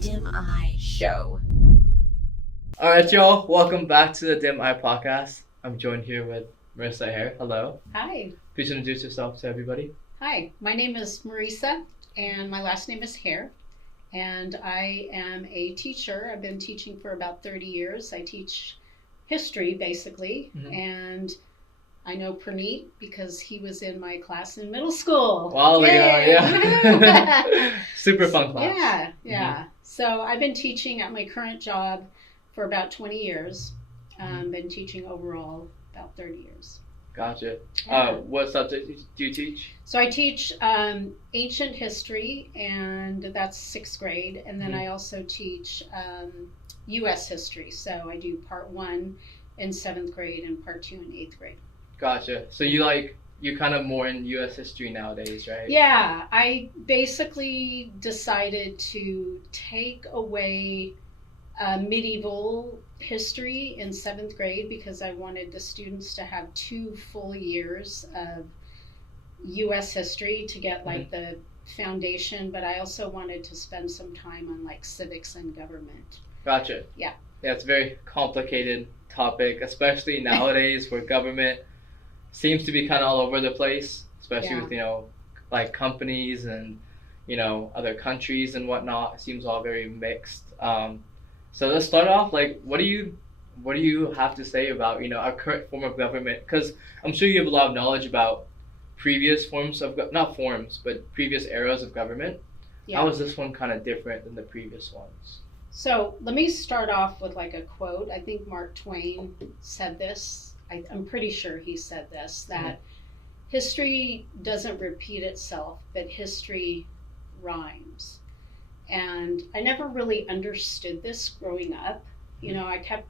Dim Eye Show. All right, y'all. Welcome back to the Dim Eye Podcast. I'm joined here with Marisa Hare. Hello. Hi. Please introduce yourself to everybody. Hi. My name is Marisa, and my last name is Hare. And I am a teacher. I've been teaching for about 30 years. I teach history, basically. Mhm. And I know Praneet because he was in my class in middle school. Wow, Yay! yeah. Super fun class. Yeah. So I've been teaching at my current job for about 20 years. Been teaching overall about 30 years. Gotcha. Yeah. What subject do you teach? So I teach ancient history, and that's 6th grade. And then I also teach U.S. history. So I do part 1 in 7th grade and part 2 in 8th grade. Gotcha. So you're kind of more in U.S. history nowadays, right? Yeah, I basically decided to take away medieval history in 7th grade because I wanted the students to have 2 full years of U.S. history to get like the foundation, but I also wanted to spend some time on like civics and government. Like Yeah, it's a very complicated topic, especially nowadays where government seems to be kind of all over the place, especially with, like companies and, other countries and whatnot. It seems all very mixed. So let's start off, like, what do you have to say about, our current form of government? Because I'm sure you have a lot of knowledge about previous forms of, not forms, but previous eras of government. Yeah. How is this one kind of different than the previous ones? So let me start off with like a quote. I think Mark Twain said this. I'm pretty sure he said this, that history doesn't repeat itself, but history rhymes. And I never really understood this growing up. I kept,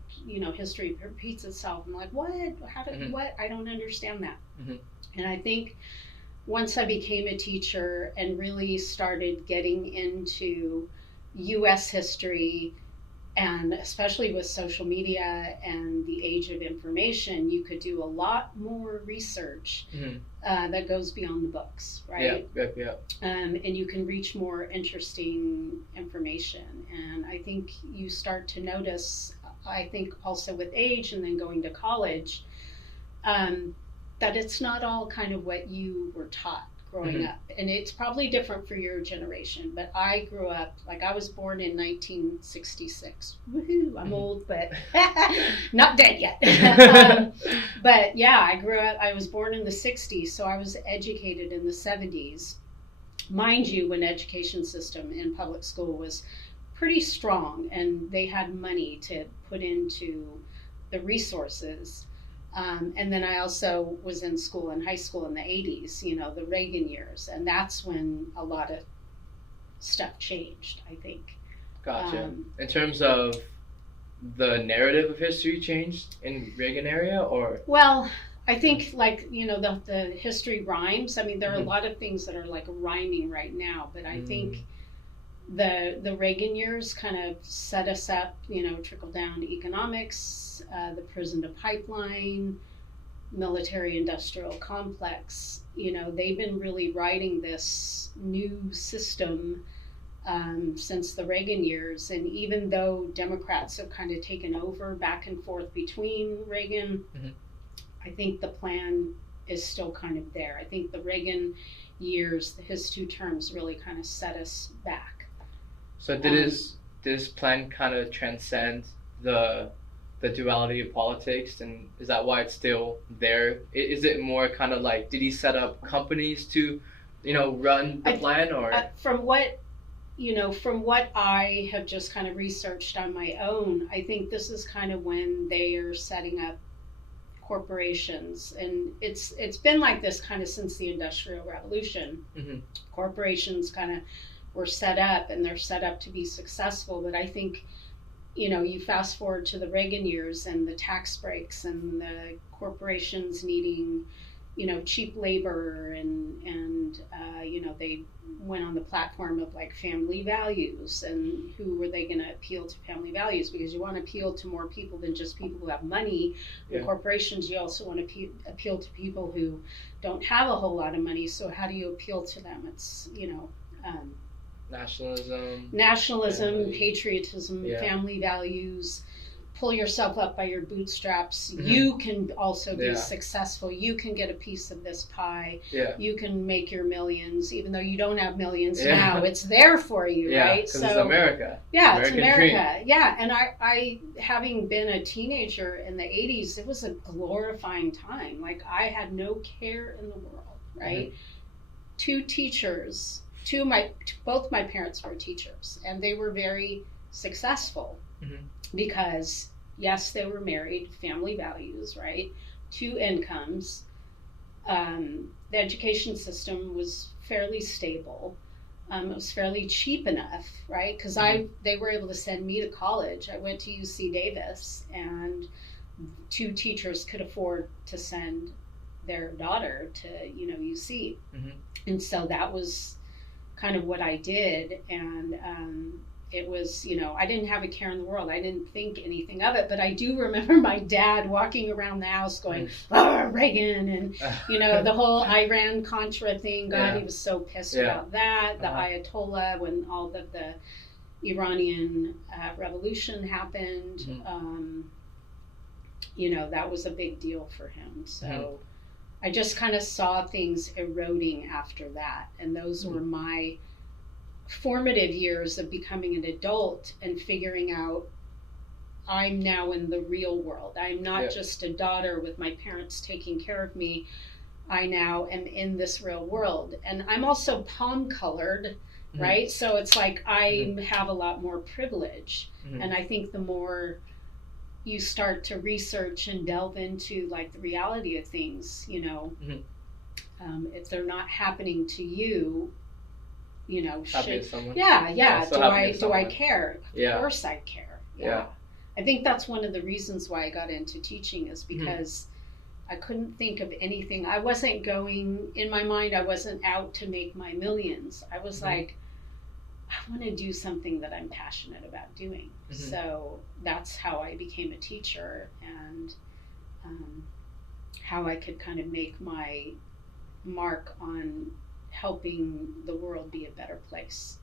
history repeats itself. I'm like, what? What? I don't understand that. And I think once I became a teacher and really started getting into U.S. history, and especially with social media and the age of information, you could do a lot more research that goes beyond the books, right? Yeah. And you can reach more interesting information. And I think you start to notice, I think also with age and then going to college, that it's not all kind of what you were taught growing up. And it's probably different for your generation, but I grew up, like I was born in 1966. Woohoo, I'm old, but not dead yet. But yeah, I was born in the 60s, so I was educated in the 70s. Mind you, when education system in public school was pretty strong and they had money to put into the resources. And then I also was in school, in high school in the 80s, the Reagan years. And that's when a lot of stuff changed, I think. Gotcha. In terms of the narrative of history changed in Reagan area, or? Well, I think like, the history rhymes. I mean, there are a lot of things that are like rhyming right now, but I think the Reagan years kind of set us up, trickle down economics, the prison to pipeline, military industrial complex. They've been really writing this new system since the Reagan years. And even though Democrats have kind of taken over back and forth between Reagan, I think the plan is still kind of there. I think the Reagan years, his 2 terms really kind of set us back. So did his plan kind of transcend the duality of politics, and is that why it's still there? Is it more kind of like, did he set up companies to, run the plan, or? From what I have just kind of researched on my own, I think this is kind of when they are setting up corporations, and it's been like this kind of since the Industrial Revolution. Corporations kind of were set up, and they're set up to be successful. But I think, you fast forward to the Reagan years and the tax breaks and the corporations needing, cheap labor, and they went on the platform of like family values, and who were they going to appeal to family values? Because you want to appeal to more people than just people who have money. In corporations, you also want to appeal to people who don't have a whole lot of money. So how do you appeal to them? It's nationalism, Nationalism, patriotism, Yeah. family values, pull yourself up by your bootstraps. Mhm. You can also be Yeah. successful. You can get a piece of this pie. Yeah. You can make your millions, even though you don't have millions Yeah. now. It's there for you, Yeah, right? because it's America. Yeah, it's American America. Yeah, and I, having been a teenager in the 80s, it was a glorifying time. Like, I had no care in the world, right? Two teachers, both my parents were teachers, and they were very successful because, yes, they were married, family values, right? Two incomes. The education system was fairly stable. It was fairly cheap enough, right? Because they were able to send me to college. I went to UC Davis, and two teachers could afford to send their daughter to, UC. And so that was kind of what I did. And it was, I didn't have a care in the world. I didn't think anything of it. But I do remember my dad walking around the house going, Reagan, and, the whole Iran-Contra thing. God, he was so pissed about that. The Ayatollah, when all of the Iranian revolution happened, that was a big deal for him. So I just kind of saw things eroding after that. And those were my formative years of becoming an adult and figuring out I'm now in the real world. I'm not just a daughter with my parents taking care of me. I now am in this real world. And I'm also palm colored, right? So it's like I have a lot more privilege. And I think the more you start to research and delve into like the reality of things, if they're not happening to you, someone. Do I care? Of course I care. I think that's one of the reasons why I got into teaching, is because I couldn't think of anything. I wasn't going, in my mind, I wasn't out to make my millions. I was like, I want to do something that I'm passionate about doing. So that's how I became a teacher, and how I could kind of make my mark on helping the world be a better place.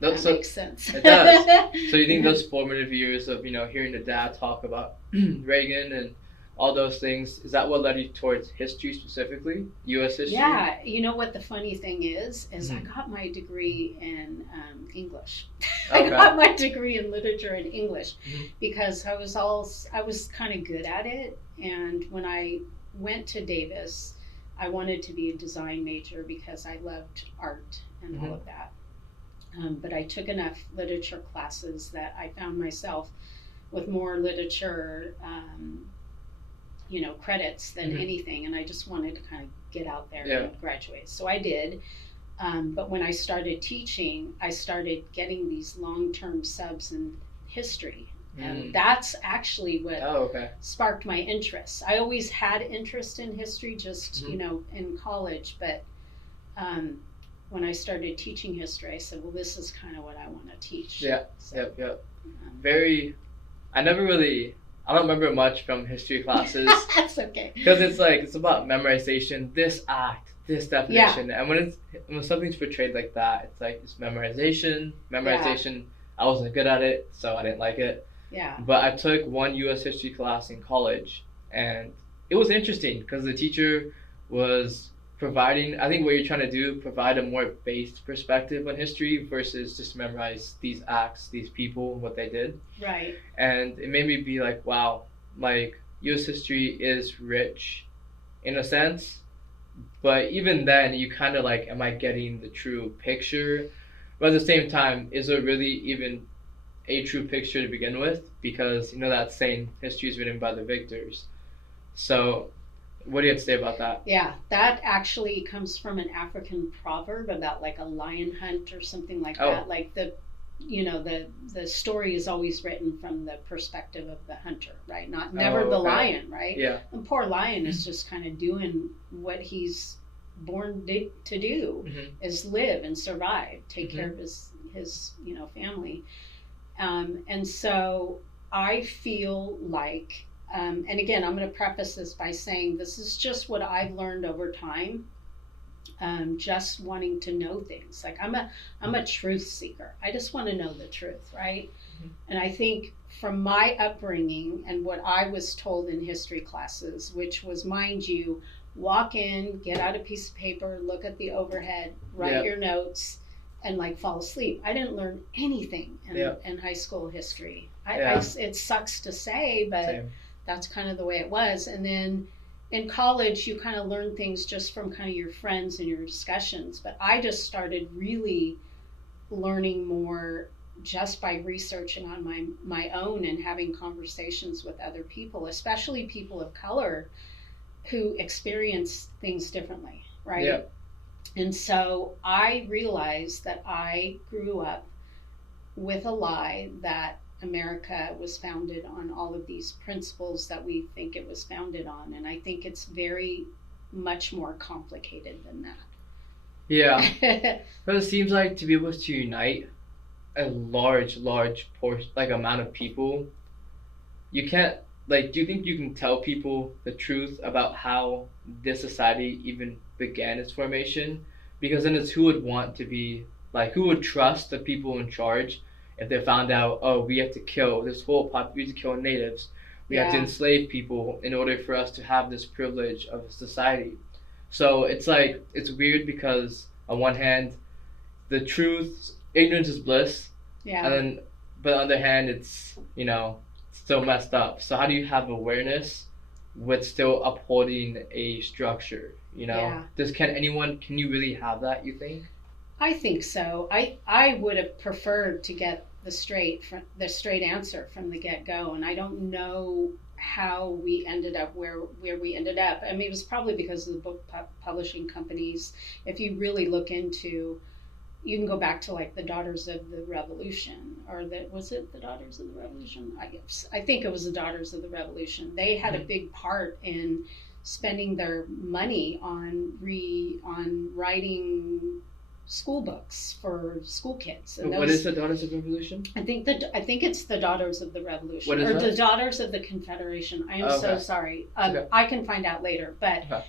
That makes sense. It does. So you think those formative years of, hearing the dad talk about Reagan and all those things, is that what led you towards history specifically? U.S. history? Yeah. You know what the funny thing is I got my degree in English. I got my degree in literature and English because I was kind of good at it. And when I went to Davis, I wanted to be a design major because I loved art and all of that. But I took enough literature classes that I found myself with more literature credits than anything, and I just wanted to kind of get out there and graduate. So I did. But when I started teaching, I started getting these long-term subs in history. And that's actually what sparked my interest. I always had interest in history, just, in college. But when I started teaching history, I said, well, this is kind of what I want to teach. I don't remember much from history classes. That's okay. Because it's about memorization, this act, this definition. And when something's portrayed like that, it's memorization. I wasn't good at it, so I didn't like it. Yeah. But I took one U.S. history class in college, and it was interesting because the teacher was providing, I think what you're trying to do, provide a more based perspective on history versus just memorize these acts, these people, what they did. Right. And it made me be like, wow, like U.S. history is rich in a sense, but even then you kind of like, am I getting the true picture? But at the same time, is it really even a true picture to begin with? Because that saying, history is written by the victors. So what do you have to say about that? Yeah, that actually comes from an African proverb about like a lion hunt or something like that. Like the story is always written from the perspective of the hunter, right? Never the lion, right? Yeah. The poor lion is just kind of doing what he's born to do, is live and survive, take care of his family. And so I feel like, and again, I'm going to preface this by saying this is just what I've learned over time. just wanting to know things. Like I'm a truth seeker. I just want to know the truth, right? And I think from my upbringing and what I was told in history classes, which was, mind you, walk in, get out a piece of paper, look at the overhead, write your notes, and like fall asleep. I didn't learn anything in high school history. It sucks to say, but that's kind of the way it was. And then in college, you kind of learn things just from kind of your friends and your discussions. But I just started really learning more just by researching on my own and having conversations with other people, especially people of color who experience things differently, right? Yeah. And so I realized that I grew up with a lie that America was founded on all of these principles that we think it was founded on. And I think it's very much more complicated than that. Yeah. But it seems like to be able to unite a large portion, like amount of people, you can't, like, do you think you can tell people the truth about how this society even began its formation? Because then it's who would want to be, like, who would trust the people in charge if they found out, oh, we have to kill this whole we have to kill natives, we have to enslave people in order for us to have this privilege of society. So it's like, it's weird because on one hand, the truth, ignorance is bliss, and then, but on the other hand, it's, you know, still messed up. So how do you have awareness with still upholding a structure, you know? Can you really have that, you think? I think so. I would have preferred to get the straight answer from the get-go, and I don't know how we ended up where we ended up. I mean, it was probably because of the book publishing companies. If you really look into, you can go back to like the Daughters of the Revolution, or was it the Daughters of the Revolution? I think it was the Daughters of the Revolution. They had a big part in spending their money on writing school books for school kids. And what is the Daughters of the Revolution? I think it's the Daughters of the Revolution, what is or that? the Daughters of the Confederation. I am so sorry. Okay. I can find out later, but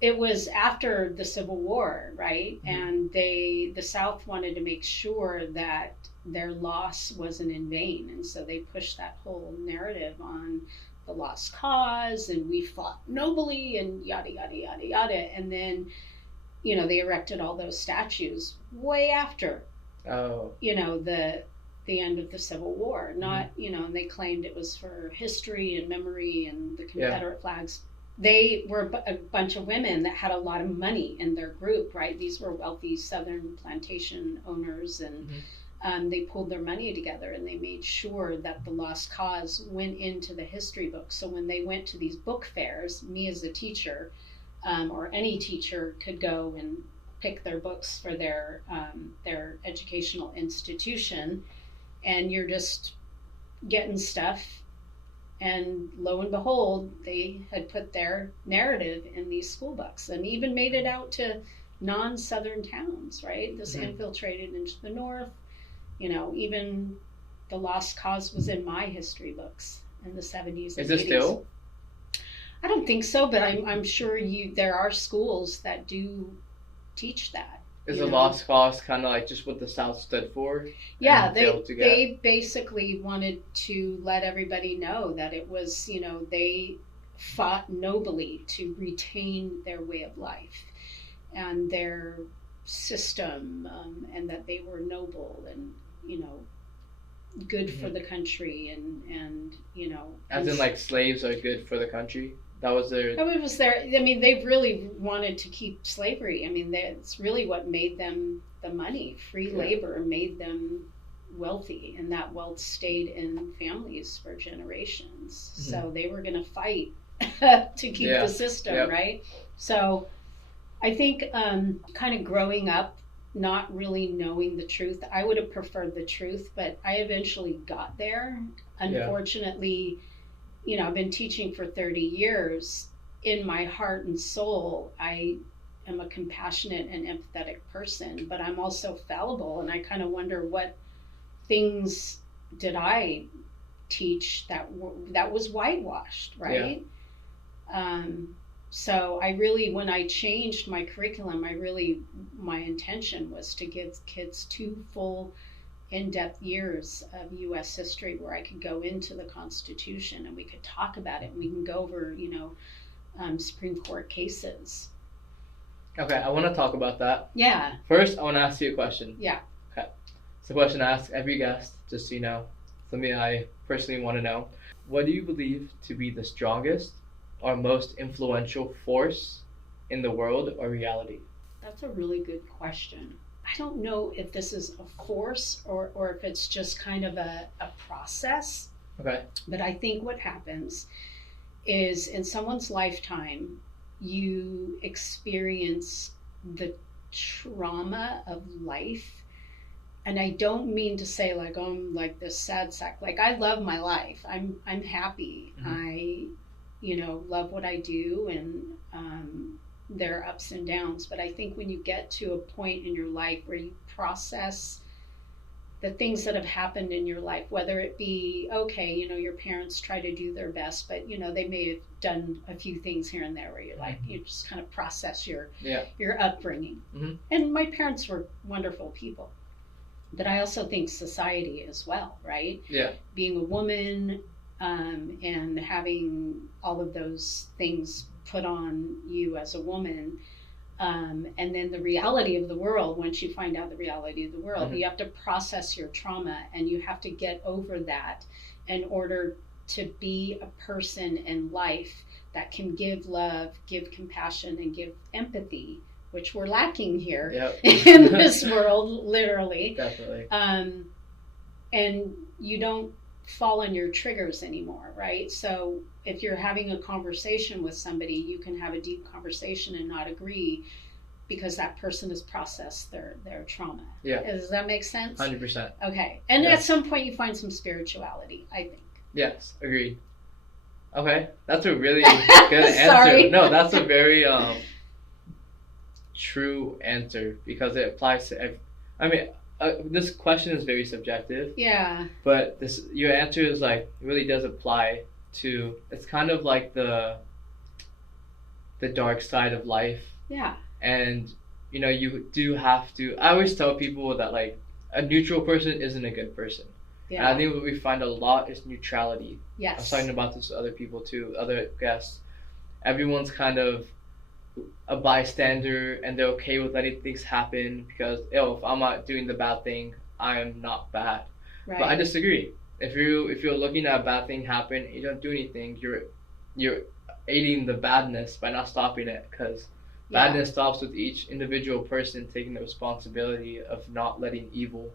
it was after the Civil War, right? Mm-hmm. And the South wanted to make sure that their loss wasn't in vain, and so they pushed that whole narrative on the lost cause, and we fought nobly, and yada yada yada yada, and then, you know, they erected all those statues way after, you know, the end of the Civil War. Not, you know, and they claimed it was for history and memory and the Confederate flags. They were a bunch of women that had a lot of money in their group, right? These were wealthy Southern plantation owners, and they pulled their money together, and they made sure that the lost cause went into the history books. So when they went to these book fairs, me as a teacher, or any teacher could go and pick their books for their educational institution, and you're just getting stuff, and lo and behold, they had put their narrative in these school books, and even made it out to non-Southern towns, right? This infiltrated into the North. You know, even the lost cause was in my history books in the 70s and 80s. Is it still? I don't think so, but I'm sure there are schools that do teach that. Is the lost cause kind of like just what the South stood for? Yeah, they basically wanted to let everybody know that it was, you know, they fought nobly to retain their way of life and their system, and that they were noble and, you know, good for the country, and you know, as in like slaves are good for the country. That was their. I mean, they really wanted to keep slavery. I mean, that's really what made them the money. Free labor made them wealthy, and that wealth stayed in families for generations. So they were going to fight to keep the system, right? So I think kind of growing up, not really knowing the truth, I would have preferred the truth, but I eventually got there. Unfortunately, you know, I've been teaching for 30 years. In my heart and soul, I am a compassionate and empathetic person, but I'm also fallible, and I kind of wonder what things did I teach that was whitewashed, right? So I really, when I changed my curriculum, my intention was to give kids 2 full in-depth years of U.S. history where I could go into the Constitution and we could talk about it. And we can go over, Supreme Court cases. Okay, I want to talk about that. Yeah. First, I want to ask you a question. Yeah. Okay. It's a question I ask every guest, just so you know. Something I personally want to know. What do you believe to be the strongest or most influential force in the world or reality? That's a really good question. I don't know if this is a force or if it's just kind of a process. Okay. But I think what happens is in someone's lifetime, you experience the trauma of life. And I don't mean to say like, oh, I'm like this sad sack. Like, I love my life. I'm happy. I, love what I do, and there are ups and downs. But I think when you get to a point in your life where you process the things that have happened in your life, whether it be, okay, your parents try to do their best, but they may have done a few things here and there where you're like, you just kind of process your upbringing. And my parents were wonderful people. But I also think society as well, right? Yeah. Being a woman, and having all of those things put on you as a woman, and then the reality of the world. Once you find out the reality of the world, you have to process your trauma, and you have to get over that in order to be a person in life that can give love, give compassion, and give empathy, which we're lacking here in this world, literally. Definitely. And you don't fall on your triggers anymore, right? So if you're having a conversation with somebody, you can have a deep conversation and not agree because that person has processed their trauma. Yeah. Does that make sense? 100%. Okay. And at some point you find some spirituality, I think. Yes, agreed. Okay, that's a really good answer. Sorry. No, that's a very true answer because it applies to this question is very subjective. Yeah. But your answer is like really does apply to. It's kind of like the dark side of life. Yeah. And you do have to. I always tell people that like a neutral person isn't a good person. Yeah. And I think what we find a lot is neutrality. Yes. I was talking about this with other people too, other guests. Everyone's kind of a bystander and they're okay with letting things happen because if I'm not doing the bad thing, I am not bad. Right. But I disagree. If you're looking at a bad thing happen and you don't do anything, you're aiding the badness by not stopping it because badness stops with each individual person taking the responsibility of not letting evil,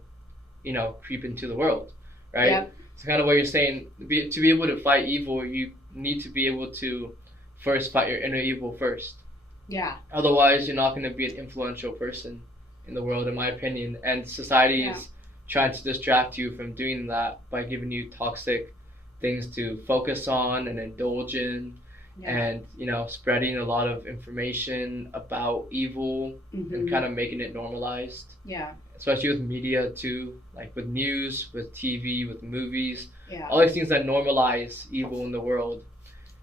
creep into the world, right? Yep. It's kind of what you're saying. To be able to fight evil, you need to be able to first fight your inner evil first. Yeah. Otherwise, you're not going to be an influential person in the world, in my opinion. And society is trying to distract you from doing that by giving you toxic things to focus on and indulge in, and spreading a lot of information about evil and kind of making it normalized. Yeah. Especially with media too, like with news, with TV, with movies. Yeah. All these things that normalize evil in the world.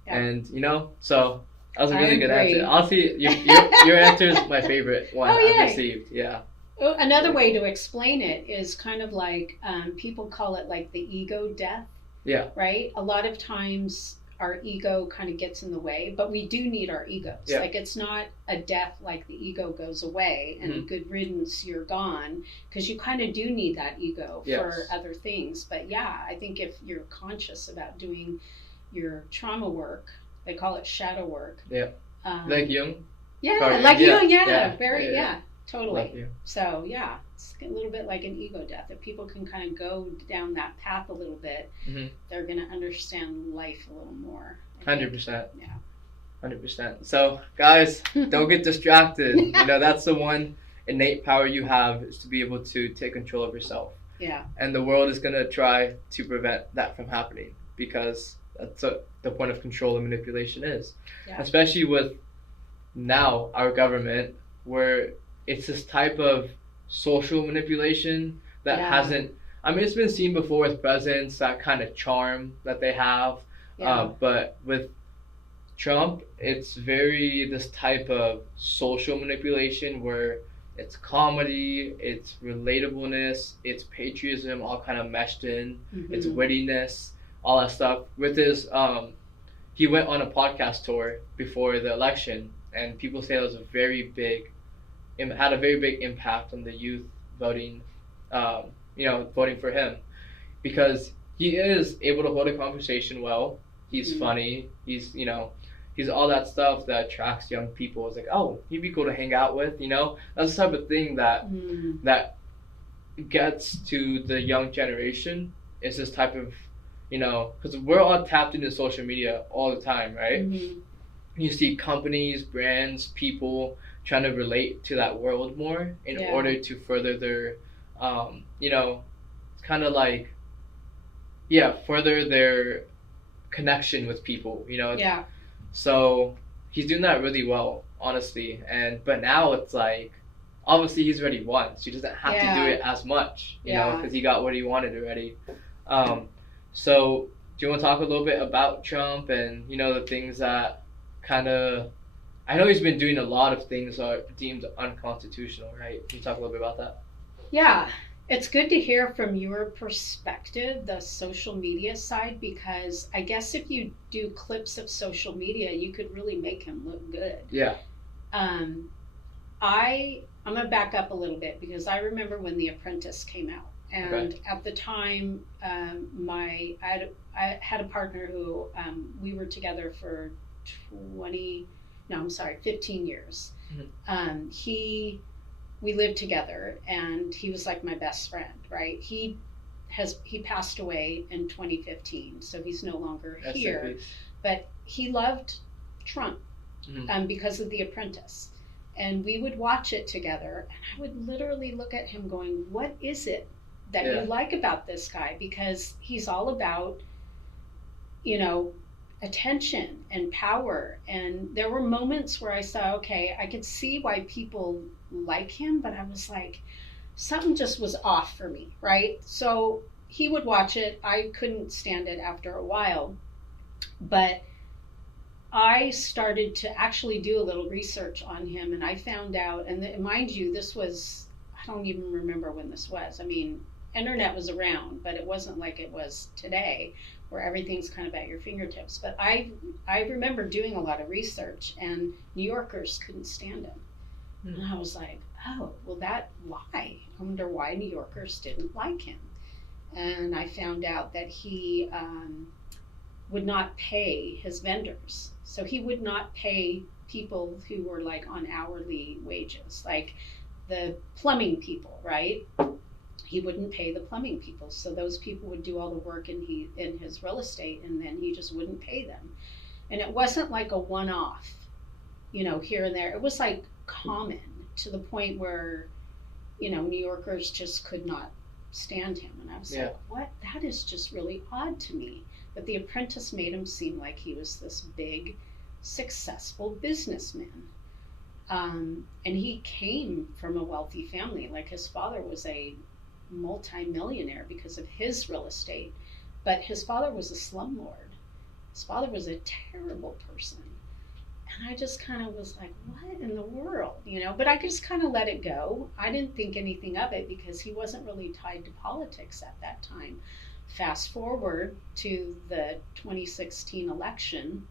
Yeah. And so. That was a really good answer. Honestly, your answer is my favorite one I've received. Yeah. Another way to explain it is kind of like people call it like the ego death. Yeah. Right? A lot of times our ego kind of gets in the way, but we do need our egos. Yeah. Like it's not a death like the ego goes away and a good riddance, you're gone, because you kind of do need that ego for other things. But I think if you're conscious about doing your trauma work, they call it shadow work. Yeah. Like Jung? Yeah, like Jung, totally. Like you. So, it's a little bit like an ego death. If people can kind of go down that path a little bit, they're going to understand life a little more. 100%. Yeah. 100%. So, guys, don't get distracted. That's the one innate power you have is to be able to take control of yourself. Yeah. And the world is going to try to prevent that from happening because that's what the point of control and manipulation is. Yeah. Especially with now our government, where it's this type of social manipulation that hasn't, it's been seen before with presidents, that kind of charm that they have. Yeah. But with Trump, it's very this type of social manipulation where it's comedy, it's relatableness, it's patriotism, all kind of meshed in. It's wittiness, all that stuff. With his, he went on a podcast tour before the election, and people say it was a very big, had a very big impact on the youth voting, voting for him, because he is able to hold a conversation well. He's funny. He's all that stuff that attracts young people. It's like, oh, he'd be cool to hang out with. That's the type of thing that gets to the young generation. It's this type of, because we're all tapped into social media all the time, right? You see companies, brands, people trying to relate to that world more in order to further their, it's kind of like, further their connection with people, So he's doing that really well, honestly. But now it's like, obviously he's already won, so he doesn't have to do it as much, because he got what he wanted already. So do you want to talk a little bit about Trump and, the things that kind of, I know he's been doing a lot of things that are deemed unconstitutional, right? Can you talk a little bit about that? Yeah. It's good to hear from your perspective, the social media side, because I guess if you do clips of social media, you could really make him look good. Yeah. I'm going to back up a little bit, because I remember when The Apprentice came out. And at the time, I had a partner who we were together for 15 years. We lived together, and he was like my best friend, right? He passed away in 2015, so he's no longer here. But he loved Trump because of The Apprentice. And we would watch it together, and I would literally look at him going, what is it that you like about this guy? Because he's all about, attention and power. And there were moments where I saw, okay, I could see why people like him, but I was like, something just was off for me, right? So he would watch it. I couldn't stand it after a while, but I started to actually do a little research on him, and I found out, and mind you, this was, I don't even remember when this was. I mean, internet was around, but it wasn't like it was today, where everything's kind of at your fingertips. But I remember doing a lot of research, and New Yorkers couldn't stand him. And I was like, oh, well, why? I wonder why New Yorkers didn't like him. And I found out that he would not pay his vendors. So he would not pay people who were like on hourly wages, like the plumbing people, right? He wouldn't pay the plumbing people. So those people would do all the work in his real estate, and then he just wouldn't pay them. And it wasn't like a one-off, here and there. It was like common, to the point where, New Yorkers just could not stand him. And I was like, what? That is just really odd to me. But The Apprentice made him seem like he was this big, successful businessman. And he came from a wealthy family. Like, his father was a multi-millionaire because of his real estate, but his father was a slumlord. His father was a terrible person. And I just kind of was like, what in the world, but I just kind of let it go. I didn't think anything of it, because he wasn't really tied to politics at that time. Fast forward to the 2016 election,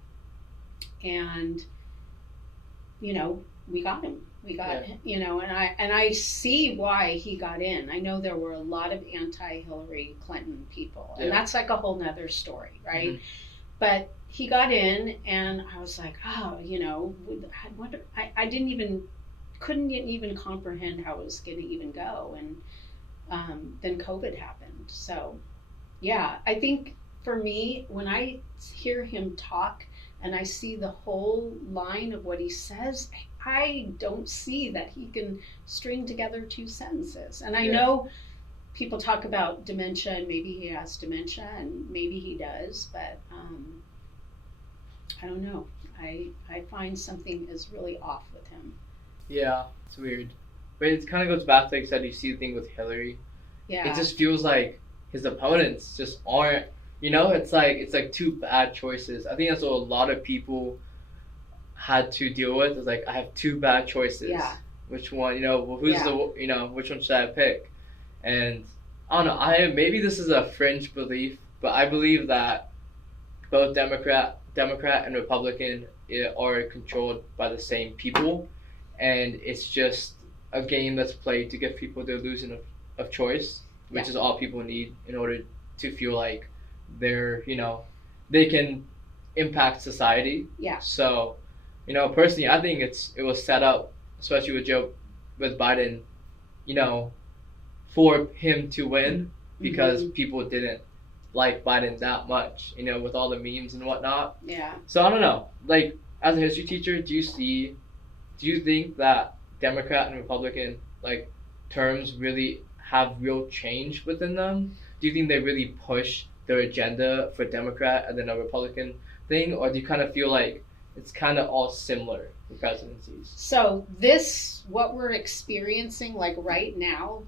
and we got him. And I see why he got in. I know there were a lot of anti-Hillary Clinton people, and that's like a whole nother story, right? But he got in, and I was like, oh, I wonder, I couldn't even comprehend how it was going to even go. And then COVID happened. So, yeah, I think for me, when I hear him talk and I see the whole line of what he says, I don't see that he can string together two sentences. And I know people talk about dementia, and maybe he has dementia, and maybe he does, but I don't know. I find something is really off with him. Yeah, it's weird. But it kind of goes back to, like you said, you see the thing with Hillary. Yeah. It just feels like his opponents just aren't, it's like two bad choices. I think that's what a lot of people had to deal with is like I have two bad choices. Yeah. Which one? Well, who's the which one should I pick? And I don't know. Maybe this is a fringe belief, but I believe that both Democrat and Republican are controlled by the same people, and it's just a game that's played to give people the illusion of choice, which is all people need in order to feel like they're they can impact society. Yeah. So, personally, I think it was set up, especially with Biden, for him to win because people didn't like Biden that much, with all the memes and whatnot. Yeah. So I don't know. Like, as a history teacher, do you think that Democrat and Republican terms really have real change within them? Do you think they really push their agenda for Democrat and then a Republican thing, or do you kind of feel like it's kind of all similar for presidencies? So what we're experiencing right now,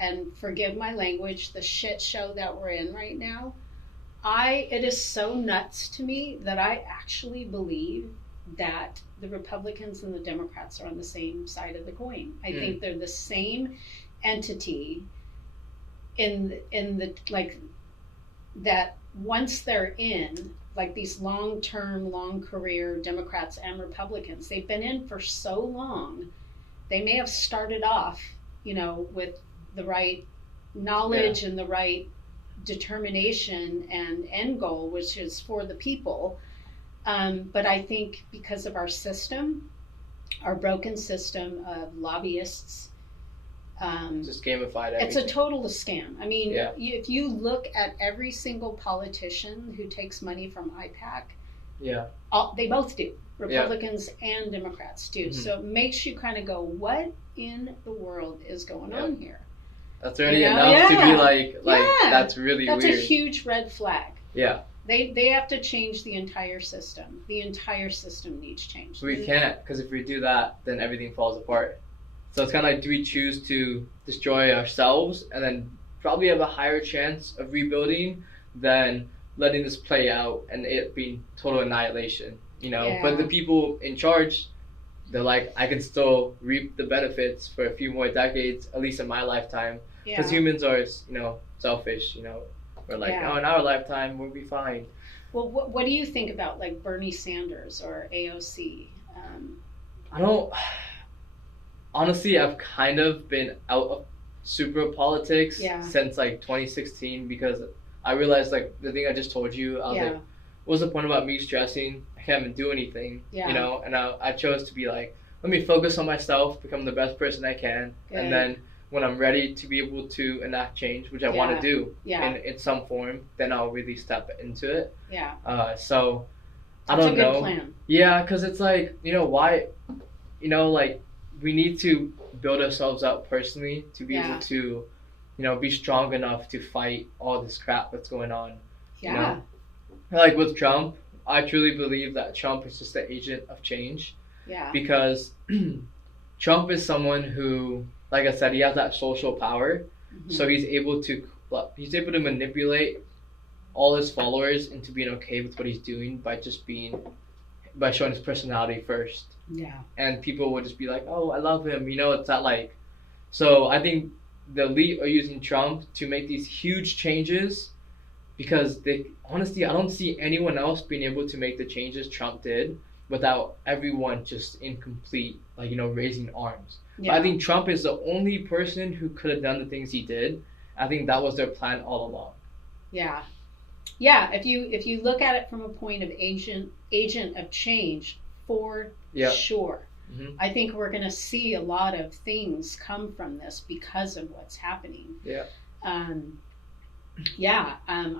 and forgive my language, the shit show that we're in right now, it is so nuts to me that I actually believe that the Republicans and the Democrats are on the same side of the coin. I think they're the same entity in the that once they're in, these long-term, long-career Democrats and Republicans, they've been in for so long, they may have started off, with the right knowledge and the right determination and end goal, which is for the people. But I think because of our system, our broken system of lobbyists, just gamified everything. It's a total scam. I mean, if you look at every single politician who takes money from IPAC, they both do. Republicans and Democrats do. So it makes you kind of go, what in the world is going on here? That's already enough to be that's really weird. That's a huge red flag. Yeah. They have to change the entire system. The entire system needs change. We can't, because if we do that, then everything falls apart. So it's kind of do we choose to destroy ourselves and then probably have a higher chance of rebuilding than letting this play out and it being total annihilation, But the people in charge, they're like, I can still reap the benefits for a few more decades, at least in my lifetime. Because humans are, selfish, We're like, in our lifetime, we'll be fine. Well, what do you think about Bernie Sanders or AOC? I don't... Honestly, I've kind of been out of super politics since 2016 because I realized the thing I just told you, I was like, what's the point about me stressing? I can't even do anything, and I chose to be let me focus on myself, become the best person I can, and then when I'm ready to be able to enact change, which I want to do in some form, then I'll really step into it. So I don't know. That's a good plan. Yeah, because it's why, we need to build ourselves up personally to be able to, be strong enough to fight all this crap that's going on. Yeah. With Trump, I truly believe that Trump is just the agent of change. Yeah. Because Trump is someone who, like I said, he has that social power. Mm-hmm. So he's able to manipulate all his followers into being okay with what he's doing by showing his personality first. Yeah. And people would just be like, oh, I love him. It's that so I think the elite are using Trump to make these huge changes because honestly, I don't see anyone else being able to make the changes Trump did without everyone just in complete, raising arms. Yeah. But I think Trump is the only person who could have done the things he did. I think that was their plan all along. Yeah. Yeah. If you look at it from a point of agent of change, for sure. Mm-hmm. I think we're going to see a lot of things come from this because of what's happening. Yeah. I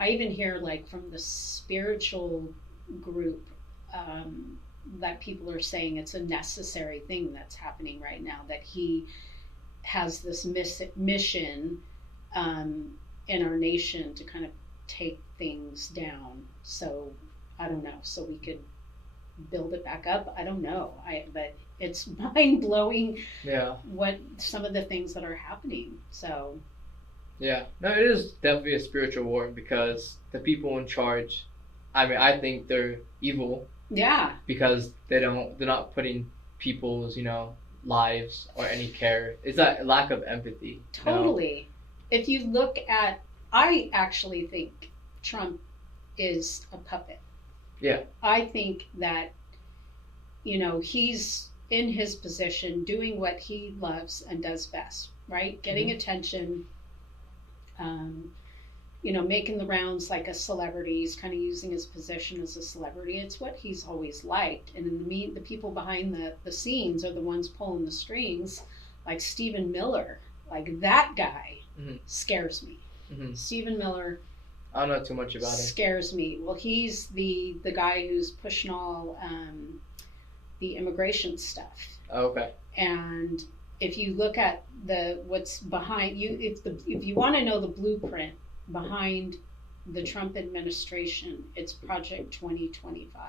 even hear from the spiritual group that people are saying it's a necessary thing that's happening right now, that he has this mission in our nation to kind of take things down. So I don't know. So we could build it back up. I don't know. But it's mind blowing. Yeah. What some of the things that are happening. So. Yeah. No, it is definitely a spiritual war because the people in charge, I think they're evil. Yeah. because they're not putting people's, lives or any care. It's that lack of empathy. Totally. If you look at, I actually think Trump is a puppet. Yeah. I think that, he's in his position doing what he loves and does best, right? Getting attention, making the rounds like a celebrity. He's kind of using his position as a celebrity. It's what he's always liked. And in the people behind the scenes are the ones pulling the strings, like Stephen Miller. Like that guy scares me. Stephen Miller. I don't know too much about him. Scares me. Well, he's the guy who's pushing all the immigration stuff. Oh, okay. And if you look at what's behind you, if you want to know the blueprint behind the Trump administration, it's Project 2025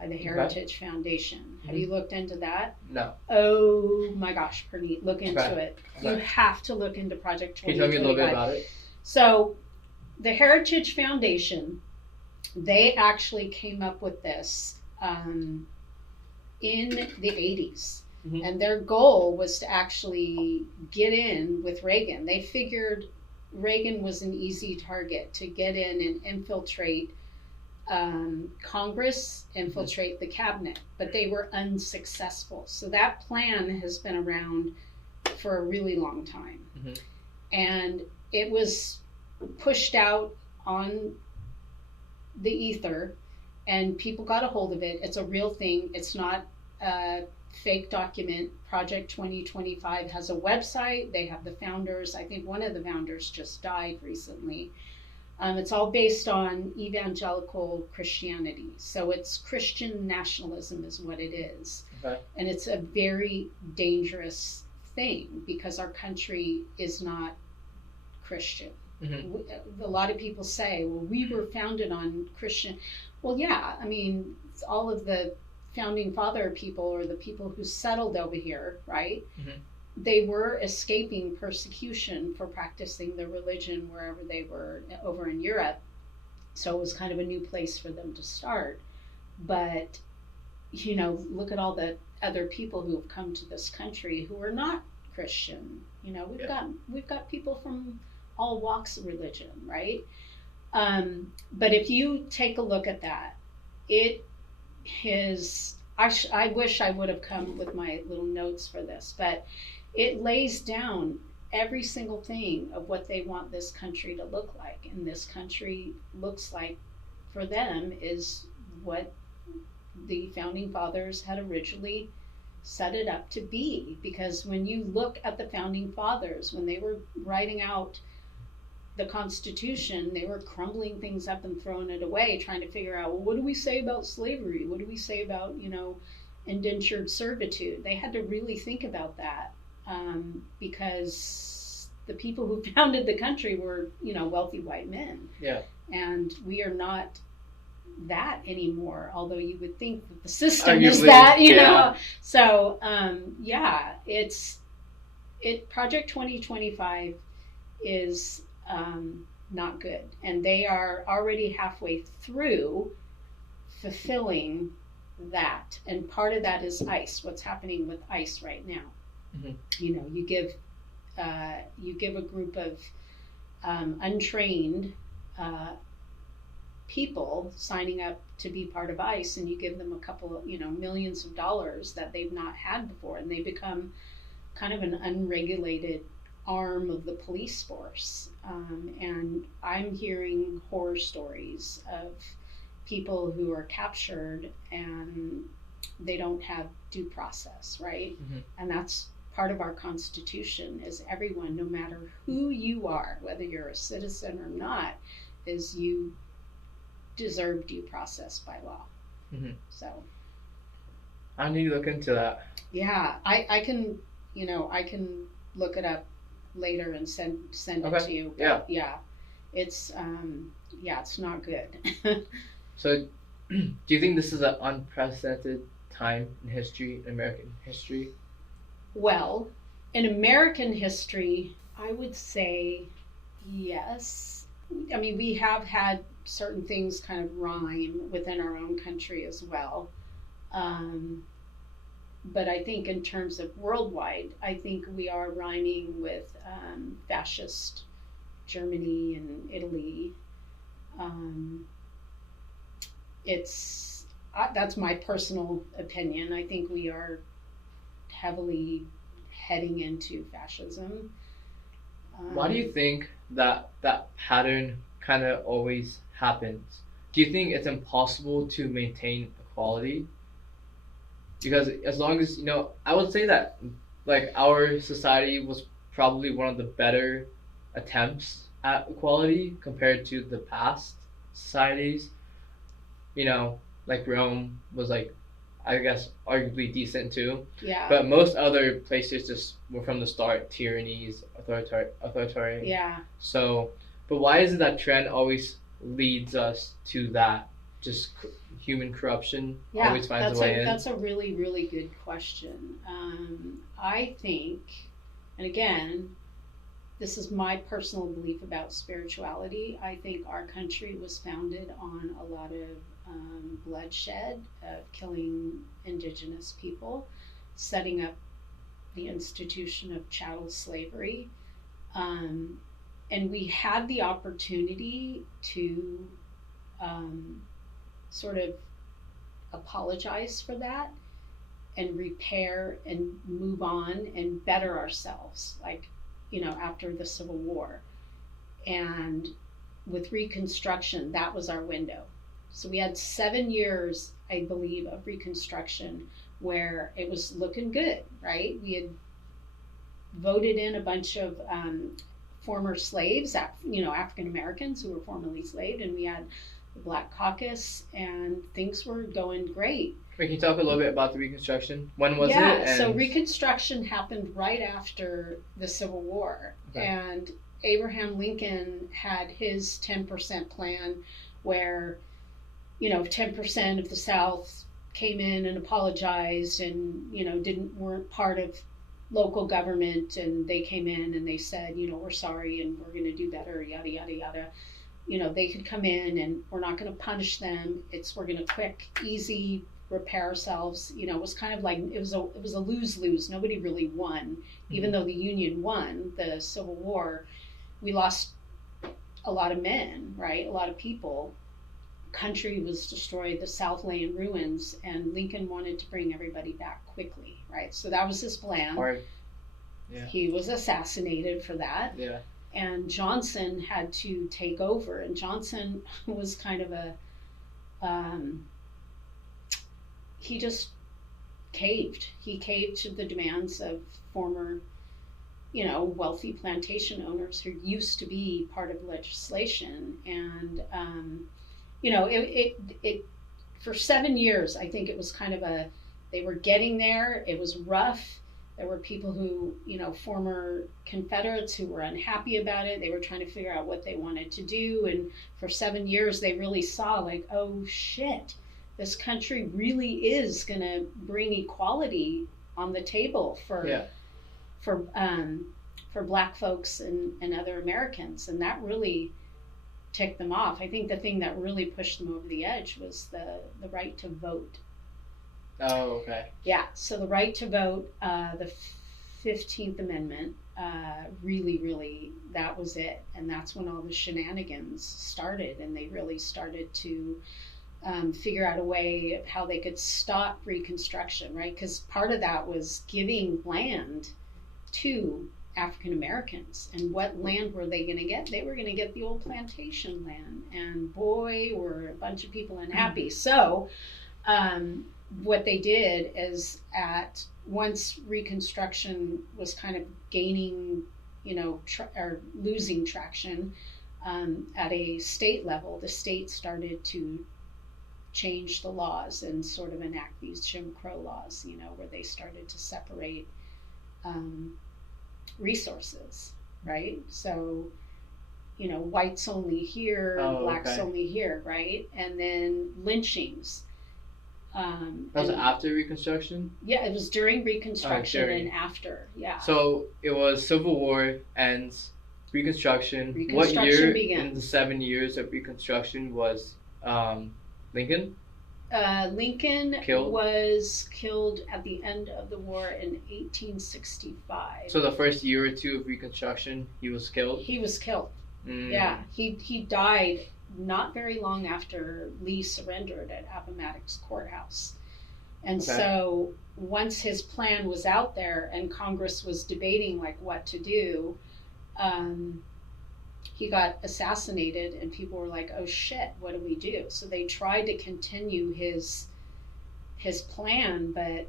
by the Heritage Foundation. Have you looked into that? No. Oh my gosh, Praneet, look into it. Okay. You have to look into Project 2025. Can you tell me a little bit about it? So, the Heritage Foundation, they actually came up with this in the 80s. And their goal was to actually get in with Reagan. They figured Reagan was an easy target to get in and infiltrate Congress, infiltrate the cabinet, but they were unsuccessful. So that plan has been around for a really long time. And it was pushed out on the ether, and people got a hold of it. It's a real thing. It's not a fake document. Project 2025 has a website. They have the founders. I think one of the founders just died recently. It's all based on evangelical Christianity. So it's Christian nationalism is what it is. Okay. And it's a very dangerous thing because our country is not Christian. A lot of people say, well, we were founded on Christian. Well, yeah, I mean, all of the founding father people or the people who settled over here, right? They were escaping persecution for practicing their religion wherever they were over in Europe. So it was kind of a new place for them to start. But, look at all the other people who have come to this country who are not Christian. We've got people from all walks of religion, right? But if you take a look at that, it is, I wish I would have come with my little notes for this, but it lays down every single thing of what they want this country to look like. And this country looks like, for them, is what the founding fathers had originally set it up to be. Because when you look at the founding fathers, when they were writing out the Constitution, they were crumbling things up and throwing it away, trying to figure out, well, what do we say about slavery? What do we say about, indentured servitude? They had to really think about that because the people who founded the country were, wealthy white men. Yeah. And we are not that anymore, although you would think that the system is that, know. So, Project 2025 is not good. And they are already halfway through fulfilling that. And part of that is ICE, what's happening with ICE right now. You give a group of untrained people signing up to be part of ICE, and you give them a couple of, millions of dollars that they've not had before, and they become kind of an unregulated arm of the police force. And I'm hearing horror stories of people who are captured and they don't have due process, right? And that's part of our Constitution, is everyone, no matter who you are, whether you're a citizen or not, is you deserve due process by law. So I need to look into that. Yeah, I can look it up later and send it to you. But it's it's not good. So do you think this is an unprecedented time in history, American history? Well, in American history, I would say yes. I mean, we have had certain things kind of rhyme within our own country as well. Um, but I think in terms of worldwide, I think we are rhyming with fascist Germany and Italy. Um, it's that's my personal opinion. I think we are heavily heading into fascism. Why do you think that pattern kind of always happens? Do you think it's impossible to maintain equality? Because as long as, I would say that like our society was probably one of the better attempts at equality compared to the past societies. Like Rome was like, I guess, arguably decent too. Yeah. But most other places just were from the start tyrannies, authoritarian. Yeah. So, but why is it that trend always leads us to that? Just human corruption always finds a way in. That's a really, really good question. I think, and again, this is my personal belief about spirituality. I think our country was founded on a lot of bloodshed, of killing indigenous people, setting up the institution of chattel slavery. And we had the opportunity to sort of apologize for that and repair and move on and better ourselves, like, after the Civil War. And with Reconstruction, that was our window. So we had 7 years, I believe, of Reconstruction where it was looking good, right? We had voted in a bunch of former slaves, African Americans who were formerly enslaved, and we had the Black Caucus, and things were going great. Can you talk a little bit about the Reconstruction? When was it? Yeah, so Reconstruction happened right after the Civil War. Okay. And Abraham Lincoln had his 10% plan where, 10% of the South came in and apologized and, weren't part of local government, and they came in and they said, we're sorry and we're going to do better, yada, yada, yada. They could come in and we're not going to punish them. We're going to quick, easy, repair ourselves. It was kind of like, it was a lose-lose. Nobody really won. Even though the Union won the Civil War, we lost a lot of men, right? A lot of people. Country was destroyed, the South lay in ruins, and Lincoln wanted to bring everybody back quickly, right? So that was his plan. Yeah. He was assassinated for that. Yeah. And Johnson had to take over, and Johnson was kind of he just caved. He caved to the demands of former, wealthy plantation owners who used to be part of legislation. And, it for 7 years, I think it was kind of they were getting there. It was rough. There were people who, former Confederates who were unhappy about it. They were trying to figure out what they wanted to do. And for 7 years, they really saw like, oh shit, this country really is going to bring equality on the table for Black folks and other Americans. And that really ticked them off. I think the thing that really pushed them over the edge was the right to vote. Oh, okay. Yeah, so the right to vote, the 15th Amendment, really, really, that was it. And that's when all the shenanigans started, and they really started to figure out a way of how they could stop Reconstruction, right? Because part of that was giving land to African Americans. And what land were they going to get? They were going to get the old plantation land. And boy, were a bunch of people unhappy. So, what they did is once Reconstruction was kind of gaining, or losing traction at a state level, the state started to change the laws and sort of enact these Jim Crow laws, where they started to separate resources, right? So, whites only here, blacks only here, right? And then lynchings. That was after Reconstruction? Yeah, it was during Reconstruction and after, yeah. So it was Civil War ends, Reconstruction. What year began. in the 7 years of Reconstruction was Lincoln? Lincoln Killed? was killed at the end of the war in 1865. So the first year or two of Reconstruction, he was killed? He was killed. Mm. Yeah, he died not very long after Lee surrendered at Appomattox Courthouse. And Okay. so once his plan was out there and Congress was debating like what to do, he got assassinated and people were like, oh shit, what do we do? So they tried to continue his plan, but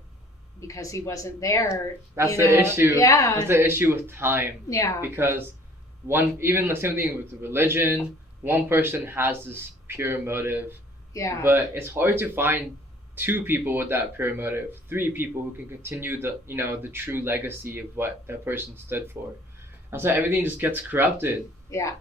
because he wasn't there, That's the issue. Yeah. That's the issue with time. Yeah. Because even the same thing with religion, one person has this pure motive. Yeah. But it's hard to find 2 people with that pure motive, 3 people who can continue the true legacy of what that person stood for. And so everything just gets corrupted. Yeah.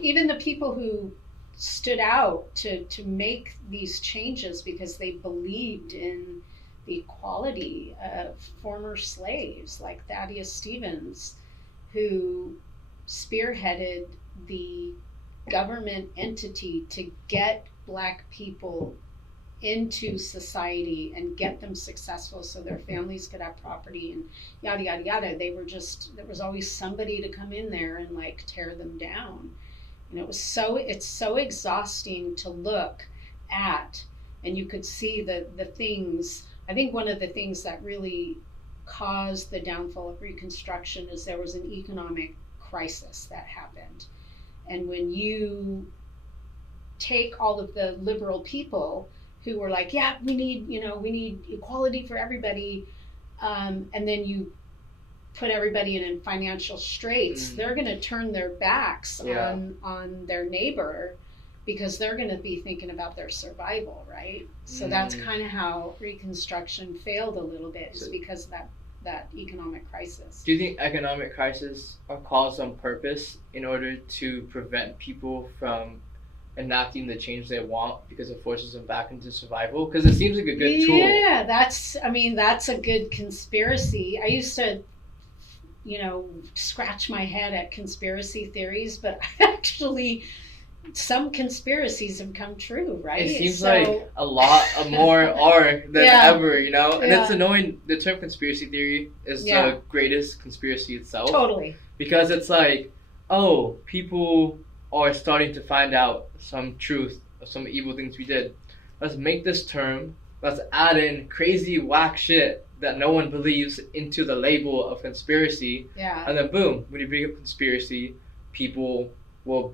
Even the people who stood out to make these changes because they believed in the equality of former slaves, like Thaddeus Stevens, who spearheaded the government entity to get Black people into society and get them successful so their families could have property and yada yada yada. There was always somebody to come in there and like tear them down. It's so exhausting to look at, and you could see the things. I think one of the things that really caused the downfall of Reconstruction is there was an economic crisis that happened. And when you take all of the liberal people who were like, yeah, we need equality for everybody, and then you put everybody in financial straits, they're going to turn their backs on their neighbor because they're going to be thinking about their survival, right? So that's kind of how Reconstruction failed a little bit, is because of that economic crisis. Do you think economic crises are caused on purpose in order to prevent people from enacting the change they want because it forces them back into survival? Because it seems like a good tool. Yeah, that's a good conspiracy. I used to, scratch my head at conspiracy theories, but actually some conspiracies have come true, right? It seems like a lot more are than ever, And it's annoying. The term conspiracy theory is the greatest conspiracy itself. Totally. Because it's like, oh, people are starting to find out some truth of some evil things we did. Let's make this term, let's add in crazy whack shit that no one believes into the label of conspiracy. Yeah. And then boom, when you bring up conspiracy, people will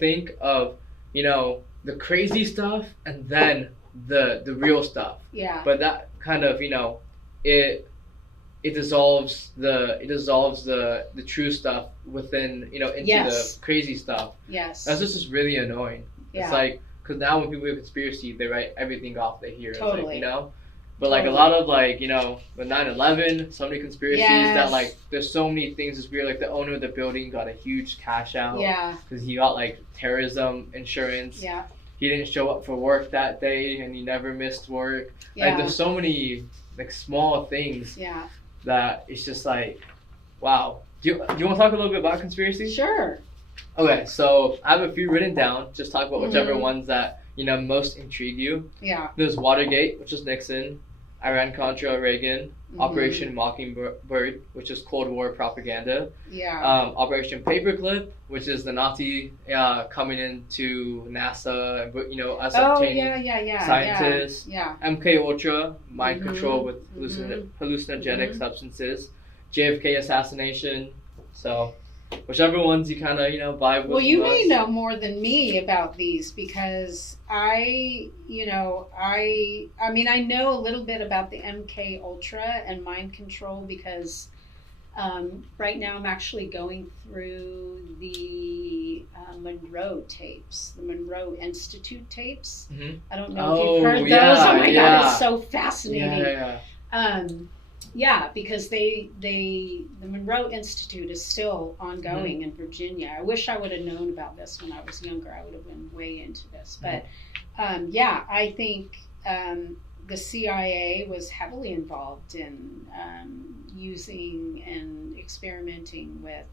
think of, the crazy stuff and then the real stuff. Yeah. But that kind of, it dissolves the true stuff within, into the crazy stuff. Yes. That's just really annoying. Yeah. It's like, because now when people hear conspiracy, they write everything off they hear. Totally. It's like, But like a lot of the 9/11, so many conspiracies that like there's so many things that's weird. Like the owner of the building got a huge cash out. Yeah. Because he got like terrorism insurance. Yeah. He didn't show up for work that day and he never missed work. Yeah. Like there's so many like small things. Yeah. That it's just like, wow. Do you want to talk a little bit about conspiracy? Sure. Okay, so I have a few written down. Just talk about whichever ones that most intrigue you. Yeah. There's Watergate, which is Nixon, Iran-Contra, Reagan, Operation Mockingbird, which is Cold War propaganda. Yeah. Operation Paperclip, which is the Nazi coming into NASA, us obtaining scientists. Yeah. mkultra, mind control with hallucinogenic substances. JFK assassination. So whichever ones you kind of vibe with. Well, you may know more than me about these because I know a little bit about the MK Ultra and mind control because right now I'm actually going through the Monroe tapes, the Monroe Institute tapes. Mm-hmm. I don't know if you've heard those. Oh my God, it's so fascinating. Yeah, because the Monroe Institute is still ongoing in Virginia. I wish I would have known about this when I was younger. I would have been way into this. But I think the CIA was heavily involved in using and experimenting with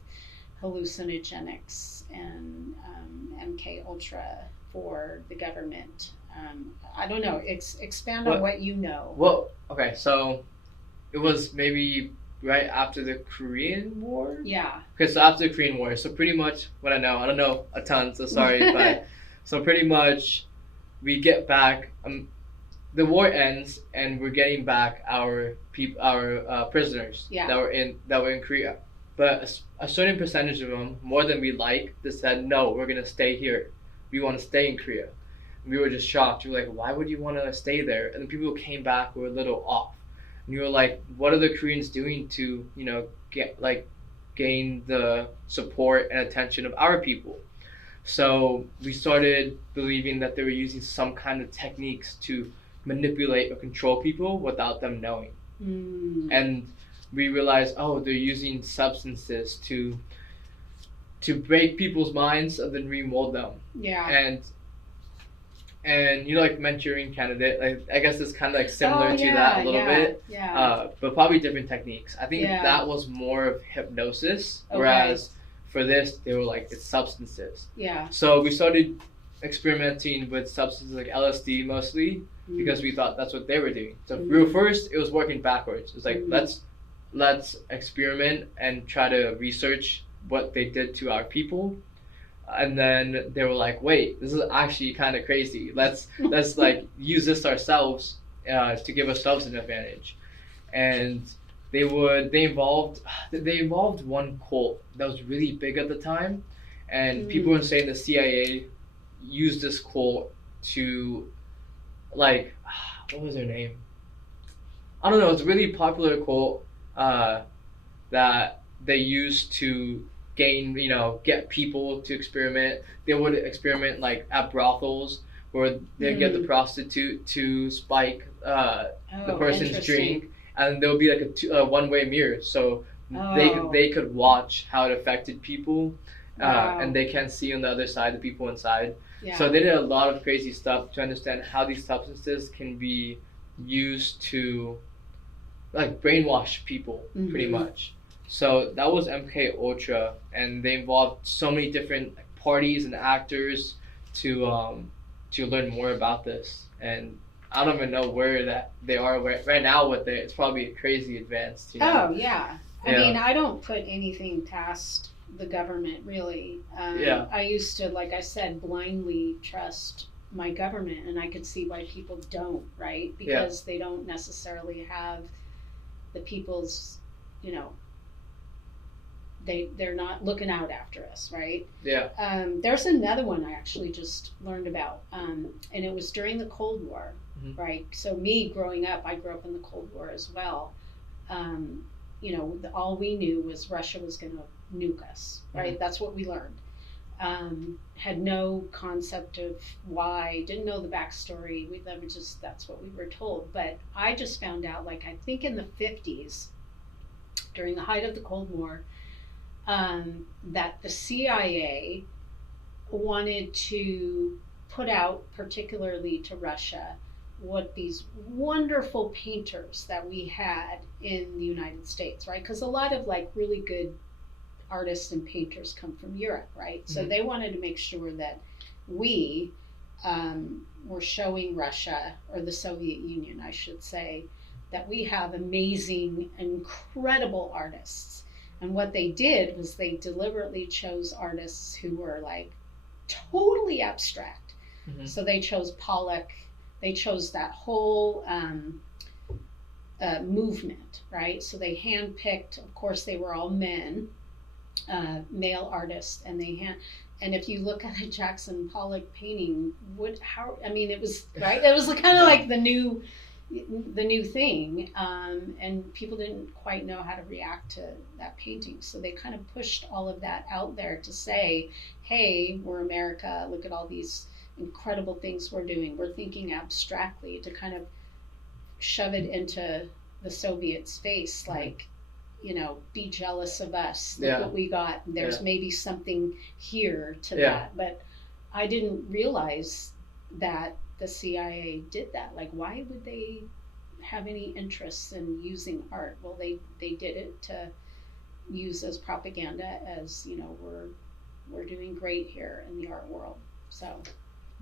hallucinogenics and mkultra for the government. I don't know. Expand on what you know. Well, okay, so it was maybe right after the Korean War? Yeah. Okay, so after the Korean War, so pretty much what I don't know a ton, so sorry, but so pretty much we get back, the war ends and we're getting back our prisoners that were in Korea. But a certain percentage of them, more than we like, they said, no, we're going to stay here. We want to stay in Korea. We were just shocked. We were like, why would you want to stay there? And the people who came back were a little off. And we were like, what are the Koreans doing to, gain the support and attention of our people? So we started believing that they were using some kind of techniques to manipulate or control people without them knowing. And we realized, they're using substances to break people's minds and then remold them. Yeah. And like Manchurian Candidate, I guess it's kind of like similar to that a little bit. Yeah. But probably different techniques. I think that was more of hypnosis, whereas for this they were like, it's substances. Yeah. So we started experimenting with substances like LSD mostly because we thought that's what they were doing. So first it was working backwards. It was like let's experiment and try to research what they did to our people. And then they were like, wait, this is actually kind of crazy. Let's like use this ourselves to give ourselves an advantage. And they involved one cult that was really big at the time, and people were saying the CIA used this cult to, like, what was their name? I don't know. It's a really popular cult that they used to get people to experiment. They would experiment like at brothels where they'd get the prostitute to spike the person's drink, and there would be like a one-way mirror, so they could watch how it affected people, and they can't see on the other side the people inside. Yeah. So they did a lot of crazy stuff to understand how these substances can be used to like brainwash people, pretty much. So that was MK Ultra, and they involved so many different parties and actors to learn more about this. And I don't even know where that they are right now with it. It's probably crazy advanced. Oh yeah. I mean, I don't put anything past the government really. I used to, like I said, blindly trust my government, and I could see why people don't, right? Because they don't necessarily have the people's, they're not looking out after us, right? Yeah. There's another one I actually just learned about, and it was during the Cold War, right? So me growing up, I grew up in the Cold War as well. All we knew was Russia was going to nuke us, right? That's what we learned. Had no concept of why, didn't know the backstory. That's what we were told. But I just found out, like, I think in the 50s, during the height of the Cold War, that the CIA wanted to put out, particularly to Russia, what these wonderful painters that we had in the United States, right? Because a lot of like really good artists and painters come from Europe, right? So they wanted to make sure that we were showing Russia, or the Soviet Union, I should say, that we have amazing, incredible artists. And what they did was they deliberately chose artists who were like totally abstract. So they chose Pollock. They chose that whole movement, right? So they handpicked, of course, they were all men, male artists, and and if you look at a Jackson Pollock painting, it was right. It was kind of like the new thing, and people didn't quite know how to react to that painting, so they kind of pushed all of that out there to say, hey, we're America, look at all these incredible things we're doing, we're thinking abstractly, to kind of shove it into the Soviets' face, like, be jealous of us, look what we got, there's maybe something here to that. But I didn't realize that the CIA did that. Like, why would they have any interest in using art? Well, they did it to use as propaganda as, we're doing great here in the art world. So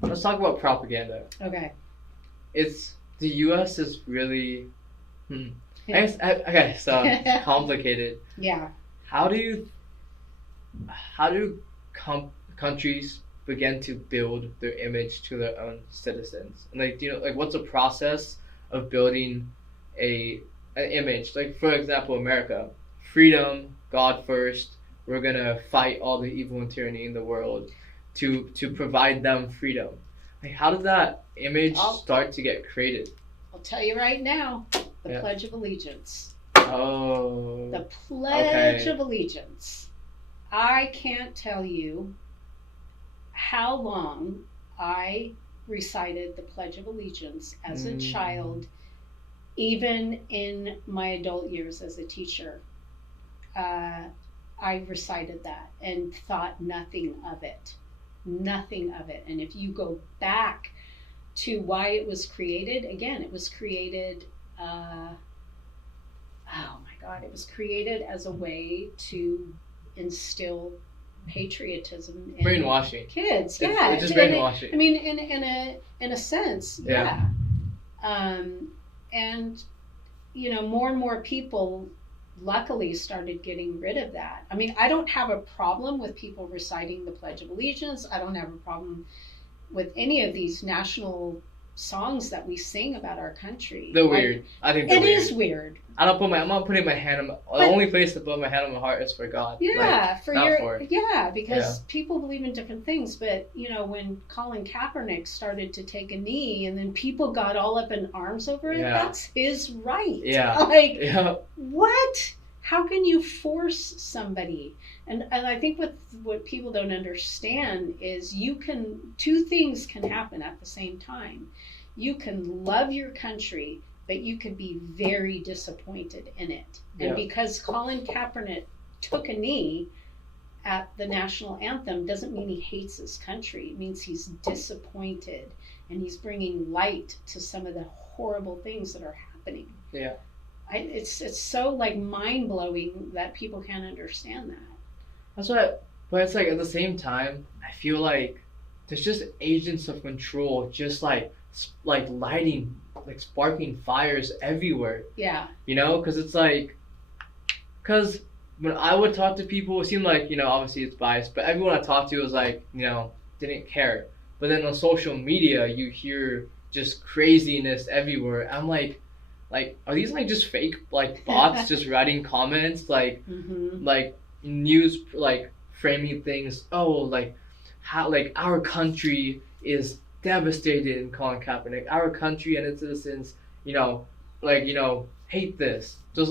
Let's talk about propaganda. okay. It's the U.S. is really, okay, so it's complicated. Yeah. How do countries begin to build their image to their own citizens? And like what's the process of building an image? Like for example, America, freedom, God first. We're gonna fight all the evil and tyranny in the world to provide them freedom. Like how did that image start to get created? I'll tell you right now, the Pledge of Allegiance. Oh. The Pledge of Allegiance. I can't tell you how long I recited the Pledge of Allegiance as a child, even in my adult years as a teacher. I recited that and thought nothing of it. Nothing of it. And if you go back to why it was created, again, it was created, it was created as a way to instill patriotism in brainwashing kids. It's just brainwashing. In a sense, yeah. And more and more people luckily started getting rid of that. I mean, I don't have a problem with people reciting the Pledge of Allegiance. I don't have a problem with any of these national songs that we sing about our country. They're weird. I think they're weird. It is weird. I'm not putting my hand on the only place to put my hand on my heart is for God. Yeah, like, because people believe in different things. But when Colin Kaepernick started to take a knee, and then people got all up in arms over it, that's his right. Yeah. What? How can you force somebody? And I think what people don't understand is two things can happen at the same time. You can love your country, but you could be very disappointed in it. And because Colin Kaepernick took a knee at the national anthem doesn't mean he hates his country. It means he's disappointed, and he's bringing light to some of the horrible things that are happening. Yeah. It's so mind-blowing that people can't understand that. That's what, but it's like at the same time, I feel like there's just agents of control, just like lighting, like sparking fires everywhere. Yeah. Because it's like, because when I would talk to people, it seemed like, obviously it's biased, but everyone I talked to was like, didn't care. But then on social media, you hear just craziness everywhere. I'm like, are these like just fake like bots just writing comments like news like framing things? Oh, like how like our country is devastated in Colin Kaepernick. Our country and its citizens, hate this. So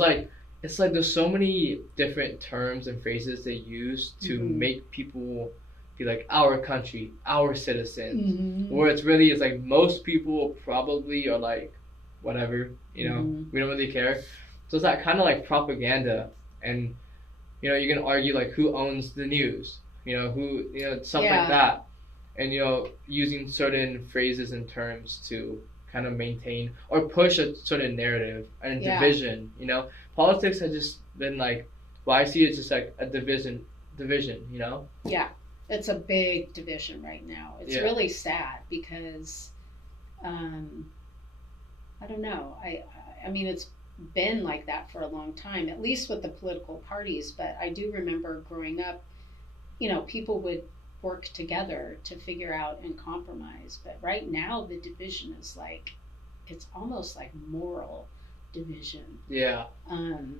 it's like there's so many different terms and phrases they use to make people be like our country, our citizens. Where it's really is like most people probably are like whatever, we don't really care. So it's that kind of like propaganda, and you can argue like who owns the news, who stuff like that, and using certain phrases and terms to kind of maintain or push a certain narrative and division. Politics has just been like, I see it's just like a division. Yeah, it's a big division right now. It's really sad because I don't know. I mean, it's been like that for a long time, at least with the political parties. But I do remember growing up, people would work together to figure out and compromise. But right now, the division is like, it's almost like moral division. Yeah. And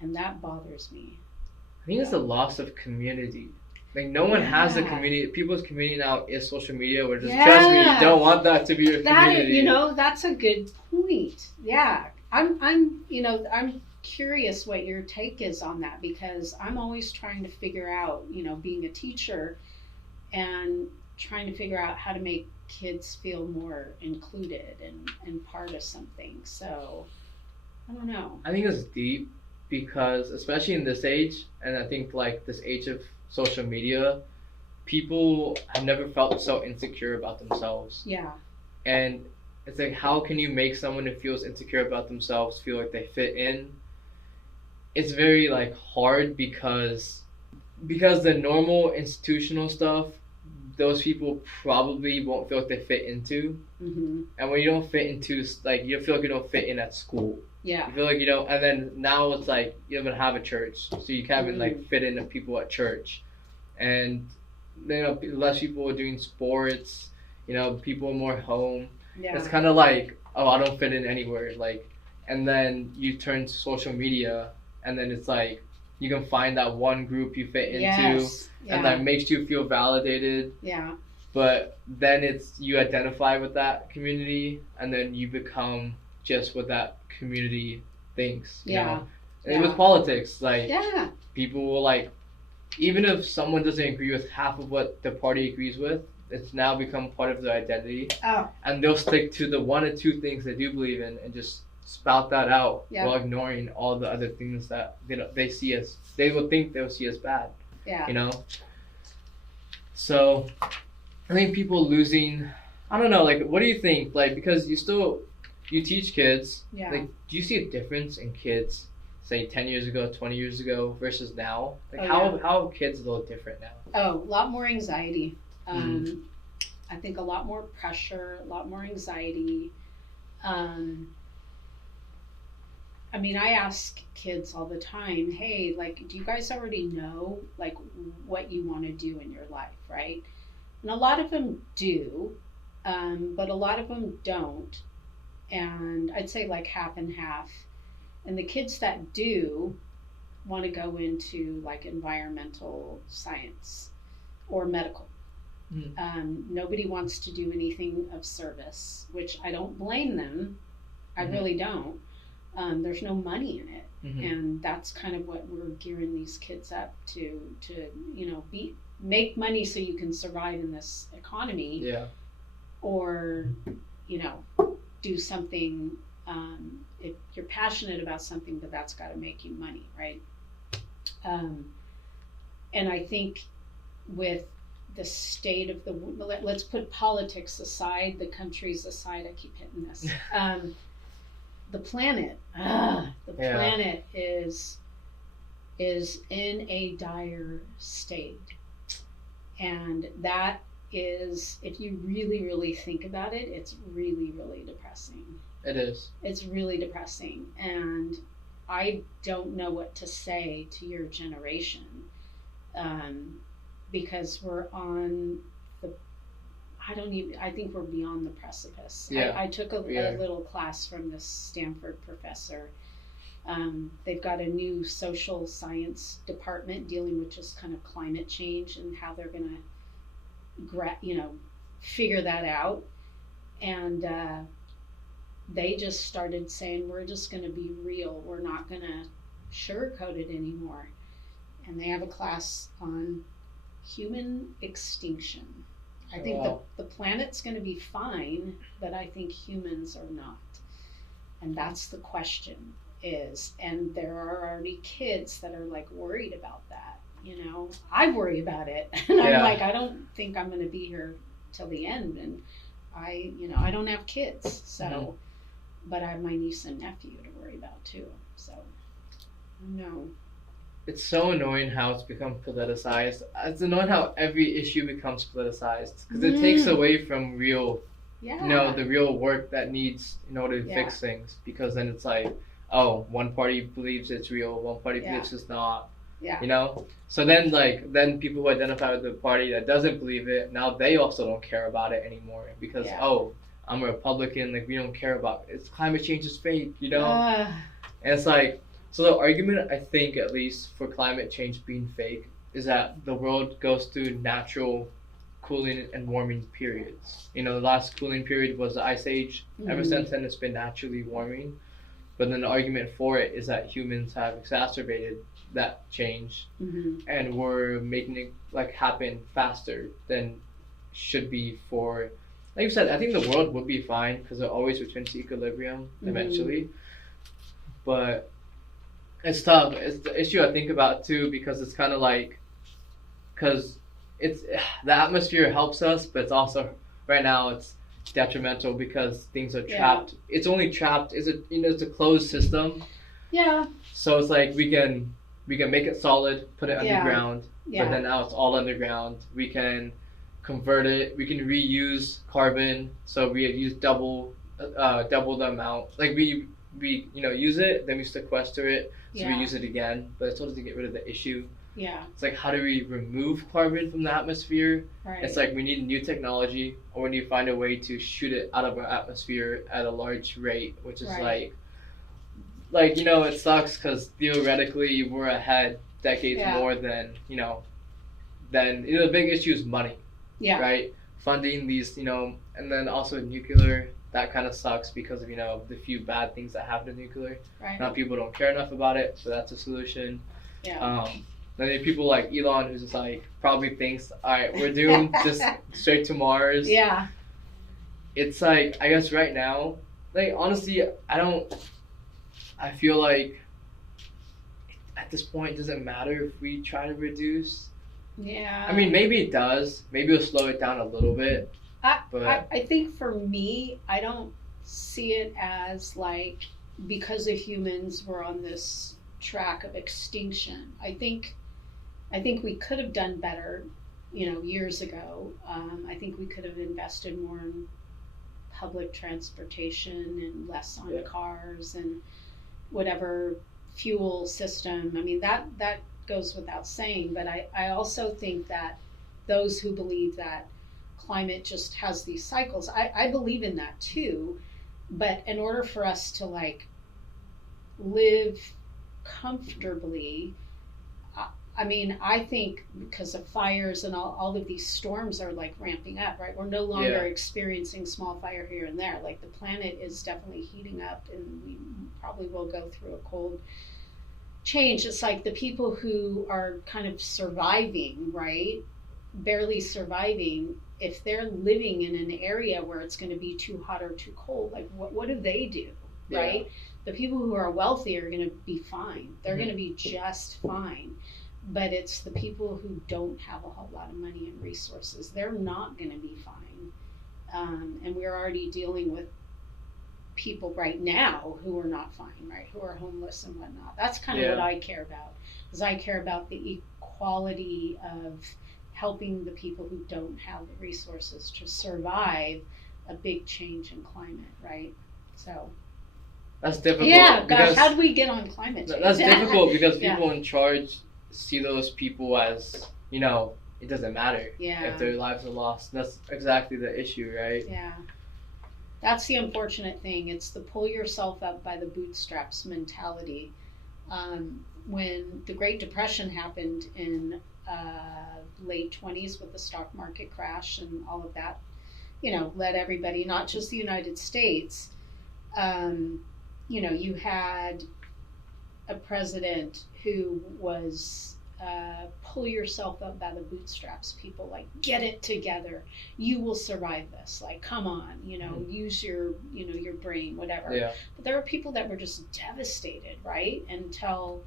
that bothers me. I think it's a loss of community. Like no one has a community. People's community now is social media. Where just trust me, you don't want that to be your community. That's a good point. Yeah, I'm curious what your take is on that, because I'm always trying to figure out, being a teacher, and trying to figure out how to make kids feel more included and part of something. So I don't know. I think it's deep because especially in this age, and I think like this age of social media, people have never felt so insecure about themselves. Yeah. And it's like, how can you make someone who feels insecure about themselves feel like they fit in it's very like hard because the normal institutional stuff, those people probably won't feel like they fit into. Mm-hmm. And when you don't fit into, like, you feel like you don't fit in at school. Yeah. You feel like you don't, and then now it's like you don't even have a church, so you can't even like fit in the people at church, and you know, less people are doing sports. You know, people are more home. Yeah. It's kind of like, oh, I don't fit in anywhere. Like, and then you turn to social media, and then it's like you can find that one group you fit into, Yes. Yeah. and that makes you feel validated. Yeah. But then it's you identify with that community, and then you become just what that community thinks. You know? And with politics, like, people will like, even if someone doesn't agree with half of what the party agrees with, it's now become part of their identity. Oh. And they'll stick to the one or two things they do believe in and just spout that out while ignoring all the other things that they see as, they will think they'll see as bad. Yeah. You know? So I think people losing, I don't know, like, what do you think? Like, because you teach kids. Yeah. Like, do you see a difference in kids, say 10 years ago, 20 years ago versus now? Like, how are kids a little different now? Oh, a lot more anxiety. I think a lot more pressure, a lot more anxiety. I mean, I ask kids all the time, hey, like, do you guys already know, like, what you want to do in your life, right? And a lot of them do, but a lot of them don't. And I'd say like half and half. And the kids that do want to go into like environmental science or medical. Nobody wants to do anything of service, which I don't blame them. I really don't. There's no money in it. And that's kind of what we're gearing these kids up to you know, make money so you can survive in this economy. Yeah. Or, you know, do something, if you're passionate about something, but that's got to make you money, right? And I think with the state of let's put politics aside, the countries aside, I keep hitting this. The planet is in a dire state. And that is, if you really, really think about it, it's really, really depressing. It is. It's really depressing. And I don't know what to say to your generation, because we're on the, I think we're beyond the precipice. Yeah. I took a little class from this Stanford professor. They've got a new social science department dealing with just kind of climate change and how they're going to, figure that out. And they just started saying, we're just going to be real. We're not going to sugarcoat it anymore. And they have a class on human extinction. I think the planet's going to be fine, but I think humans are not. And that's the question is, and there are already kids that are like worried about that. You know, I worry about it. And I'm like, I don't think I'm going to be here till the end. And I don't have kids. So, but I have my niece and nephew to worry about too. So, no. It's so annoying how it's become politicized. It's annoying how every issue becomes politicized because it takes away from real, the real work that needs in order to fix things. Because then it's like, oh, one party believes it's real, one party believes it's not. Yeah. You know? So then people who identify with the party that doesn't believe it, now they also don't care about it anymore because, I'm a Republican, like, we don't care about it. It's climate change is fake, you know? And it's like, so the argument, I think, at least, for climate change being fake is that the world goes through natural cooling and warming periods. You know, the last cooling period was the Ice Age. Ever since then, it's been naturally warming. But then the argument for it is that humans have exacerbated that change, and we're making it like happen faster than should be for. Like you said, I think the world would be fine because it always returns to equilibrium eventually. But it's tough. It's the issue I think about too because it's kind of like, because it's the atmosphere helps us, but it's also right now it's detrimental because things are trapped. It's only trapped. It's a closed system. Yeah. So it's like we can make it solid, put it Yeah. underground, Yeah. but then now it's all underground. We can convert it. We can reuse carbon, so we use double the amount. Like we use it, then we sequester it, so we Yeah. use it again. But it still doesn't get rid of the issue. Yeah. It's like, how do we remove carbon from the atmosphere? Right. It's like we need new technology, or we need to find a way to shoot it out of our atmosphere at a large rate, which is Right. it sucks because theoretically we're ahead decades Yeah. more than the big issue is money, Yeah. right? Funding these, and then also nuclear. That kind of sucks because of the few bad things that happen to nuclear. Right. Now people don't care enough about it, so that's a solution. Yeah. Then there are people like Elon who's just like probably thinks, all right, we're doomed just straight to Mars. Yeah. It's like, I guess right now, like honestly, I feel like at this point it doesn't matter if we try to reduce. Yeah. I mean, maybe it does. Maybe it'll slow it down a little bit. I think for me, I don't see it as like because of humans we're on this track of extinction. I think we could have done better, years ago. I think we could have invested more in public transportation and less on cars and whatever fuel system. I mean, that goes without saying, but I also think that those who believe that climate just has these cycles, I believe in that too, but in order for us to like live comfortably, I mean, I think because of fires and all of these storms are like ramping up, right? We're no longer experiencing small fire here and there. Like the planet is definitely heating up and we probably will go through a cold change. It's like the people who are kind of surviving, right? Barely surviving. If they're living in an area where it's going to be too hot or too cold, like what do they do, right? Yeah. The people who are wealthy are going to be fine. They're going to be just fine. But it's the people who don't have a whole lot of money and resources. They're not going to be fine. And we're already dealing with people right now who are not fine, right? Who are homeless and whatnot. That's kind of what I care about. Because I care about the equality of helping the people who don't have the resources to survive a big change in climate, right? So that's difficult. Yeah, gosh, how do we get on climate change? That's difficult because people in charge see those people as, it doesn't matter if their lives are lost. That's exactly the issue, right? Yeah. That's the unfortunate thing. It's the pull yourself up by the bootstraps mentality. When the Great Depression happened in late 20s with the stock market crash and all of that, led everybody, not just the United States, you had a president who was pull yourself up by the bootstraps. People like, get it together. You will survive this. Like, come on, use your brain, whatever. Yeah. But there were people that were just devastated, right? Until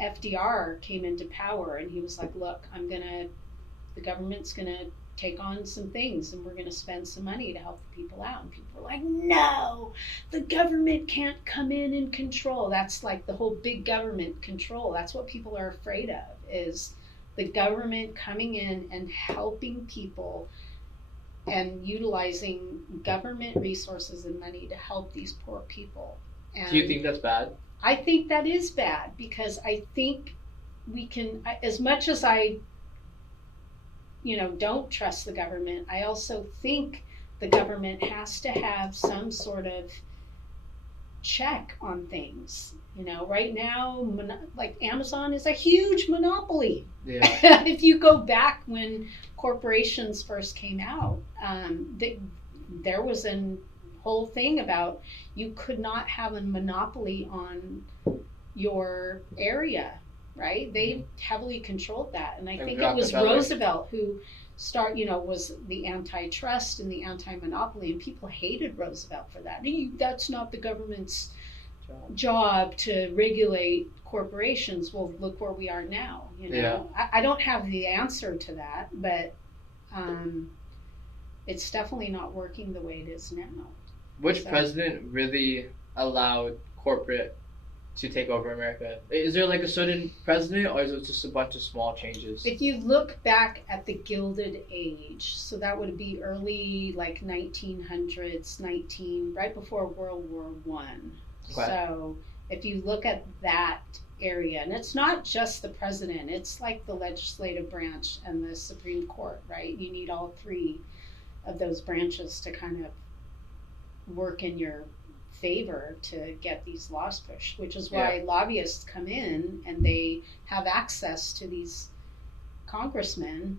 FDR came into power and he was like, look, the government's gonna take on some things and we're going to spend some money to help the people out. And people were like, no, the government can't come in and control. That's like the whole big government control. That's what people are afraid of, is the government coming in and helping people and utilizing government resources and money to help these poor people. And do you think that's bad? I think that is bad because I think we can, as much as I don't trust the government, I also think the government has to have some sort of check on things. Right now, like Amazon is a huge monopoly. Yeah. If you go back when corporations first came out, there was a whole thing about you could not have a monopoly on your area. Right? They heavily controlled that. And I think it was Roosevelt who was the antitrust and the anti-monopoly, and people hated Roosevelt for that. That's not the government's job to regulate corporations. Well, look where we are now. Yeah. I don't have the answer to that, but it's definitely not working the way it is now. Which president really allowed corporate to take over America? Is there like a certain president, or is it just a bunch of small changes? If you look back at the Gilded Age, so that would be early like 1900s, right before World War One. Okay. So if you look at that area, and it's not just the president, it's like the legislative branch and the Supreme Court, right? You need all three of those branches to kind of work in your favor to get these laws pushed, which is why lobbyists come in and they have access to these congressmen,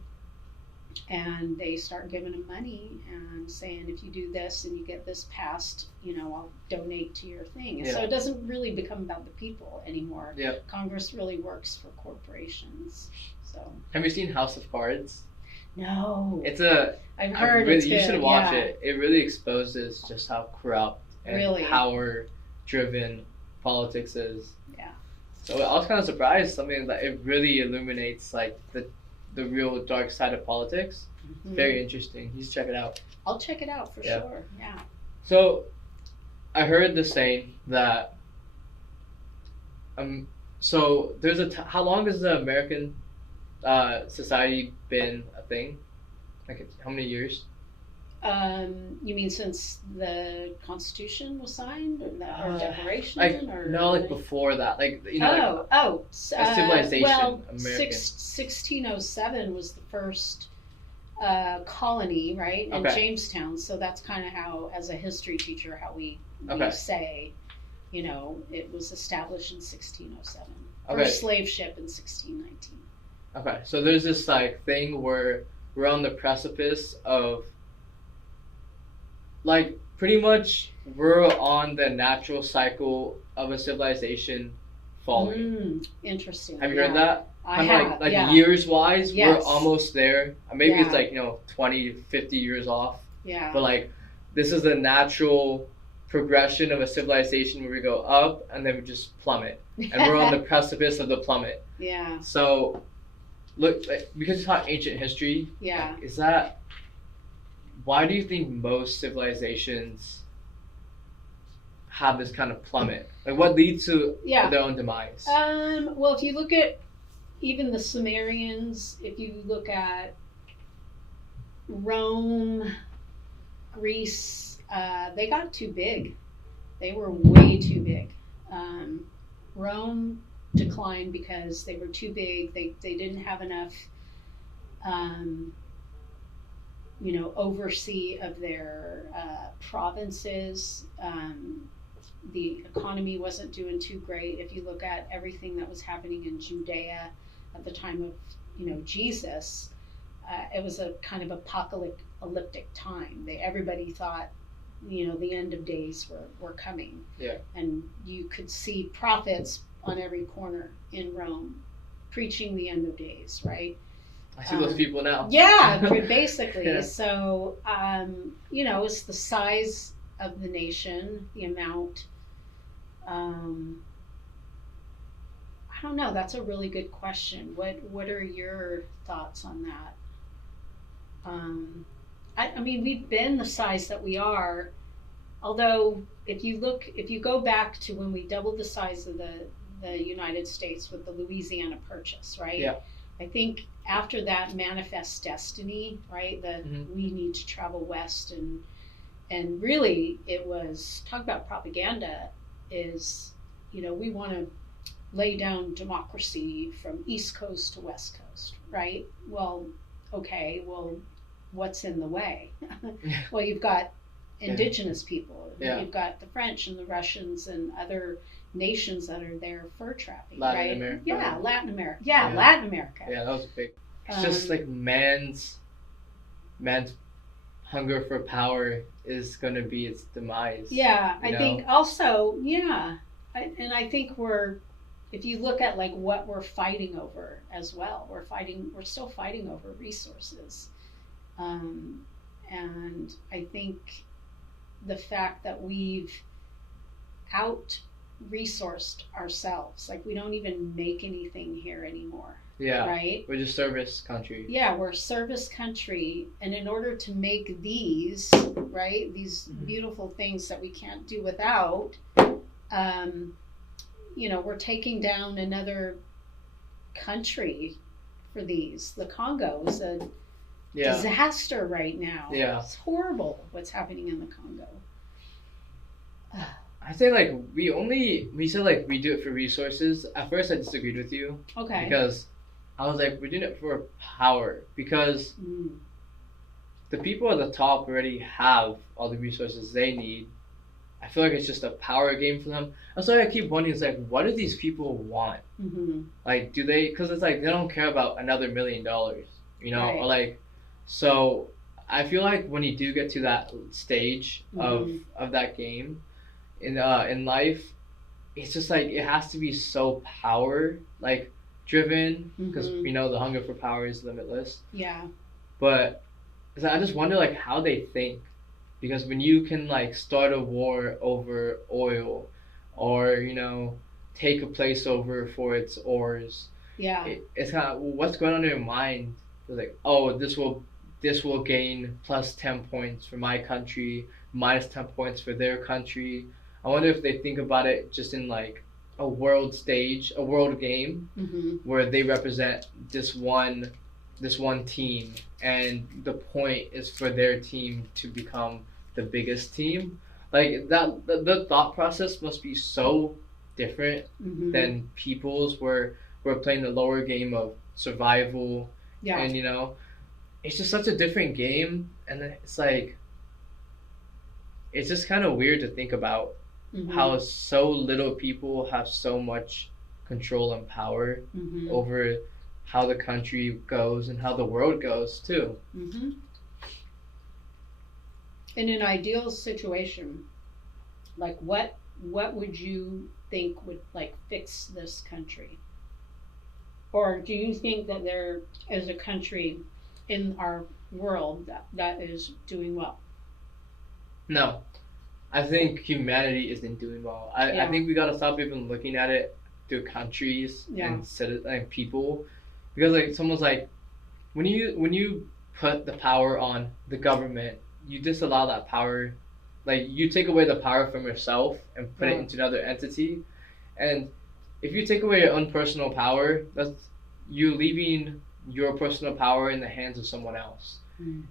and they start giving them money and saying, if you do this and you get this passed, I'll donate to your thing. And so it doesn't really become about the people anymore. Congress really works for corporations. So have you seen House of Cards? No. I've heard really, it's good. You should watch it. It really exposes just how corrupt and power driven politics is. Yeah. So I was kind of surprised, something that it really illuminates like the real dark side of politics. Mm-hmm. Very interesting. You should check it out. I'll check it out for sure. Yeah. So I heard the saying that so there's how long has the American society been a thing? Like how many years? You mean since the Constitution was signed, or Declaration, or no, like before that, like civilization. Well, American. 1607 was the first colony, right, in Jamestown. So that's kind of how, as a history teacher, how we say, it was established in 1607. First slave ship in 1619. Okay, so there's this like thing where we're on the precipice of, like, pretty much we're on the natural cycle of a civilization falling. Interesting. Have you heard that? I have. Like years wise, yes. We're almost there. Maybe it's like 20, 50 years off. Yeah. But like, this is the natural progression of a civilization where we go up and then we just plummet, and we're on the precipice of the plummet. Yeah. So, look, because you taught ancient history. Yeah. Is that, why do you think most civilizations have this kind of plummet? Like, what leads to their own demise? Well, if you look at even the Sumerians, if you look at Rome, Greece, they got too big. They were way too big. Rome declined because they were too big. They didn't have enough oversee of their provinces. The economy wasn't doing too great. If you look at everything that was happening in Judea at the time of Jesus, it was a kind of apocalyptic time. Everybody thought the end of days were coming. Yeah. And you could see prophets on every corner in Rome preaching the end of days, right? I see those people now. Yeah, basically. Yeah. So, it's the size of the nation, the amount. I don't know. That's a really good question. What are your thoughts on that? I mean, we've been the size that we are. Although, if you go back to when we doubled the size of the United States with the Louisiana Purchase, right? Yeah. I think after that manifests destiny, right? That we need to travel west, and really it was, talk about propaganda, is, we want to lay down democracy from East Coast to West Coast, right? Well, okay, what's in the way? Well, you've got indigenous people. Yeah. You've got the French and the Russians and other nations that are there fur trapping, Latin right? America. Yeah, Latin America. Yeah, Latin America. Yeah, that was big. It's just like man's hunger for power is going to be its demise. Yeah, I think also, I think if you look at like what we're fighting over as well, we're still fighting over resources. And I think the fact that we've out-resourced ourselves, like we don't even make anything here anymore. Yeah, right? We're just service country. Yeah, we're a service country, and in order to make these beautiful things that we can't do without, we're taking down another country for these. The Congo is a disaster right now. Yeah. It's horrible what's happening in the Congo. I say like we said like we do it for resources. At first I disagreed with you. Okay. Because I was like, we're doing it for power. Because the people at the top already have all the resources they need. I feel like it's just a power game for them. That's why I keep wondering, it's like, what do these people want? Mm-hmm. Like, do they, because it's like, they don't care about another $1 million, you know? Right. Or like, so I feel like when you do get to that stage of that game in life, it's just like, it has to be so power, like, driven, because we know the hunger for power is limitless. Yeah. But I just wonder, like, how they think. Because when you can, like, start a war over oil or, take a place over for its ores, it's kind of, what's going on in your mind? It's like, oh, this will gain plus 10 points for my country, minus 10 points for their country. I wonder if they think about it just in, like, a world stage, a world game, where they represent this one team, and the point is for their team to become the biggest team. Like that, the thought process must be so different than people's, where we're playing the lower game of survival, and it's just such a different game, and it's like, it's just kind of weird to think about how so little people have so much control and power over how the country goes and how the world goes too. In an ideal situation, like what would you think would like fix this country? Or do you think that there is a country in our world that is doing well? No. I think humanity isn't doing well. I think we gotta stop even looking at it through countries and people. Because like someone's like, when you put the power on the government, you disallow that power. Like, you take away the power from yourself and put it into another entity. And if you take away your own personal power, that's you leaving your personal power in the hands of someone else.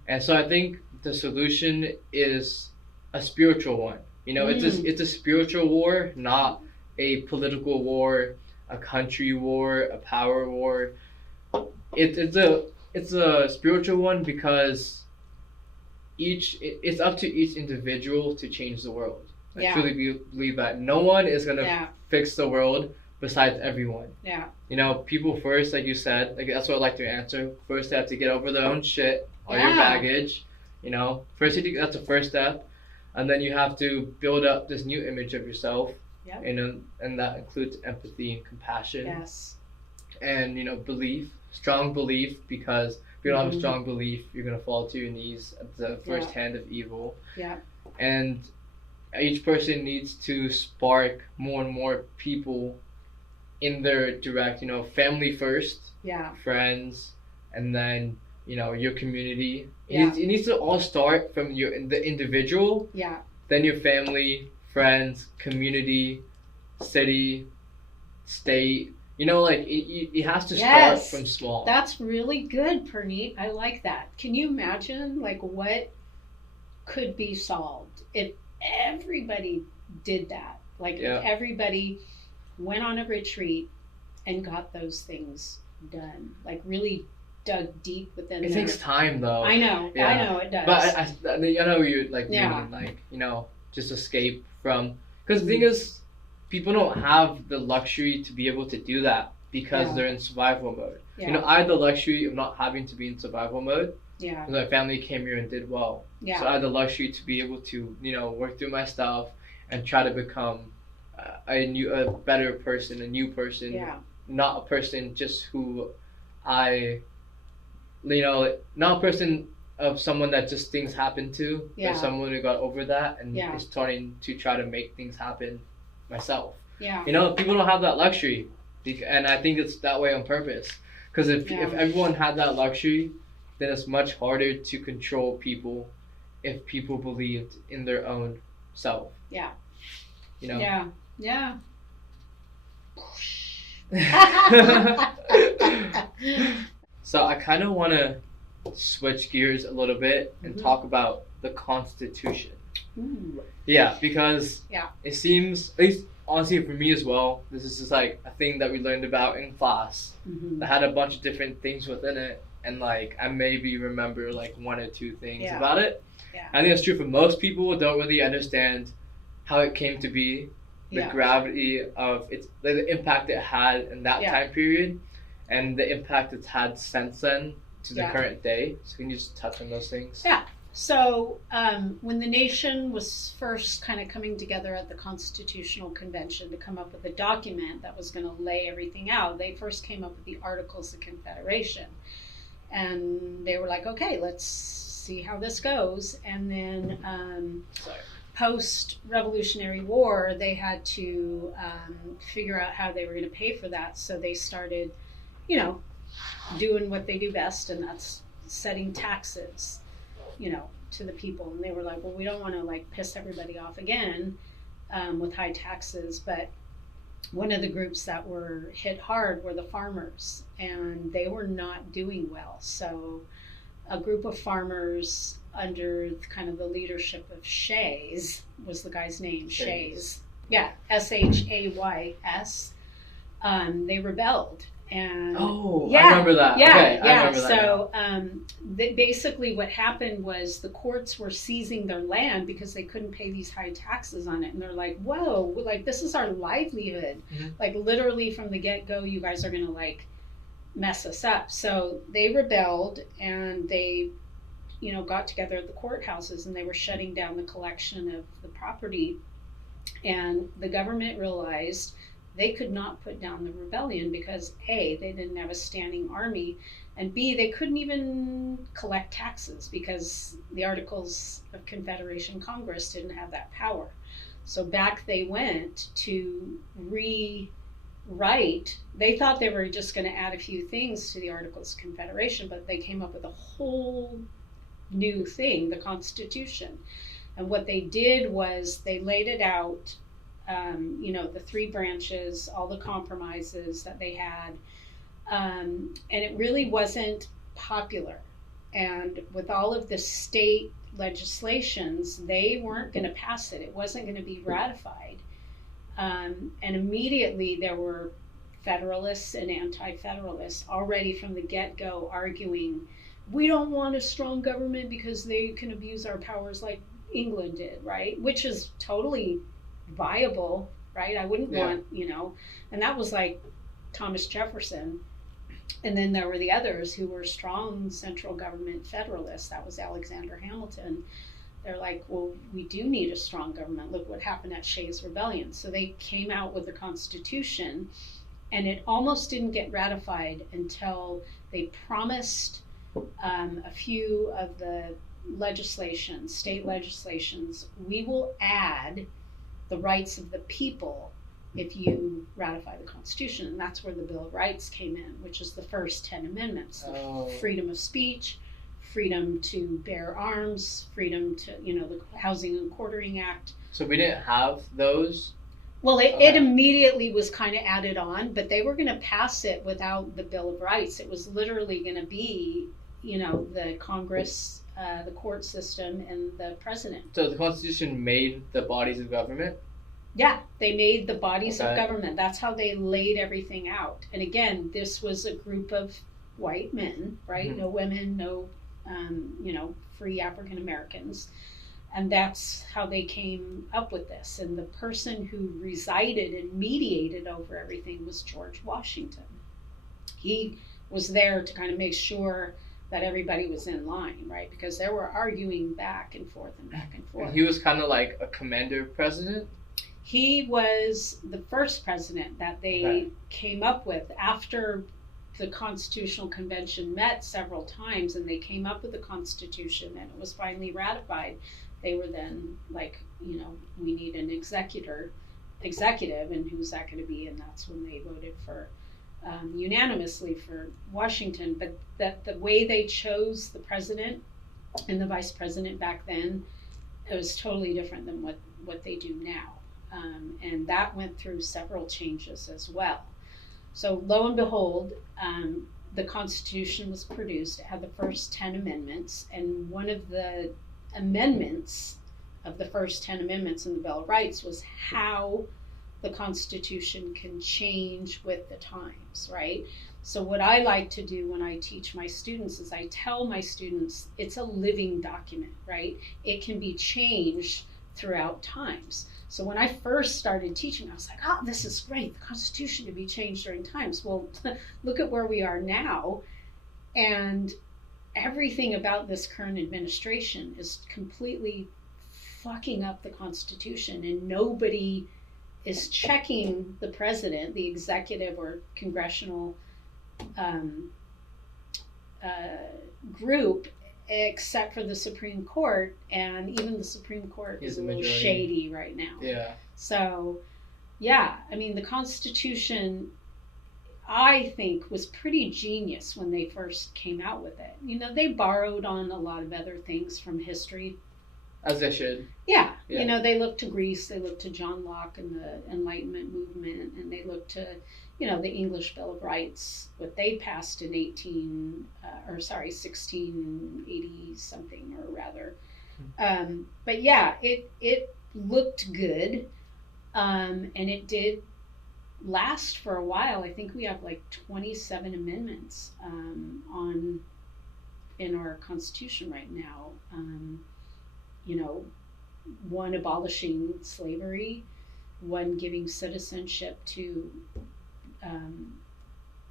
And so I think the solution is a spiritual one. It's a spiritual war, not a political war, a country war, a power war. It's a spiritual one, because it's up to each individual to change the world. I truly believe that no one is gonna fix the world besides everyone. People first, like you said, like that's what I like to answer. First, they have to get over their own shit, all your baggage. First that's the first step, and then you have to build up this new image of yourself. And that includes empathy and compassion. Yes. And belief, strong belief, because if you don't have a strong belief, you're going to fall to your knees at the first hand of evil. And each person needs to spark more and more people in their direct, family first, friends, and then, your community. It needs to all start from the individual, then your family, friends, community, city, state. It has to start from small. That's really good, Perneet. I like that. Can you imagine, like, what could be solved if everybody did that? Like, if everybody went on a retreat and got those things done, like, really dug deep within it takes time, though. I know it does. But I know you meaning, like, just escape from, because the thing is, people don't have the luxury to be able to do that because they're in survival mode. I had the luxury of not having to be in survival mode. Because my family came here and did well. So I had the luxury to be able to, work through my stuff and try to become a better person, a new person, not a person just who not a person of someone that just things happen to, but someone who got over that and is starting to try to make things happen myself. People don't have that luxury, and I think it's that way on purpose, because if everyone had that luxury, then it's much harder to control people if people believed in their own self. So I kind of want to switch gears a little bit and talk about the Constitution. Ooh. Yeah, because Yeah. it seems, at least honestly for me as well, this is just like a thing that we learned about in class that had a bunch of different things within it, and like I maybe remember like one or two things about it. Yeah. I think it's true for most people. Don't really understand how it came to be, the gravity of its, the impact it had in that time period, and the impact it's had since then to the current day. So can you just touch on those things? Yeah. So when the nation was first kind of coming together at the Constitutional Convention to come up with a document that was going to lay everything out, they first came up with the Articles of Confederation. And they were like, okay, let's see how this goes. And then post-Revolutionary War, they had to figure out how they were going to pay for that. So they started, doing what they do best, and that's setting taxes, to the people. And they were like, well, we don't want to like piss everybody off again with high taxes. But one of the groups that were hit hard were the farmers, and they were not doing well. So a group of farmers under kind of the leadership of Shays was the guy's name, Shays. Yeah, Shays. They rebelled. And I remember that. Yeah, okay, yeah. I remember that. So basically what happened was the courts were seizing their land because they couldn't pay these high taxes on it. And they're like, whoa, like this is our livelihood. Like literally from the get-go, you guys are going to like mess us up. So they rebelled, and they, got together at the courthouses, and they were shutting down the collection of the property. And the government realized they could not put down the rebellion because A, they didn't have a standing army, and B, they couldn't even collect taxes because the Articles of Confederation Congress didn't have that power. So back they went to rewrite. They thought they were just going to add a few things to the Articles of Confederation, but they came up with a whole new thing, the Constitution. And what they did was they laid it out, the three branches, all the compromises that they had, and it really wasn't popular. And with all of the state legislations, they weren't going to pass it. It wasn't going to be ratified. And immediately there were Federalists and Anti-Federalists already from the get-go arguing, we don't want a strong government because they can abuse our powers like England did, right? Which is totally viable, right? I wouldn't want, and that was like Thomas Jefferson. And then there were the others who were strong central government federalists. That was Alexander Hamilton. They're like, well, we do need a strong government. Look what happened at Shays' Rebellion. So they came out with the Constitution, and it almost didn't get ratified until they promised a few of the state legislations, we will add the rights of the people if you ratify the Constitution. And that's where the Bill of Rights came in, which is the first 10 amendments. Freedom of speech, freedom to bear arms, freedom to, the Housing and Quartering Act. So we didn't have those? Well, it immediately was kind of added on, but they were going to pass it without the Bill of Rights. It was literally going to be, the Congress, the court system, and the president. So the Constitution made the bodies of government? Yeah, they made the bodies of government. That's how they laid everything out. And again, this was a group of white men, right? Mm-hmm. No women, no, free African Americans. And that's how they came up with this. And the person who resided and mediated over everything was George Washington. He was there to kind of make sure that everybody was in line, right? Because they were arguing back and forth and back and forth. And he was kind of like a commander president? He was the first president that they came up with after the Constitutional Convention met several times, and they came up with the Constitution, and it was finally ratified. They were then like, we need an executive, and who's that going to be? And that's when they voted for unanimously for Washington. But that the way they chose the president and the vice president back then, it was totally different than what they do now. and that went through several changes as well. So lo and behold, the Constitution was produced. It had the first 10 amendments, and one of the amendments of the first 10 amendments in the Bill of Rights was how the Constitution can change with the times, right? So what I like to do when I teach my students is I tell my students it's a living document, right? It can be changed throughout times. So when I first started teaching, I was like, oh, this is great. The Constitution can be changed during times. Well, look at where we are now. And everything about this current administration is completely fucking up the Constitution, and nobody is checking the president, the executive or congressional group, except for the Supreme Court, and even the Supreme Court is a little shady right now. Yeah. So, yeah, I mean, the Constitution, I think, was pretty genius when they first came out with it. You know, they borrowed on a lot of other things from history. As they should. Yeah. You know, they looked to Greece, they looked to John Locke and the Enlightenment movement, and they looked to, you know, the English Bill of Rights, what they passed in 1680 something or rather. But yeah, it looked good, and it did last for a while. I think we have like 27 amendments in our Constitution right now. You know, one abolishing slavery, one giving citizenship to,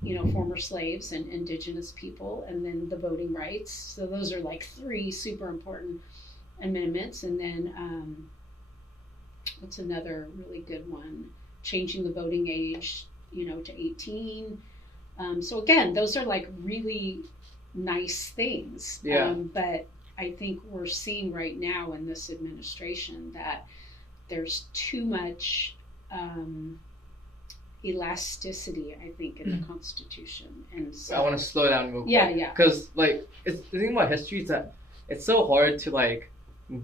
you know, former slaves and indigenous people, and then the voting rights. So those are like 3 super important amendments. And then what's another really good one? Changing the voting age, you know, to 18. So again, those are like really nice things. Yeah. But I think we're seeing right now in this administration that there's too much elasticity, I think, in the Constitution. And so I want to slow down real quick. Yeah. Because, like, the thing about history is that it's so hard to, like,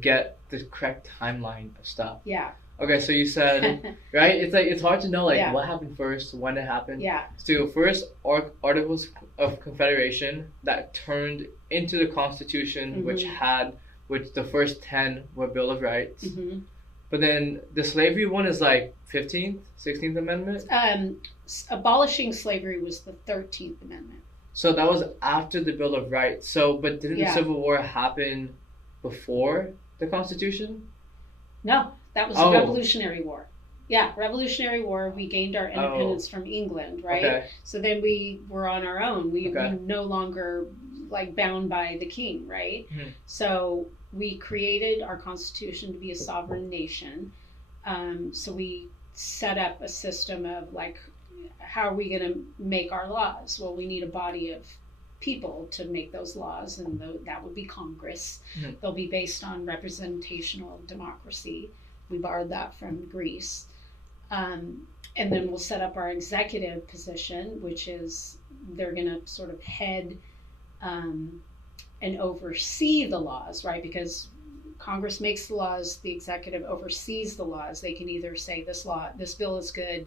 get the correct timeline of stuff. Yeah. Okay, so you said, right? It's like, it's hard to know, like, Yeah. what happened first, when it happened. Yeah. So first, Articles of Confederation that turned into the Constitution, which the first 10 were Bill of Rights. Mm-hmm. But then the slavery one is like 15th, 16th Amendment? Abolishing slavery was the 13th Amendment. So that was after the Bill of Rights. So, but didn't the Civil War happen before the Constitution? No, that was the Revolutionary War. Yeah, Revolutionary War. We gained our independence from England, right? Okay. So then we were on our own. We no longer like bound by the king, right? Mm-hmm. So we created our Constitution to be a sovereign nation. So we set up a system of like, how are we going to make our laws? Well, we need a body of people to make those laws, and that would be Congress. Mm-hmm. They'll be based on representational democracy. We borrowed that from Greece. And then we'll set up our executive position, which is they're going to sort of head and oversee the laws, right? Because Congress makes the laws, the executive oversees the laws. They can either say this bill is good,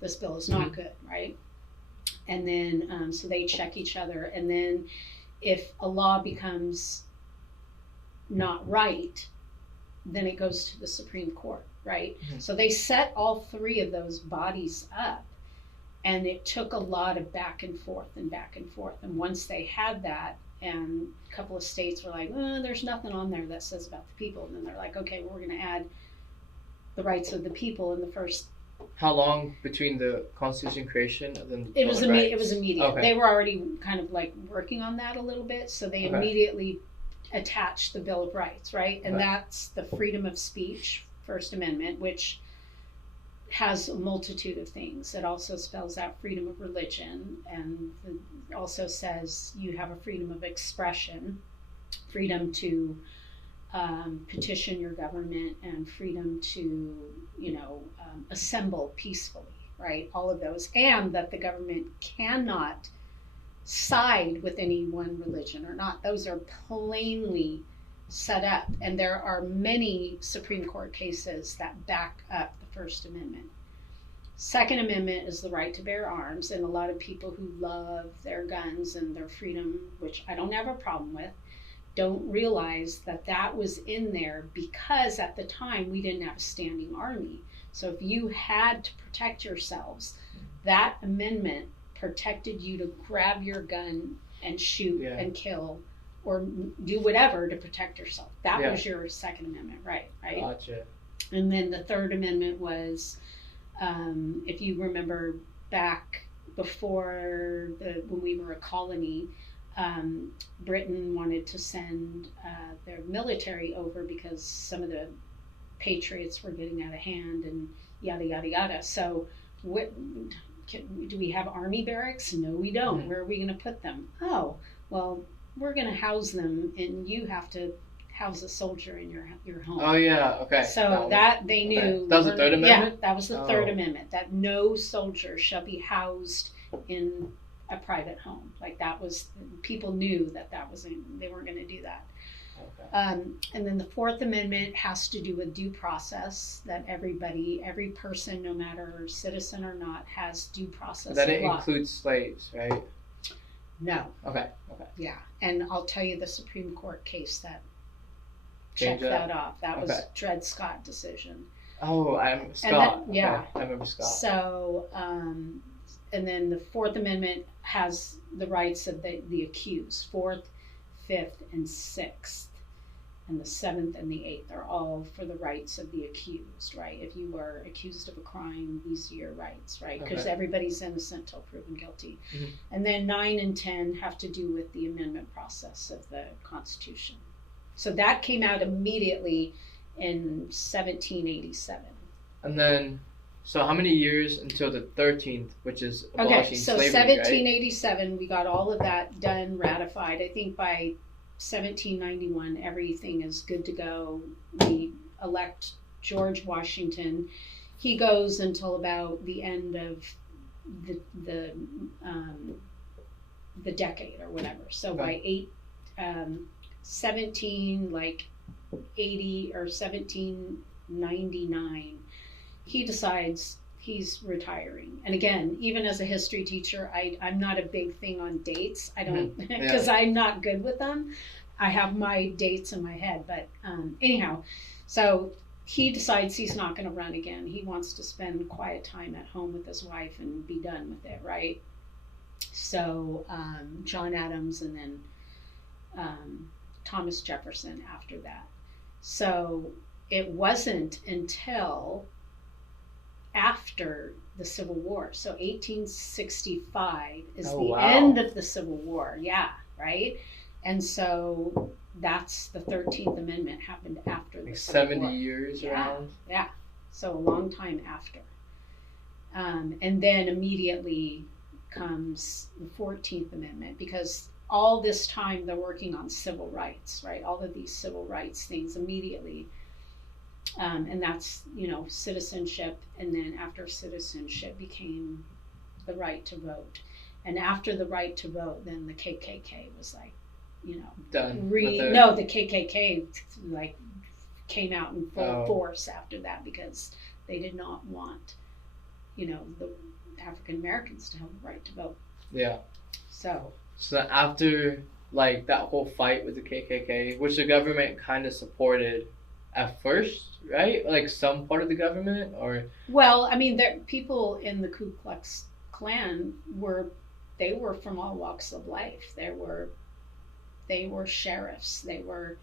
this bill is not good, right? And then so they check each other, and then if a law becomes not right, then it goes to the Supreme Court, right? Mm-hmm. So they set all 3 of those bodies up, and it took a lot of back and forth. And once they had that, and a couple of states were like, there's nothing on there that says about the people. And then they're like, okay, well, we're going to add the rights of the people in the first. How long between the Constitution creation and then it was immediate. Okay. They were already kind of like working on that a little bit, so they immediately attached the Bill of Rights, right? And that's the freedom of speech, First Amendment, which has a multitude of things. It also spells out freedom of religion, and it also says you have a freedom of expression, freedom to petition your government, and freedom to, assemble peacefully, right? All of those, and that the government cannot side with any one religion or not. Those are plainly set up. And there are many Supreme Court cases that back up the First Amendment. Second Amendment is the right to bear arms, and a lot of people who love their guns and their freedom, which I don't have a problem with, don't realize that that was in there because at the time we didn't have a standing army. So if you had to protect yourselves, that amendment protected you to grab your gun and shoot and kill or do whatever to protect yourself. That was your Second Amendment right? Gotcha. And then the Third Amendment was, if you remember back before when we were a colony, Britain wanted to send their military over because some of the patriots were getting out of hand and yada yada yada. So do we have army barracks? No, we don't. Mm-hmm. Where are we going to put them? Oh, well, we're going to house them, and you have to house a soldier in your home. Oh yeah, okay. So that they knew. Okay. That was the Third Amendment? Yeah, that was the Third Amendment, that no soldier shall be housed in a private home. Like that was, people knew that they weren't going to do that. Okay. And then the Fourth Amendment has to do with due process, that every person, no matter citizen or not, has due process. That it includes slaves, right? No. Okay. Yeah, and I'll tell you the Supreme Court case that checked that off. That was Dred Scott decision. Oh, I'm Scott. Yeah. I remember Scott. So, and then the Fourth Amendment has the rights of the accused. Fourth, Fifth, and Sixth. And the Seventh and the Eighth are all for the rights of the accused, right? If you were accused of a crime, these are your rights, right? Because everybody's innocent till proven guilty. Mm-hmm. And then 9 and 10 have to do with the amendment process of the Constitution. So that came out immediately in 1787. And then, so how many years until the 13th, which is abolishing slavery, 1787, right? We got all of that done, ratified. I think by 1791, everything is good to go. We elect George Washington. He goes until about the end of the decade or whatever. So by 1780 or 1799, he decides he's retiring. And again, even as a history teacher, I'm not a big thing on dates. I don't, because I'm not good with them. I have my dates in my head. But anyhow, so he decides he's not going to run again. He wants to spend quiet time at home with his wife and be done with it, right? So John Adams and then Thomas Jefferson after that. So it wasn't until after the Civil War. So 1865 is end of the Civil War. Yeah, right? And so that's the 13th Amendment happened after the Civil 70 War. years around? Yeah, so a long time after. And then immediately comes the 14th Amendment, because all this time they're working on civil rights, right? All of these civil rights things immediately. And that's, citizenship. And then after citizenship became the right to vote. And after the right to vote, then the KKK was like, done. No, the KKK like came out in full force after that, because they did not want, the African Americans to have the right to vote. Yeah. So after like that whole fight with the KKK, which the government kind of supported at first, right? Like some part of the government, or? Well, I mean, people in the Ku Klux Klan were from all walks of life. They were sheriffs. They were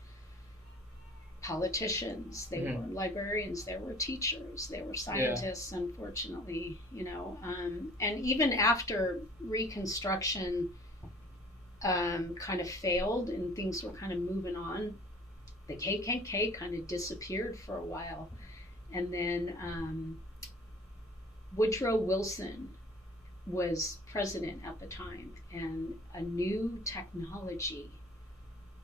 politicians. They were librarians. They were teachers. They were scientists. Unfortunately, and even after Reconstruction kind of failed and things were kind of moving on, the KKK kind of disappeared for a while. And then Woodrow Wilson was president at the time, and a new technology,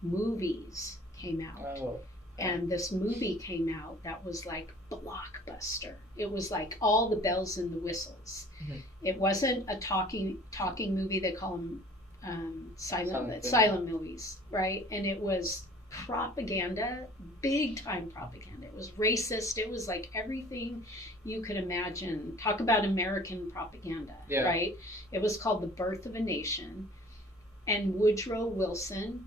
movies, came out. And this movie came out that was like blockbuster. It was like all the bells and the whistles. Mm-hmm. It wasn't a talking movie. They call them silent movies, right? And it was propaganda, big time propaganda. It was racist. It was like everything you could imagine. Talk about American propaganda, right? It was called The Birth of a Nation. And Woodrow Wilson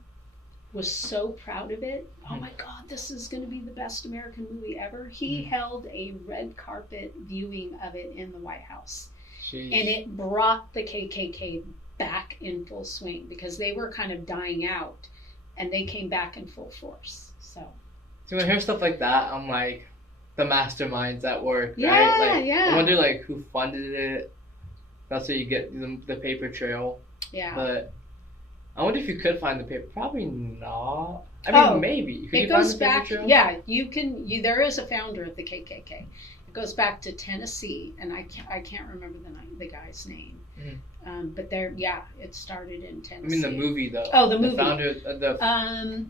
was so proud of it. Oh my God, this is going to be the best American movie ever. He held a red carpet viewing of it in the White House. Jeez. And it brought the KKK back in full swing because they were kind of dying out and they came back in full force. So when I hear stuff like that, I'm like, the masterminds at work, yeah, right? Like, yeah. I wonder like who funded it. That's how you get the paper trail. Yeah. But I wonder if you could find the paper. Probably not. I mean, maybe. It goes back. Yeah, you can. There is a founder of the KKK. It goes back to Tennessee, and I can't remember the guy's name. Mm-hmm. But it started in Tennessee. I mean the movie though. Oh, the movie. The founder,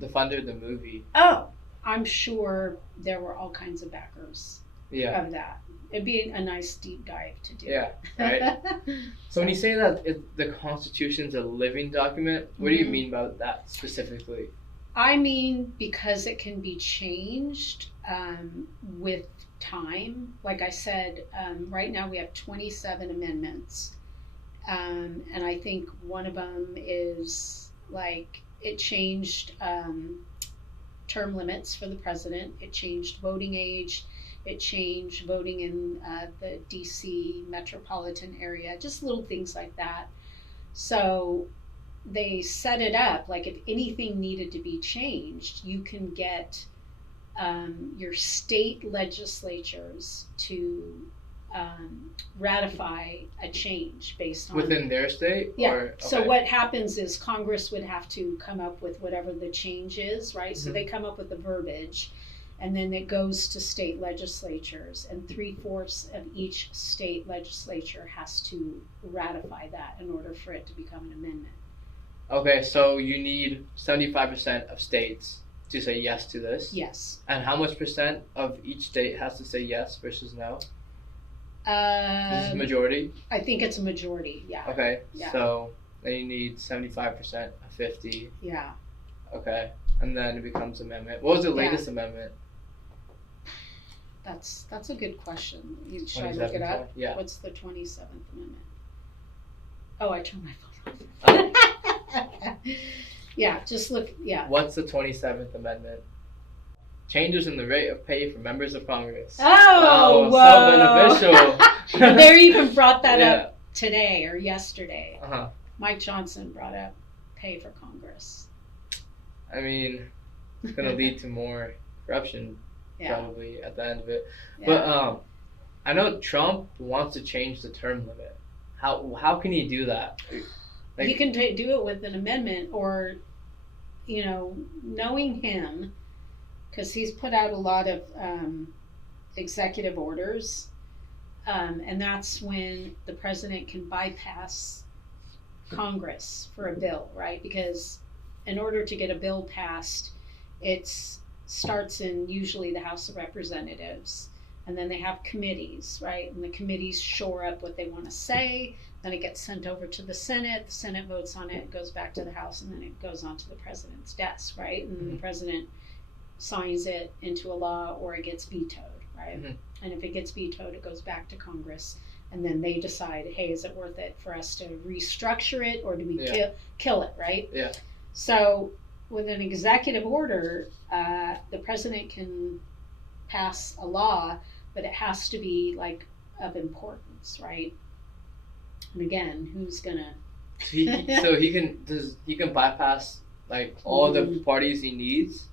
the founder of the movie. Oh, I'm sure there were all kinds of backers of that. It'd be a nice deep dive to do. Yeah, right. So when you say that the Constitution's a living document, what do you mean by that specifically? I mean, because it can be changed with time. Like I said, right now we have 27 amendments. And I think one of them is like it changed term limits for the president. It changed voting age. It changed voting in the DC metropolitan area, just little things like that. So they set it up like if anything needed to be changed, you can get your state legislatures to ratify a change based on within their state. Yeah. Or, okay. So what happens is Congress would have to come up with whatever the change is, right? So they come up with the verbiage. And then it goes to state legislatures, and 3/4 of each state legislature has to ratify that in order for it to become an amendment. Okay, so you need 75% of states to say yes to this? Yes. And how much percent of each state has to say yes versus no? This is majority? I think it's a majority, yeah. Okay, yeah. So then you need 75% of 50. Yeah. Okay, and then it becomes amendment. What was the latest amendment? That's a good question. Should I look it up? Yeah. What's the 27th Amendment? Oh, I turned my phone off. Yeah, just look. Yeah. What's the 27th Amendment? Changes in the rate of pay for members of Congress. Oh, whoa. So beneficial. They even brought that up today or yesterday. Uh-huh. Mike Johnson brought up pay for Congress. I mean, it's going to lead to more corruption. Probably at the end of it. But I know Trump wants to change the term limit. How can he do that? Like, he can do it with an amendment, or knowing him, because he's put out a lot of executive orders, and that's when the president can bypass Congress for a bill, right? Because in order to get a bill passed, it's starts in usually the House of Representatives, and then they have committees, right? And the committees shore up what they want to say, then it gets sent over to the Senate votes on it, it goes back to the House, and then it goes on to the president's desk, right? And then the president signs it into a law, or it gets vetoed, right? And if it gets vetoed, it goes back to Congress, and then they decide, hey, is it worth it for us to restructure it, or do we kill it, right? Yeah. So with an executive order, the president can pass a law, but it has to be like of importance, right? And again, who's gonna? So he can bypass like all the parties he needs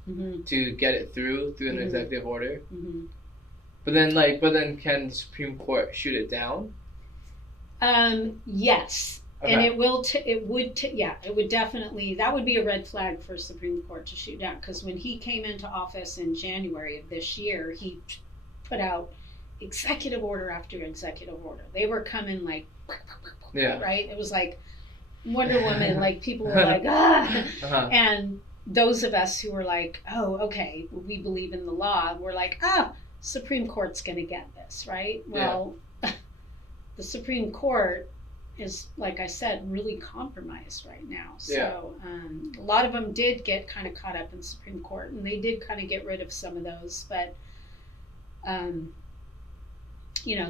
to get it through an executive order. But then can the Supreme Court shoot it down? Yes. Okay. And it would definitely, that would be a red flag for Supreme Court to shoot down, because when he came into office in January of this year, he put out executive order after executive order. They were coming like, right? It was like Wonder Woman, like people were like, and those of us who were like, oh, okay, we believe in the law, we're like, Supreme Court's going to get this, right? Well, the Supreme Court is, like I said, really compromised right now. So a lot of them did get kind of caught up in Supreme Court, and they did kind of get rid of some of those, but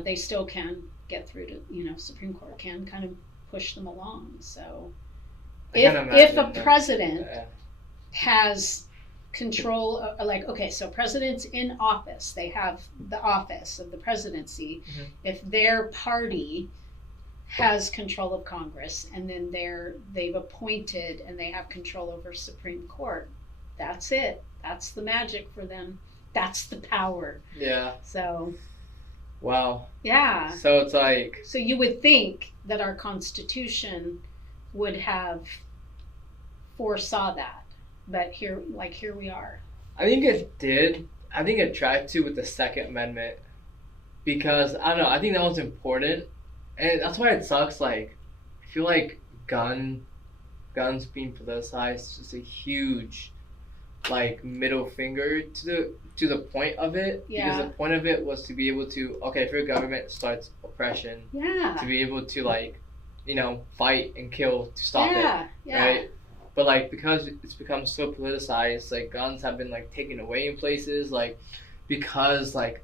they still can get through to, Supreme Court can kind of push them along. So if a president has control, so presidents in office, they have the office of the presidency. If their party has control of Congress, and then they've appointed and they have control over Supreme Court, that's it. That's the magic for them. That's the power. Yeah. So. Wow. Yeah. So it's like. So you would think that our Constitution would have foresaw that, but here we are. I think it did. I think it tried to with the Second Amendment, because I don't know. I think that was important, and that's why it sucks. Like, I feel like guns being politicized is a huge, middle finger to the point of it. Yeah. Because the point of it was to be able to, if your government starts oppression, yeah, to be able to fight and kill to stop it. Yeah. Right. But because it's become so politicized, guns have been taken away in places, because a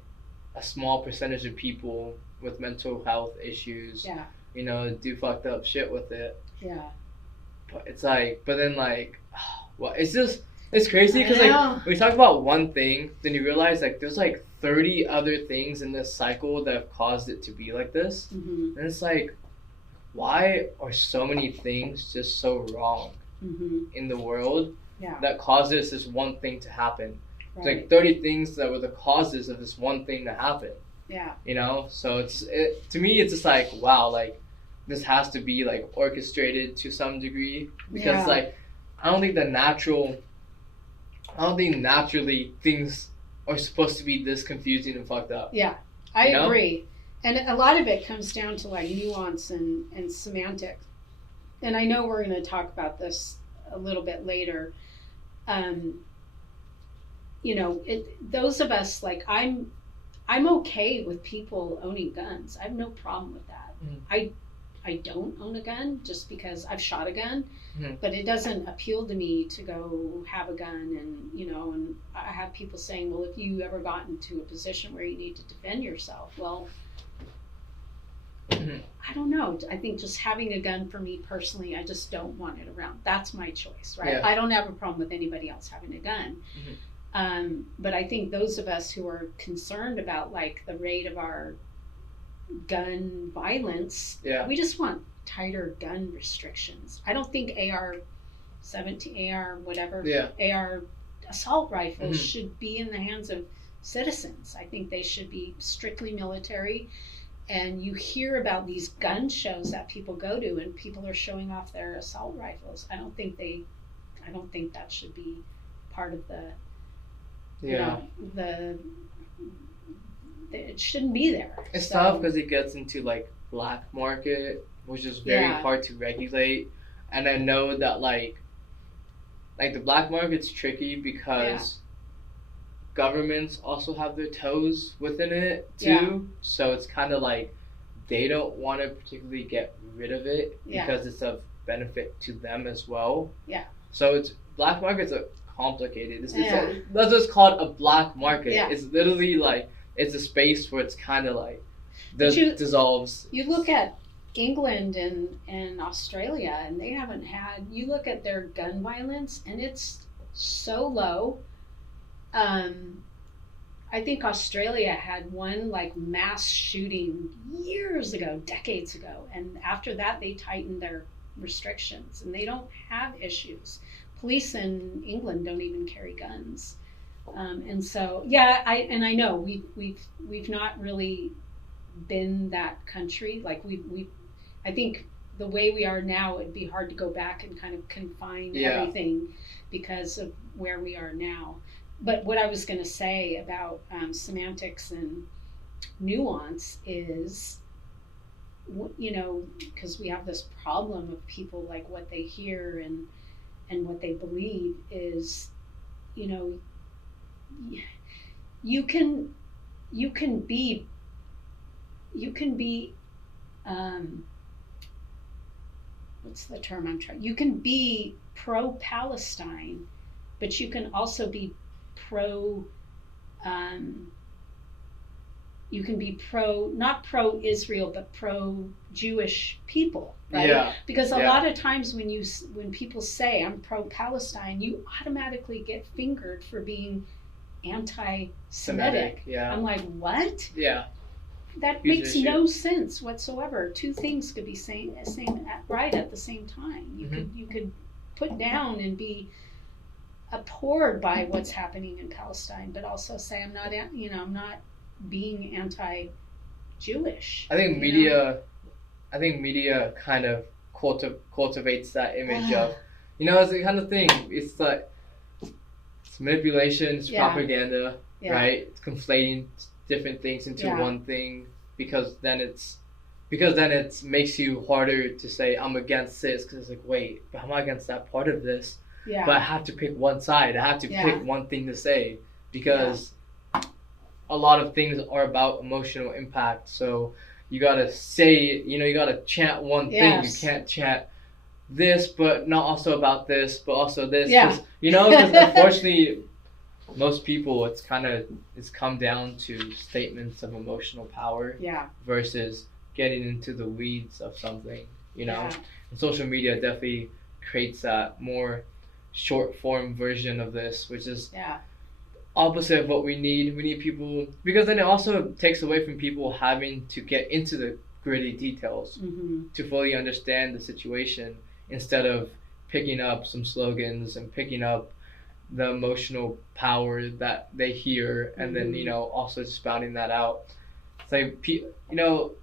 small percentage of people with mental health issues, do fucked up shit with it. Yeah. But it's it's crazy because we talk about one thing, then you realize there's 30 other things in this cycle that have caused it to be like this, and it's why are so many things just so wrong in the world that causes this one thing to happen? Right. It's 30 things that were the causes of this one thing to happen. Yeah. So to me it's just wow, this has to be orchestrated to some degree, because I don't think naturally things are supposed to be this confusing and fucked up. Yeah, I agree. And a lot of it comes down to nuance and semantics. And I know we're going to talk about this a little bit later. Those of us, I'm okay with people owning guns. I have no problem with that. I don't own a gun just because I've shot a gun, but it doesn't appeal to me to go have a gun. And I have people saying, well, if you ever got into a position where you need to defend yourself, well, I don't know. I think just having a gun for me personally, I just don't want it around. That's my choice, right? Yeah. I don't have a problem with anybody else having a gun. But I think those of us who are concerned about the rate of our gun violence, we just want tighter gun restrictions. I don't think AR-17, AR assault rifles should be in the hands of citizens. I think they should be strictly military. And you hear about these gun shows that people go to, and people are showing off their assault rifles. I don't think that should be part of the. It shouldn't be there. It's tough because it gets into black market, which is very hard to regulate. And I know that the black market's tricky because governments also have their toes within it too. Yeah. So it's kind of they don't want to particularly get rid of it because it's of benefit to them as well. Yeah. So black market's complicated. That's what's called a black market. Yeah. It's literally it's a space where it's kind of dissolves. You look at England and Australia, and they haven't had. You look at their gun violence, and it's so low. I think Australia had one mass shooting years ago, decades ago, and after that they tightened their restrictions, and they don't have issues. Police in England don't even carry guns, and so I know we've not really been that country. I think the way we are now, it'd be hard to go back and kind of confine everything because of where we are now. But what I was going to say about semantics and nuance is, because we have this problem of people what they hear and what they believe is, you can be what's the term I'm trying, you can be pro-Palestine, but you can also be pro, you can be not pro-Israel, but pro-Jewish people, right? Yeah. Because a Yeah. lot of times when people say I'm pro-Palestine, you automatically get fingered for being anti-Semitic. Yeah. I'm like, what? Yeah. That Huge makes issue. no sense whatsoever. Two things could be right at the same time. You could put down and be abhorred by what's happening in Palestine, but also say I'm not being anti-Jewish. I think media kind of cultivates that image of, it's the kind of thing. It's like it's manipulation, it's propaganda, right? It's conflating different things into one thing because then it makes you harder to say I'm against this because it's like, wait, but I'm not against that part of this. Yeah. But I have to pick one side. I have to pick one thing to say because a lot of things are about emotional impact. So you gotta say, you gotta chant one thing. You can't chant this, but not also about this, but also this. Yeah. Because unfortunately, most people, it's come down to statements of emotional power versus getting into the weeds of something, And social media definitely creates that more short form version of this, which is opposite of what we need. We need people, because then it also takes away from people having to get into the gritty details to fully understand the situation, instead of picking up some slogans and picking up the emotional power that they hear and then also spouting that out. It's like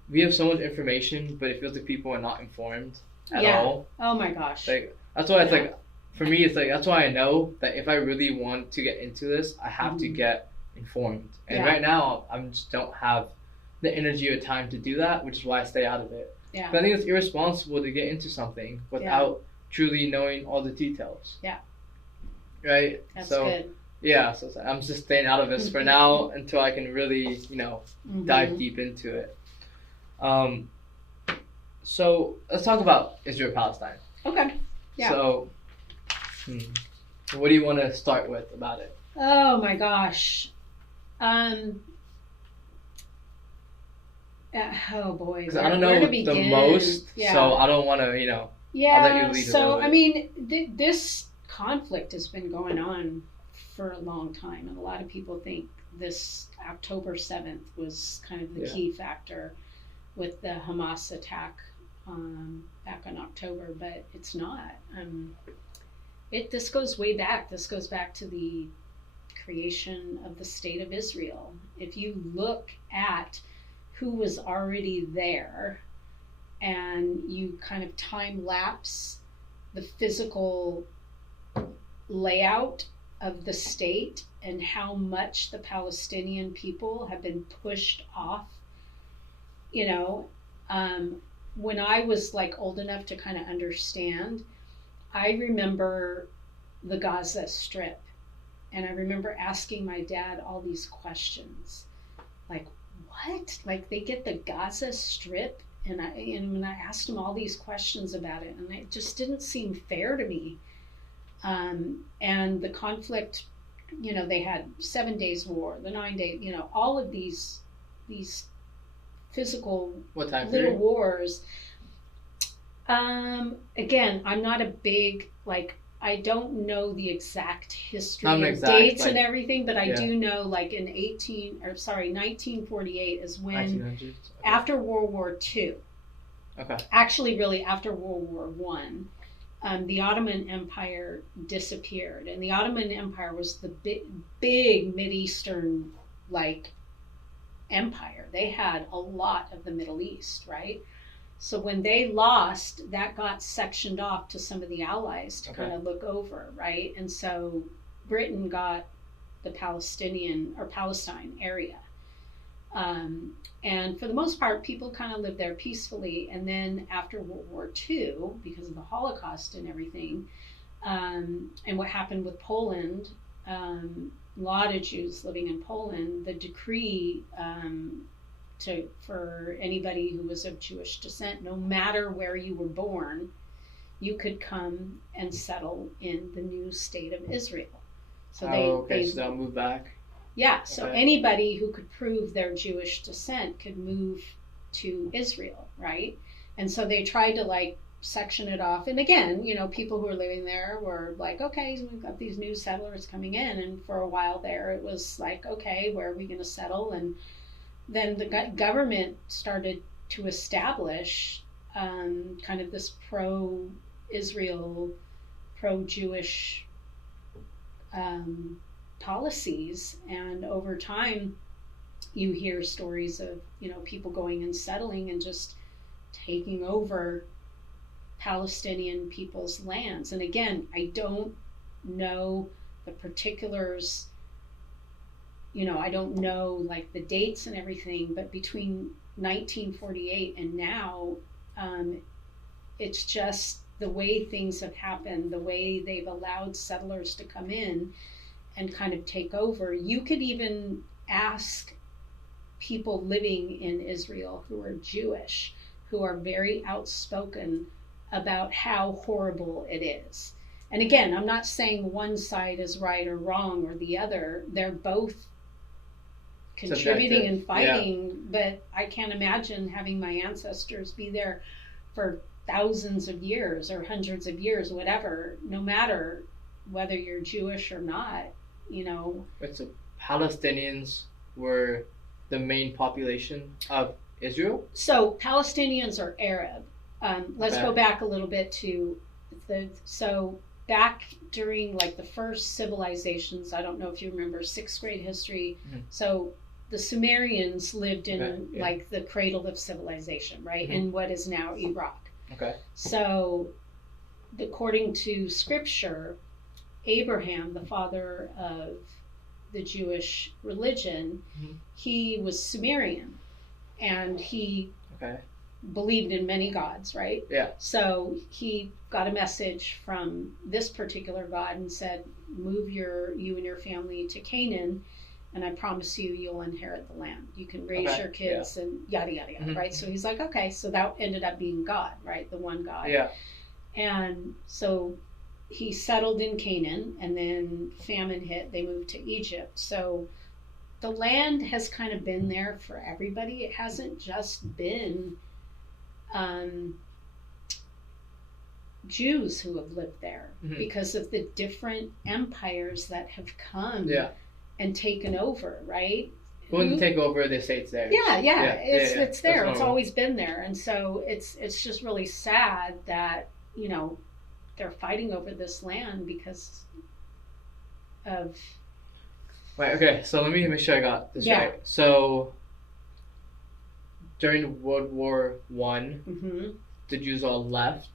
we have so much information, but it feels like people are not informed at all. Oh my gosh. Like that's why it's like, for me, it's like, that's why I know that if I really want to get into this, I have to get informed. And right now, I just don't have the energy or time to do that, which is why I stay out of it. Yeah. But I think it's irresponsible to get into something without truly knowing all the details. Yeah. Right? That's so, good. Yeah, so I'm just staying out of this for now until I can really, dive deep into it. So let's talk about Israel-Palestine. Okay. Yeah. So, what do you want to start with about it? Oh my gosh. Oh boy. Because I don't know the most, so I don't want to, I'll let you lead so I mean, this conflict has been going on for a long time, and a lot of people think this October 7th was kind of the key factor with the Hamas attack back in October, but it's not. This goes way back. This goes back to the creation of the State of Israel. If you look at who was already there and you kind of time lapse the physical layout of the state and how much the Palestinian people have been pushed off, when I was like old enough to kind of understand, I remember the Gaza Strip, and I remember asking my dad all these questions, like, what? Like, they get the Gaza Strip? And when I asked him all these questions about it, and it just didn't seem fair to me. And the conflict, they had 7 days war, the 9 day, all of these physical little wars. Again, I'm not a big, I don't know the exact history of dates and everything, but I do know, in 1948 is when, after World War II. Okay. Actually, really, after World War I, the Ottoman Empire disappeared, and the Ottoman Empire was the big Mideastern, empire. They had a lot of the Middle East, right? So when they lost, that got sectioned off to some of the allies to kind of look over, right? And so Britain got the Palestine area. And for the most part, people kind of lived there peacefully. And then after World War II, because of the Holocaust and everything, and what happened with Poland, a lot of Jews living in Poland, the decree for anybody who was of Jewish descent, no matter where you were born, you could come and settle in the new state of Israel. So so they'll move back. Yeah, so Okay. anybody who could prove their Jewish descent could move to Israel, right? And so they tried to like section it off. And again, people who were living there were like, okay, so we've got these new settlers coming in. And for a while there, it was like, okay, where are we going to settle? And then the government started to establish kind of this pro-Israel, pro-Jewish policies, and over time you hear stories of people going and settling and just taking over Palestinian people's lands. And again, I don't know the particulars, I don't know like the dates and everything, but between 1948 and now, it's just the way things have happened, the way they've allowed settlers to come in and kind of take over. You could even ask people living in Israel who are Jewish, who are very outspoken about how horrible it is. And again, I'm not saying one side is right or wrong or the other. They're both contributing and fighting, but I can't imagine having my ancestors be there for thousands of years or hundreds of years, whatever, no matter whether you're Jewish or not, So Palestinians were the main population of Israel? So Palestinians are Arab. Let's go back a little bit to back during like the first civilizations. I don't know if you remember 6th grade history. Mm-hmm. So the Sumerians lived in like the cradle of civilization, right? Mm-hmm. In what is now Iraq. Okay. So according to scripture, Abraham, the father of the Jewish religion, mm-hmm. he was Sumerian, and he believed in many gods, right? Yeah. So he got a message from this particular God and said, move you and your family to Canaan, and I promise you'll inherit the land. You can raise your kids and yada, yada, yada, mm-hmm. right? So he's like, okay, so that ended up being God, right? The one God. Yeah. And so he settled in Canaan, and then famine hit. They moved to Egypt. So the land has kind of been there for everybody. It hasn't just been Jews who have lived there, mm-hmm. because of the different empires that have come and taken over, right? When they take over, they say it's there. Yeah. It's there. It's always been there. And so it's just really sad that, they're fighting over this land because of... Right, okay, so let me make sure I got this right. So, during World War One, mm-hmm. the Jews all left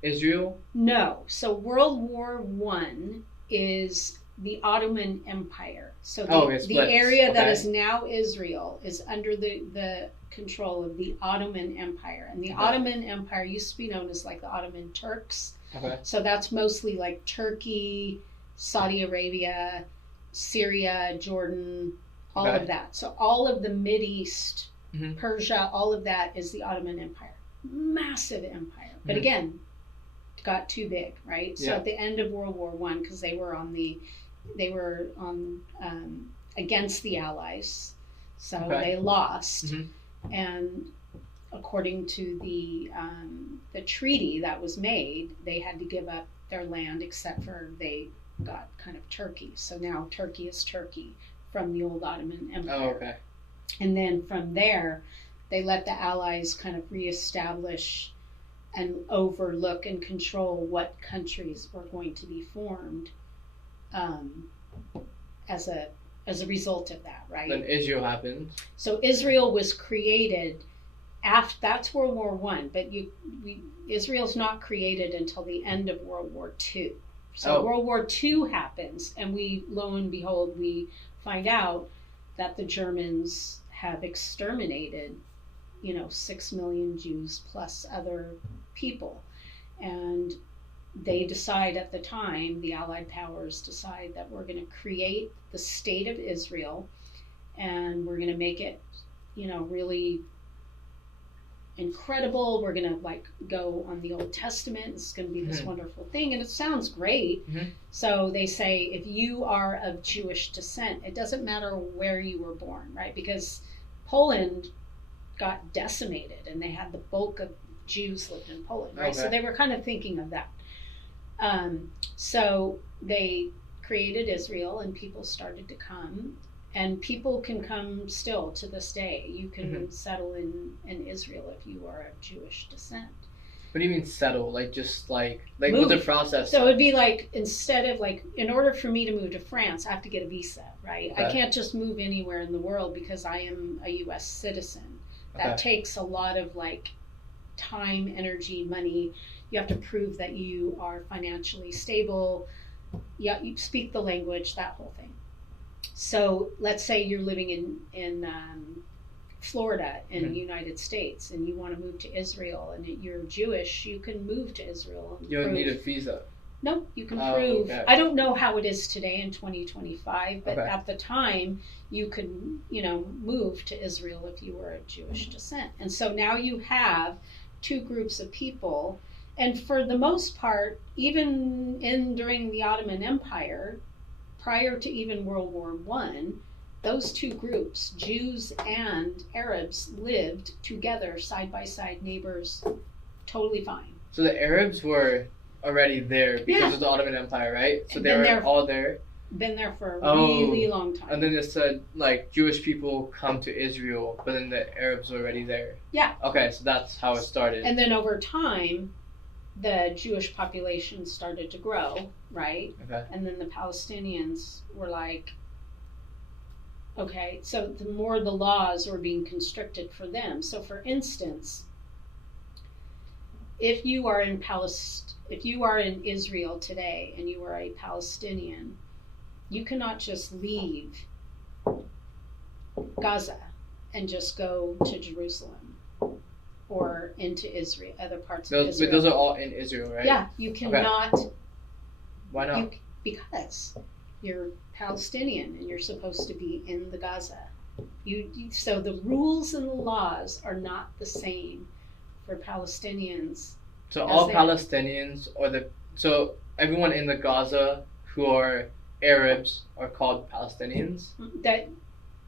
Israel? No. So World War One is the Ottoman Empire. So the area that is now Israel is under the control of the Ottoman Empire. And the Ottoman Empire used to be known as like the Ottoman Turks. Okay. So that's mostly like Turkey, Saudi Arabia, Syria, Jordan, all of that. So all of the Mideast, mm-hmm. Persia, all of that is the Ottoman Empire. Massive empire. But mm-hmm. again, it got too big, right? So at the end of World War One, because they were against the Allies, so they lost. Mm-hmm. And according to the treaty that was made, they had to give up their land, except for they got kind of Turkey. So now Turkey is Turkey from the old Ottoman Empire. Oh, okay. And then from there, they let the Allies kind of reestablish and overlook and control what countries were going to be formed as a result of that, right? Then Israel happened. So Israel was created after, that's World War One, but Israel's not created until the end of World War II. So World War II happens, and lo and behold, we find out that the Germans have exterminated, 6 million Jews plus other people. And they decide at the time, the Allied powers decide that we're going to create the state of Israel, and we're going to make it, really incredible. We're going to like go on the Old Testament. It's going to be this wonderful thing. And it sounds great. So they say, if you are of Jewish descent, it doesn't matter where you were born, right? Because Poland got decimated and they had the bulk of Jews lived in Poland, right? So they were kind of thinking of that. So they created Israel and people started to come, and people can come still to this day. You can settle in Israel if you are of Jewish descent. What do you mean settle? Like just like Move. what's the process? So it'd be like, instead of like, in order for me to move to France, I have to get a visa, right? I can't just move anywhere in the world because I am a US citizen. That takes a lot of like time, energy, money. You have to prove that you are financially stable. Yeah, you speak the language, that whole thing. So let's say you're living in Florida in the United States and you want to move to Israel and you're Jewish, you can move to Israel. And you don't need a visa. No, you can prove. Okay. I don't know how it is today in 2025, but at the time you could, move to Israel if you were of Jewish descent. And so now you have two groups of people. And for the most part, even during the Ottoman Empire, prior to even World War I, those two groups, Jews and Arabs, lived together, side by side, neighbors, totally fine. So the Arabs were already there because of the Ottoman Empire, right? So they were all there. Been there for a really long time. And then it said, like, Jewish people come to Israel, but then the Arabs were already there. Yeah. Okay, so that's how it started. And then over time, the Jewish population started to grow, right? Okay. And then the Palestinians were like, okay, so the more the laws were being constricted for them. So for instance, if you are in Israel today and you are a Palestinian, you cannot just leave Gaza and just go to Jerusalem or into Israel, other parts of Israel. But those are all in Israel, right? Yeah, you cannot. Why not? Because you're Palestinian and you're supposed to be in the Gaza. So the rules and the laws are not the same for Palestinians. So all Palestinians so everyone in the Gaza who are Arabs are called Palestinians? That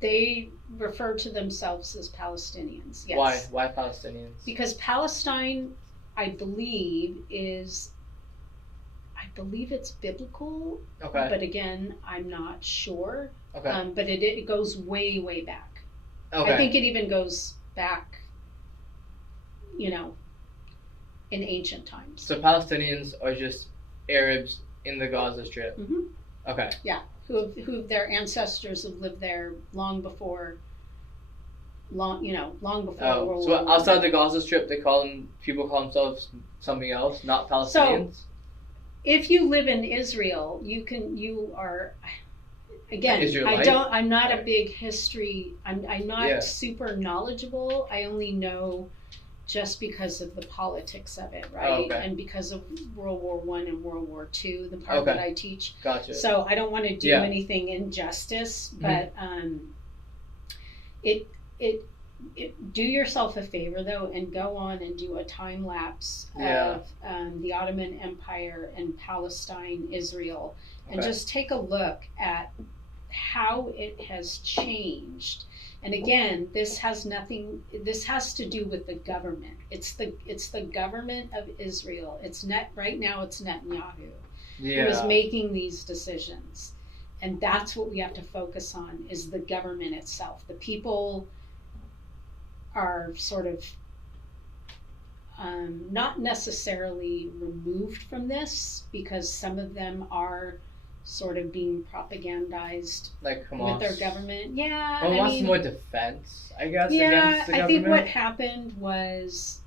they refer to themselves as Palestinians. Yes. Why Palestinians? Because Palestine, I believe it's biblical. Okay. But again, I'm not sure. Okay. But it goes way, way back. Okay. I think it even goes back, in ancient times. So Palestinians are just Arabs in the Gaza Strip. Mm-hmm. Okay. Yeah, who their ancestors have lived there long before World War I. So outside the Gaza Strip, people call themselves something else, not Palestinians. So, if you live in Israel, you are. Again, Israelite? I'm not a big history. I'm not super knowledgeable. I only know just because of the politics of it, right? And because of World War I and World War II, the part that I teach. Gotcha. So I don't want to do anything injustice, but do yourself a favor though and go on and do a time lapse of the Ottoman Empire and Palestine, Israel, and just take a look at how it has changed. And again, this has to do with the government. It's the government of Israel. Right now it's Netanyahu who is making these decisions. And that's what we have to focus on, is the government itself. The people are sort of not necessarily removed from this, because some of them are sort of being propagandized like Hamas. With their government. Yeah. Hamas wants more defense, I guess, yeah, against the government. I think what happened was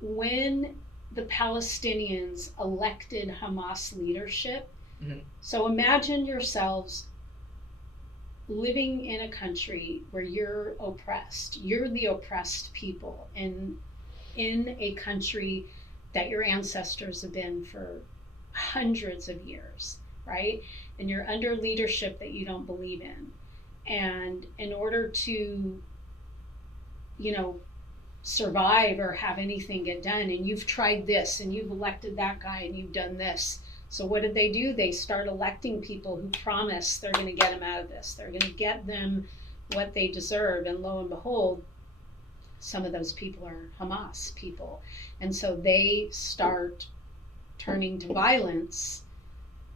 when the Palestinians elected Hamas leadership. Mm-hmm. So imagine yourselves living in a country where you're oppressed. You're the oppressed people in a country that your ancestors have been for hundreds of years, right? And you're under leadership that you don't believe in. And in order to, survive or have anything get done, and you've tried this and you've elected that guy and you've done this. So what did they do? They start electing people who promise they're going to get them out of this. They're going to get them what they deserve. And lo and behold, some of those people are Hamas people. And so they start turning to violence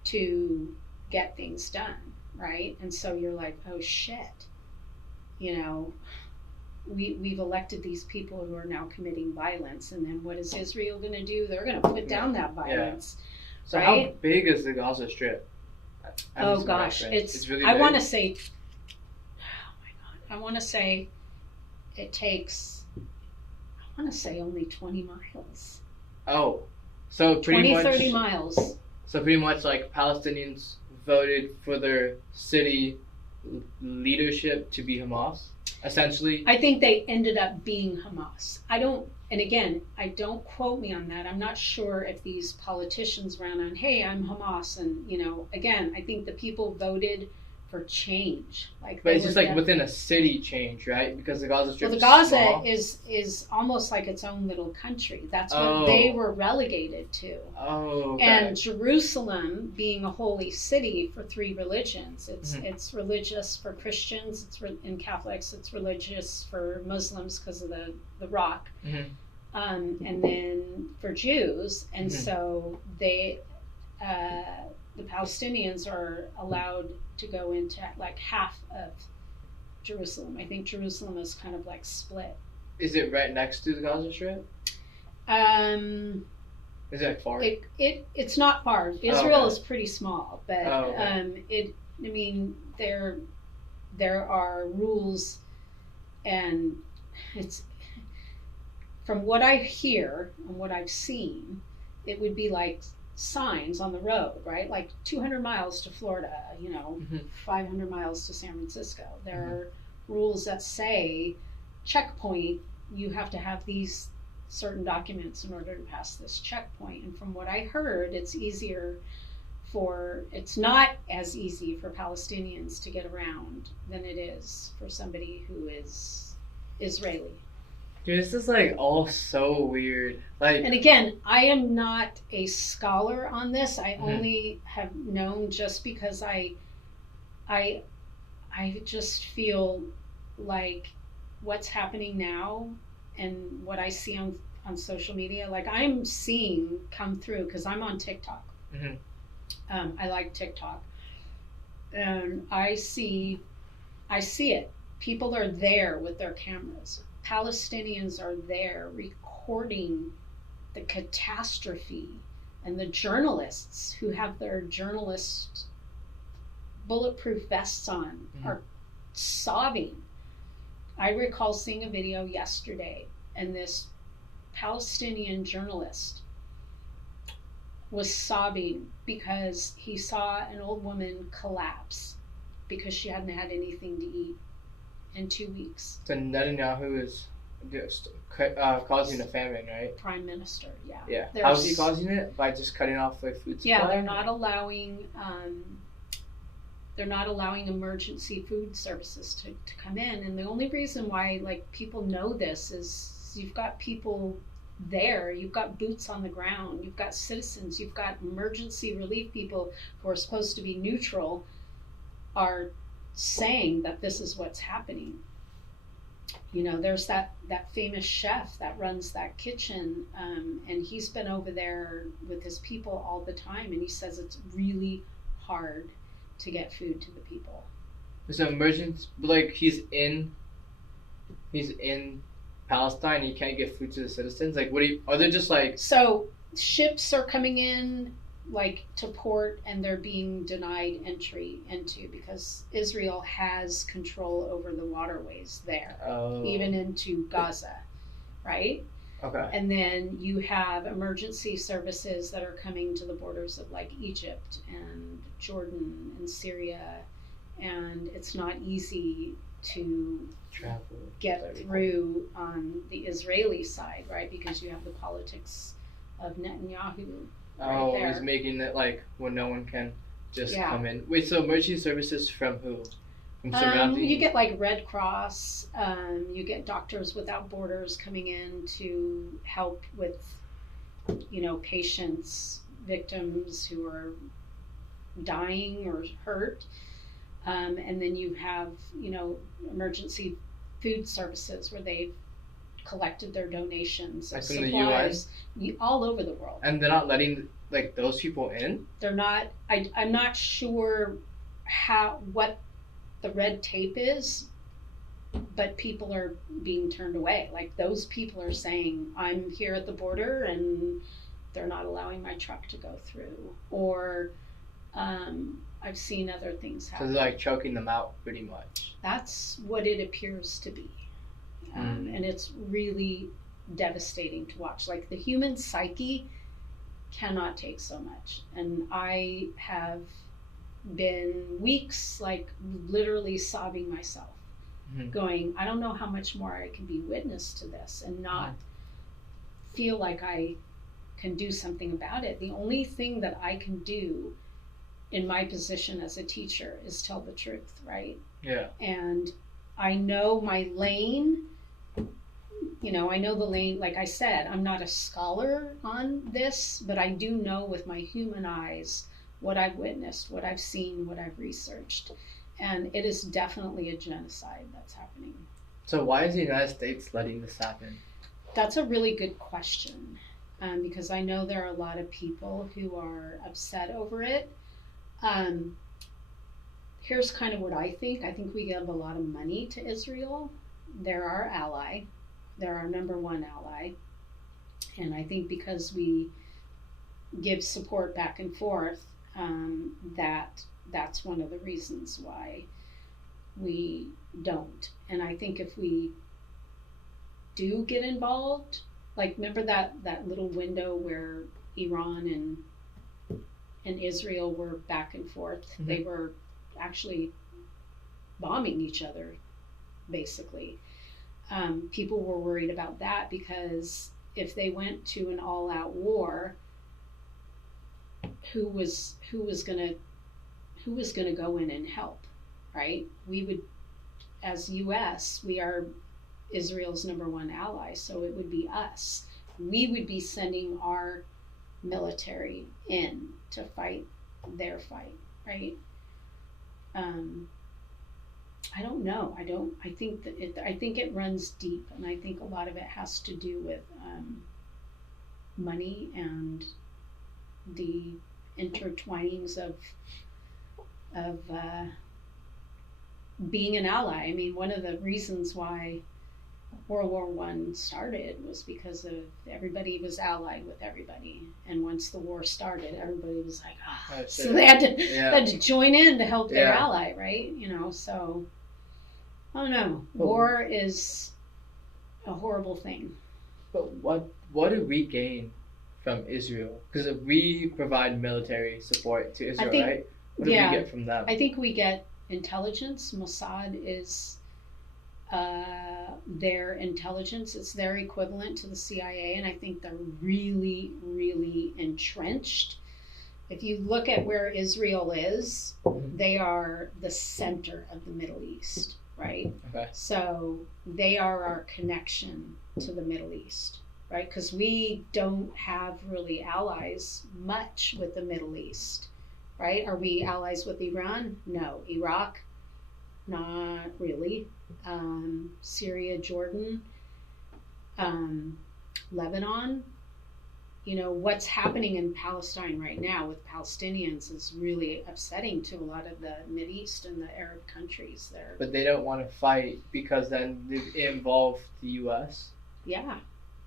to get things done, right? And so you're like, oh shit, you know, we've elected these people who are now committing violence. And then what is Israel going to do? They're going to put down that violence. Yeah. So right? How big is the Gaza Strip? Oh gosh, it's really I want to say, oh my God, I want to say it takes, I want to say only 20 miles. Oh, so pretty 30 miles. So pretty much like Palestinians voted for their city leadership to be Hamas, essentially? I think they ended up being Hamas. And again, I don't quote me on that. I'm not sure if these politicians ran on, hey, I'm Hamas. And, you know, again, I think the people voted for change. But it's just like within a city change, right? Because the Gaza Strip is Gaza is almost like its own little country. That's what they were relegated to. Oh, okay. And Jerusalem being a holy city for three religions. It's religious for Christians, in Catholics, it's religious for Muslims because of the rock. And then for Jews. And so they the Palestinians are allowed to go into like half of Jerusalem. I think Jerusalem is kind of like split. Is it right next to the Gaza Strip? Is it far? It's not far. Israel is pretty small, but I mean there are rules, and it's from what I hear and what I've seen, it would be like signs on the road, right? Like 200 miles to Florida, 500 miles to San Francisco. There are rules that say checkpoint, you have to have these certain documents in order to pass this checkpoint. And from what I heard, it's not as easy for Palestinians to get around than it is for somebody who is Israeli. Dude, this is like all so weird. And again, I am not a scholar on this. I only have known just because I just feel like what's happening now and what I see on social media, like I'm seeing come through because I'm on TikTok. I like TikTok, and I see it. People are there with their cameras. Palestinians are there recording the catastrophe, and the journalists who have their journalist bulletproof vests on are sobbing. I recall seeing a video yesterday, and this Palestinian journalist was sobbing because he saw an old woman collapse because she hadn't had anything to eat in 2 weeks. So Netanyahu is causing a famine, right? Prime Minister, yeah. Yeah. How is he causing it? By just cutting off their food supply? Yeah, they're not allowing emergency food services to come in. And the only reason why people know this is you've got people there, you've got boots on the ground, you've got citizens, you've got emergency relief people who are supposed to be neutral are saying that this is what's happening. There's that famous chef that runs that kitchen, and he's been over there with his people all the time, and he says it's really hard to get food to the people. There's an emergency, he's in Palestine, he can't get food to the citizens. Are they just So ships are coming in to port, and they're being denied entry into because Israel has control over the waterways there, even into Gaza, right? Okay. And then you have emergency services that are coming to the borders of Egypt and Jordan and Syria, and it's not easy to get through on the Israeli side, right? Because you have the politics of Netanyahu. Right, he's making it when no one can just come in. Wait, so emergency services from who? from surrounding? You get like Red Cross, you get Doctors Without Borders coming in to help with, patients, victims who are dying or hurt. And then you have, emergency food services where they've collected their donations of Like in supplies the US? all over the world. And they're not letting like those people in? They're not. I'm not sure what the red tape is, but people are being turned away. Like those people are saying, I'm here at the border and they're not allowing my truck to go through. Or I've seen other things happen. So they're like choking them out pretty much. That's what it appears to be. And it's really devastating to watch. Like the human psyche cannot take so much. And I have been weeks like literally sobbing myself, going, I don't know how much more I can be witness to this and not feel like I can do something about it. The only thing that I can do in my position as a teacher is tell the truth, right? Yeah. And I know my lane. I know the lane. Like I said, I'm not a scholar on this, but I do know with my human eyes what I've witnessed, what I've seen, what I've researched. And it is definitely a genocide that's happening. So why is the United States letting this happen? That's a really good question, because I know there are a lot of people who are upset over it. Here's kind of what I think. I think we give a lot of money to Israel. They're our ally. They're our number one ally. And I think because we give support back and forth, that's one of the reasons why we don't. And I think if we do get involved, like remember that little window where Iran and Israel were back and forth. Mm-hmm. They were actually bombing each other, basically. People were worried about that because if they went to an all-out war, who was gonna go in and help, right? We would, as U.S., we are Israel's number one ally, so it would be us. We would be sending our military in to fight their fight, right? I don't know. I think it runs deep, and I think a lot of it has to do with money and the intertwinings of being an ally. I mean, one of the reasons why World War I started was because of everybody was allied with everybody, and once the war started, everybody was like, so they had to join in to help their ally, right? So I don't know. War is a horrible thing. But what do we gain from Israel? Because we provide military support to Israel, right? What do we get from them? I think we get intelligence. Mossad is their intelligence. It's their equivalent to the CIA, and I think they're really, really entrenched. If you look at where Israel is, they are the center of the Middle East, right? Okay. So they are our connection to the Middle East, right? Because we don't have really allies much with the Middle East, right? Are we allies with Iran? No. Iraq? Not really. Syria, Jordan, Lebanon. What's happening in Palestine right now with Palestinians is really upsetting to a lot of the Mideast and the Arab countries there. But they don't want to fight because then it involves the U.S.? Yeah.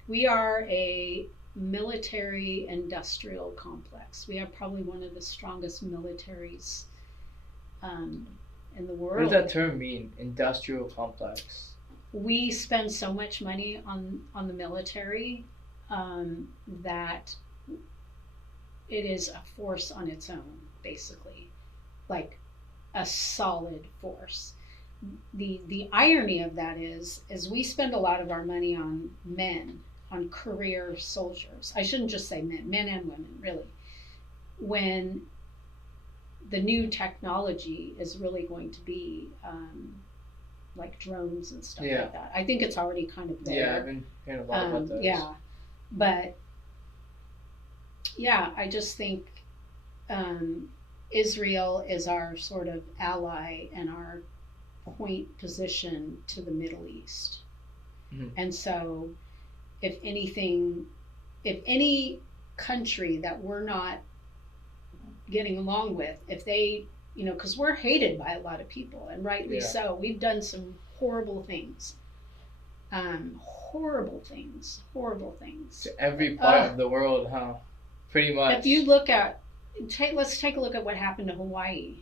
We are a military industrial complex. We have probably one of the strongest militaries in the world. What does that term mean, industrial complex? We spend so much money on the military that it is a force on its own, basically, like a solid force. The irony of that is we spend a lot of our money on men, on career soldiers. I shouldn't just say men and women, really. When the new technology is really going to be like drones and stuff Yeah. like that. I think it's already kind of there. Yeah, I've been hearing a lot about those. Yeah, but yeah, I just think Israel is our sort of ally and our point position to the Middle East. Mhm. And so if anything, if any country that we're not getting along with, if they, you know, because we're hated by a lot of people, and rightly Yeah. so. We've done some horrible things. Horrible things. To every part of the world, huh? Pretty much. If you look at, let's take a look at what happened to Hawaii.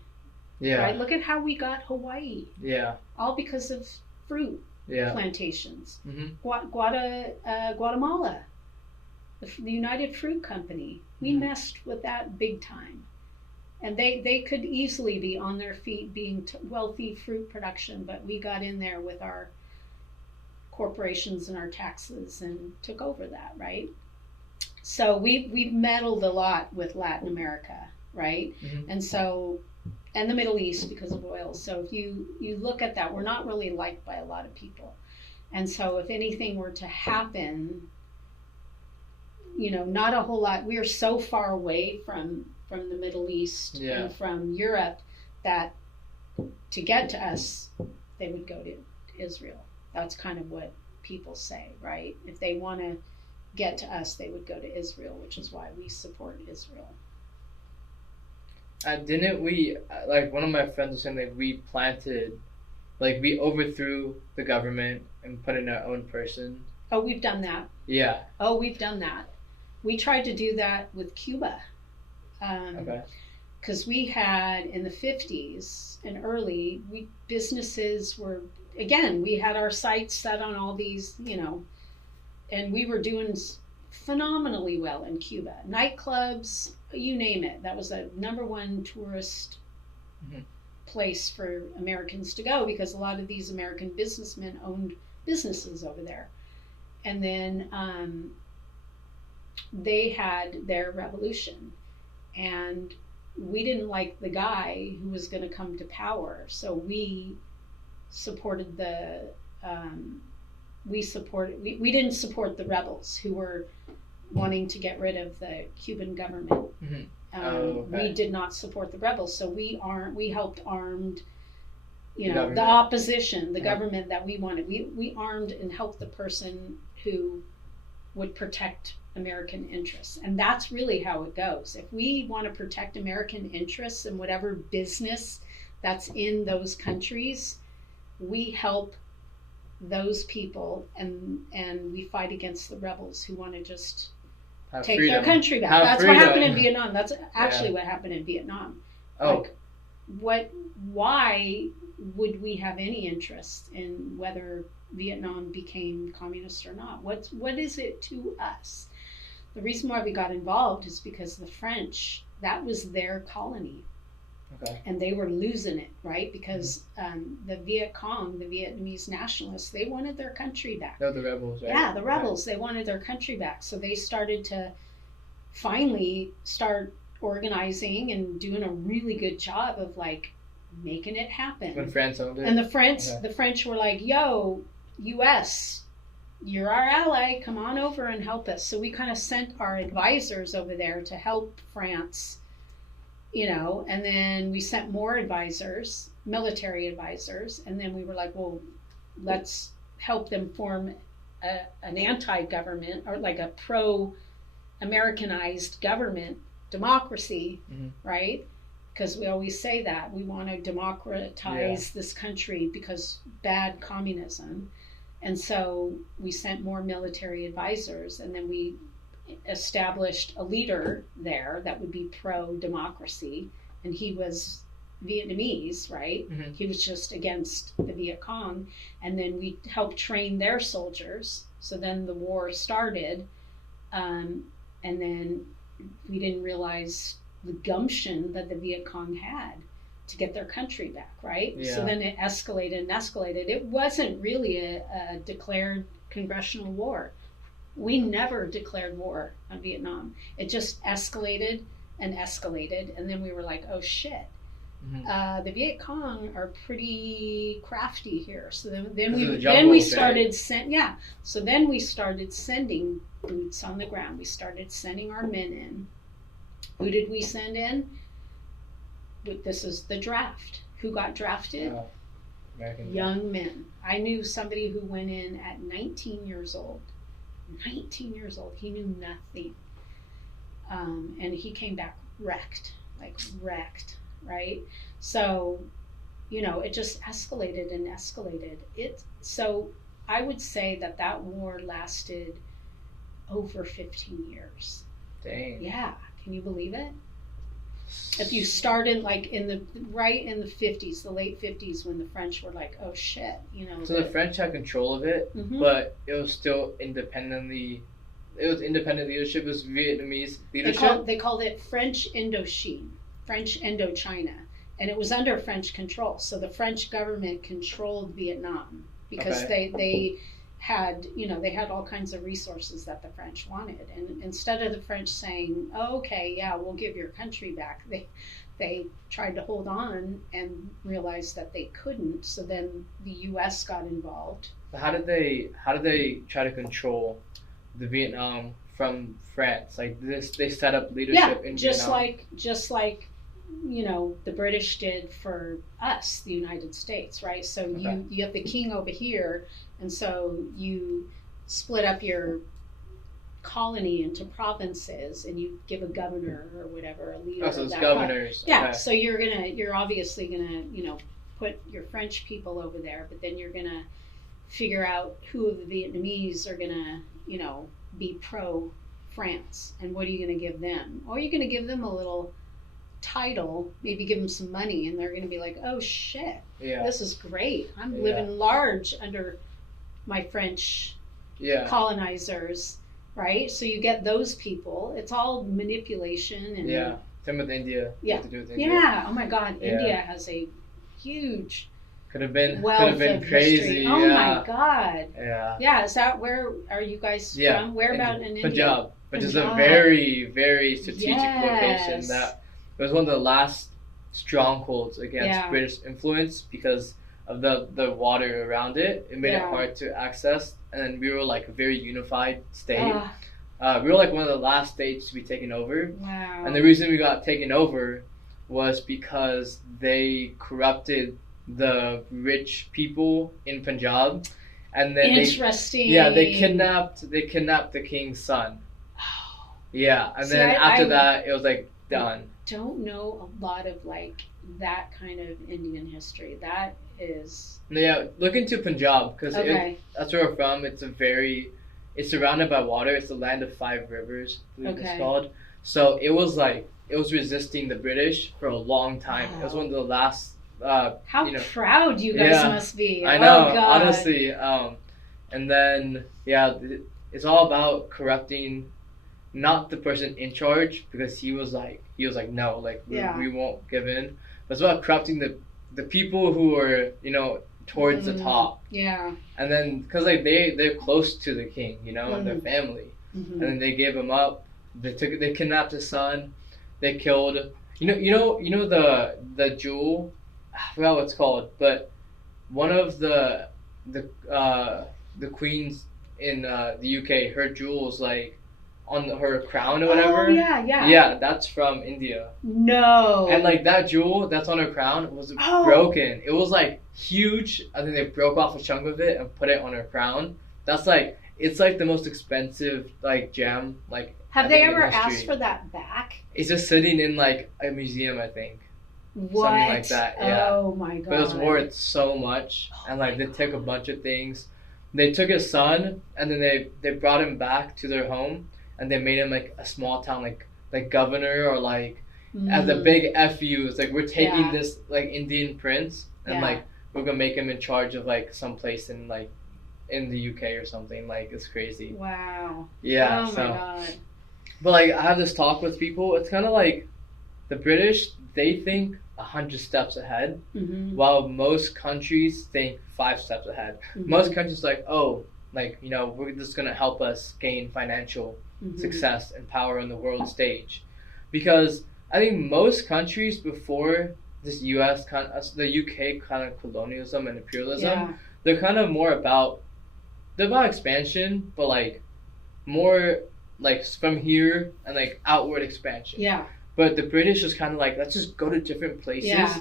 Yeah. Right? Look at how we got Hawaii. Yeah. All because of fruit Yeah. plantations. Mhm. Guatemala, the United Fruit Company. We Mhm. messed with that big time. And they could easily be on their feet being wealthy fruit production, but we got in there with our corporations and our taxes and took over that, right? So we've meddled a lot with Latin America, right? Mhm. And so, and the Middle East because of oil. So if you look at that, we're not really liked by a lot of people. And so if anything were to happen, you know, not a whole lot. We are so far away from the Middle East Yeah. and from Europe that to get to us, they would go to Israel. That's kind of what people say, right? If they want to get to us, they would go to Israel, which is why we support Israel. Didn't we, like one of my friends was saying that we planted, like we overthrew the government and put in our own person. Oh, we've done that. Yeah. Oh, we've done that. We tried to do that with Cuba. Okay. Because we had in the 50s and early, businesses were, again, we had our sights set on all these, you know, and we were doing phenomenally well in Cuba. Nightclubs, you name it. That was a number one tourist Mhm. place for Americans to go because a lot of these American businessmen owned businesses over there. And then they had their revolution. And we didn't like the guy who was going to come to power, so we supported we didn't support the rebels who were wanting to get rid of the Cuban government. Mhm. We did not support the rebels, so we helped armed, you know, the government. opposition, the government that we wanted. We armed and helped the person who would protect American interests. And that's really how it goes. If we want to protect American interests in whatever business that's in those countries, we help those people and we fight against the rebels who want to just Have take freedom. their country back. Have That's freedom. what happened in Vietnam. That's actually what happened in Vietnam. Oh. Like, why would we have any interest in whether Vietnam became communist or not? What is it to us? The reason why we got involved is because the French, that was their colony. Okay. And they were losing it, right? Because the Viet Cong, the Vietnamese nationalists, they wanted their country back. They're the rebels, right? Yeah, the rebels, they wanted their country back. So they started to finally start organizing and doing a really good job of like making it happen. When France owned it. And the French were like, yo, US, you're our ally, come on over and help us. So we kind of sent our advisors over there to help France, you know, and then we sent more advisors, military advisors, and then we were like, well, let's help them form an anti-government or like a pro-Americanized government, democracy, right? Because we always say that we want to democratize this country because bad communism. And so we sent more military advisors, and then we established a leader there that would be pro-democracy, and he was Vietnamese, right? Mhm. He was just against the Viet Cong, and then we helped train their soldiers. So then the war started, and then we didn't realize the gumption that the Viet Cong had to get their country back, right? Yeah. So then it escalated and escalated. It wasn't really a declared congressional war. We never declared war on Vietnam. It just escalated and escalated, and then we were like, oh shit. The Viet Cong are pretty crafty here. So then we started sending boots on the ground. We started sending our men in. Who did we send in? This is the draft. Who got drafted? Young men. I knew somebody who went in at 19 years old. 19 years old. He knew nothing. And he came back wrecked. Right? So, it just escalated and escalated. So I would say that war lasted over 15 years. Dang. Yeah. Can you believe it? If you started like in the 50s, the late 50s, when the French were like, oh shit, So the French had control of it, but it was still independent leadership. It was Vietnamese leadership. They called it French Indochine. French Indochina, and it was under French control. So the French government controlled Vietnam because they had all kinds of resources that the French wanted, and instead of the French saying, oh, okay, yeah, we'll give your country back, they tried to hold on and realized that they couldn't. So then the U.S. got involved. How did they try to control the Vietnam from France? Like this, they set up leadership in Vietnam. Just like the British did for us, the United States, right? So you have the king over here, and so you split up your colony into provinces, and you give a governor or whatever, a leader. Oh, so it's governors. Yeah. Okay. So you're obviously gonna put your French people over there, but then you're gonna figure out who of the Vietnamese are gonna be pro France, and what are you gonna give them? Or you're gonna give them a little title, maybe give them some money, and they're going to be like, oh shit, this is great. I'm living large under my French colonizers, right? So you get those people. It's all manipulation. And same with India. Yeah. Oh my God, India has a huge could have been crazy. History. Oh my God. Yeah. Is that where are you guys from? Where about in India? Punjab, which is a very, very strategic location. That it was one of the last strongholds against British influence because of the water around it. It made it hard to access, and then we were like a very unified state. We were like one of the last states to be taken over. Wow. And the reason we got taken over was because they corrupted the rich people in Punjab, and then they kidnapped the king's son. Oh. Yeah, and then after that it was like done. Don't know a lot of like that kind of Indian history. That is look into Punjab because that's where we're from. It's surrounded by water. It's the land of 5 rivers, I believe it's called. So it was resisting the British for a long time. Wow. It was one of the last how proud you guys must be. I know, oh, God. honestly. And then it's all about corrupting not the person in charge, because he was like no, like we won't give in. But it's about corrupting the people who are towards the top. Yeah. And then because like they're close to the king, and their family, and then they gave him up. They kidnapped his son. They killed. The jewel. I forgot what it's called, but one of the queens in the UK, her jewels like on her crown or whatever. Oh, yeah. Yeah, that's from India. No. And like that jewel that's on her crown was broken. It was like huge. I think they broke off a chunk of it and put it on her crown. That's like it's like the most expensive like gem. Like have they ever asked for that back? It's just sitting in like a museum, I think. What? Something like that. Yeah. Oh my God. But it was worth so much, and like they took a bunch of things. They took his son, and then they brought him back to their home. And they made him like a small town, like governor, or like as a big FU. It's like we're taking this like Indian prince, and like we're gonna make him in charge of like some place in the UK or something. Like it's crazy. Wow. Yeah. Oh my God. But like I have this talk with people. It's kind of like the British. They think 100 steps ahead, while most countries think 5 steps ahead. Most countries like we're just gonna help us gain financial success and power on the world stage, because I think most countries before this U.S. the UK kind of colonialism and imperialism, they're kind of more about expansion, but like more like from here and like outward expansion. Yeah. But the British was kind of like, let's just go to different places,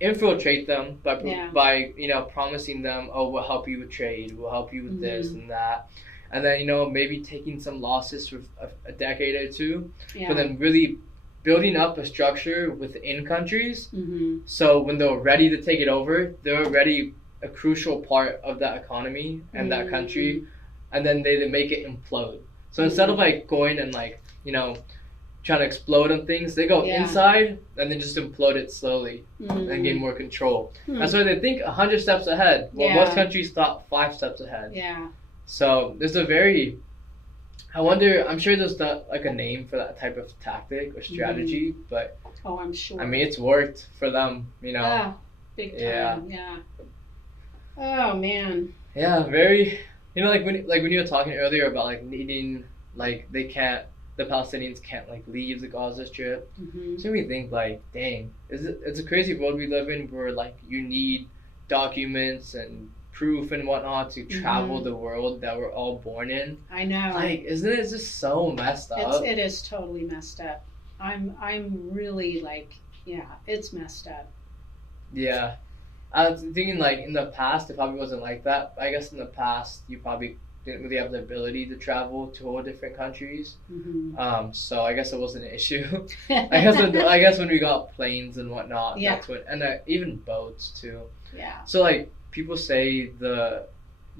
infiltrate them by promising them, oh, we'll help you with trade, we'll help you with this and that, and then maybe taking some losses for a decade or two, but then really building up a structure within countries. So when they're ready to take it over, they're already a crucial part of that economy and that country, and then they make it implode. So instead of like going and like trying to explode on things, they go inside and then just implode it slowly and gain more control. That's why they think 100 steps ahead. Well, most countries thought 5 steps ahead. Yeah. So there's I'm sure there's not like a name for that type of tactic or strategy, but I'm sure. I mean, it's worked for them, big time. Yeah. Oh man. Yeah, very. Like when you were talking earlier about like needing, like the Palestinians can't like leave the Gaza Strip. So we think like, dang, it's a crazy world we live in where like you need documents and proof and whatnot to travel the world that we're all born in. I know. Like, isn't it just so messed up? It is totally messed up. I'm really like, it's messed up. Yeah. I was thinking like in the past it probably wasn't like that. I guess in the past you probably didn't really have the ability to travel to all different countries. So I guess it wasn't an issue. I guess when we got planes and whatnot, that's when, and even boats too. Yeah. So like people say the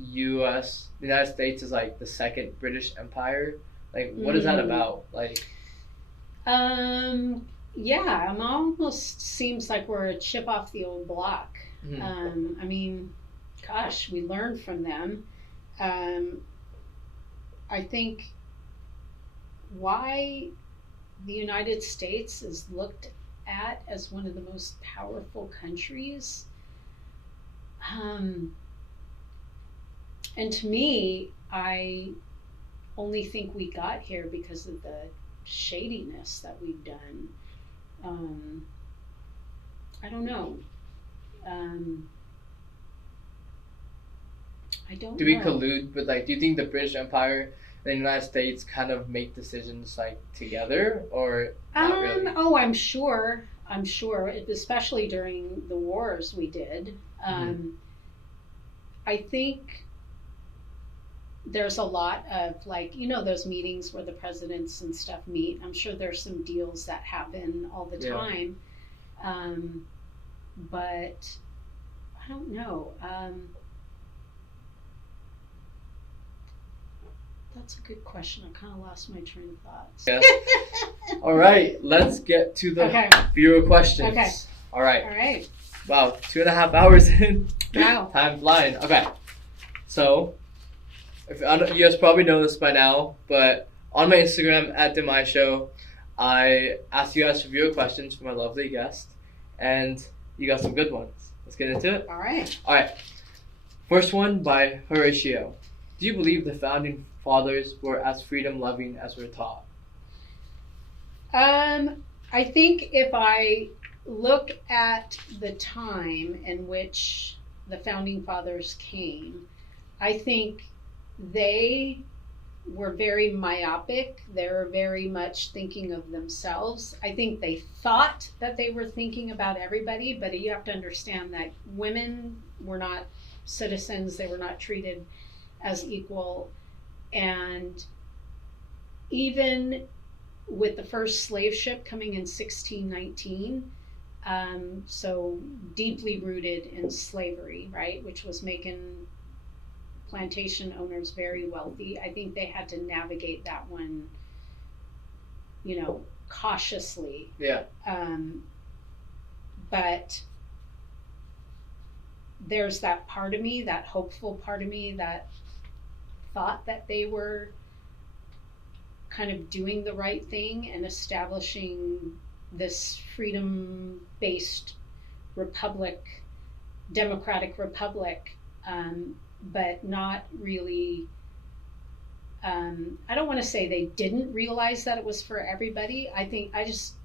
United States is like the second British Empire. Like what is that about? Like it almost seems like we're a chip off the old block. I mean, gosh, we learned from them. I think why the United States is looked at as one of the most powerful countries. And to me, I only think we got here because of the shadiness that we've done. I don't know. I don't know. Do we collude with like? Do you think the British Empire and the United States kind of make decisions like together, or not really? Oh, I'm sure, especially during the wars we did. I think there's a lot of like, those meetings where the presidents and stuff meet. I'm sure there's some deals that happen all the time. But I don't know. That's a good question. I kind of lost my train of thoughts. Yeah. All right, let's get to the viewer questions. Okay. All right. Wow, 2.5 hours in. Wow. Time flying. Okay. So, you guys probably know this by now, but on my Instagram @DeMaiShow, I asked you guys for viewer questions from my lovely guest, and you got some good ones. Let's get into it. All right. First one by Horatio. Do you believe the founding fathers were as freedom-loving as we're taught? I think if I look at the time in which the founding fathers came, I think they were very myopic. They were very much thinking of themselves. I think they thought that they were thinking about everybody, but you have to understand that women were not citizens. They were not treated as equal. And even with the first slave ship coming in 1619, so deeply rooted in slavery, right, which was making plantation owners very wealthy. I think they had to navigate that one, cautiously. Yeah. But there's that part of me, that hopeful part of me, that thought that they were kind of doing the right thing and establishing this freedom-based republic, democratic republic, but not really, I don't want to say they didn't realize that it was for everybody. I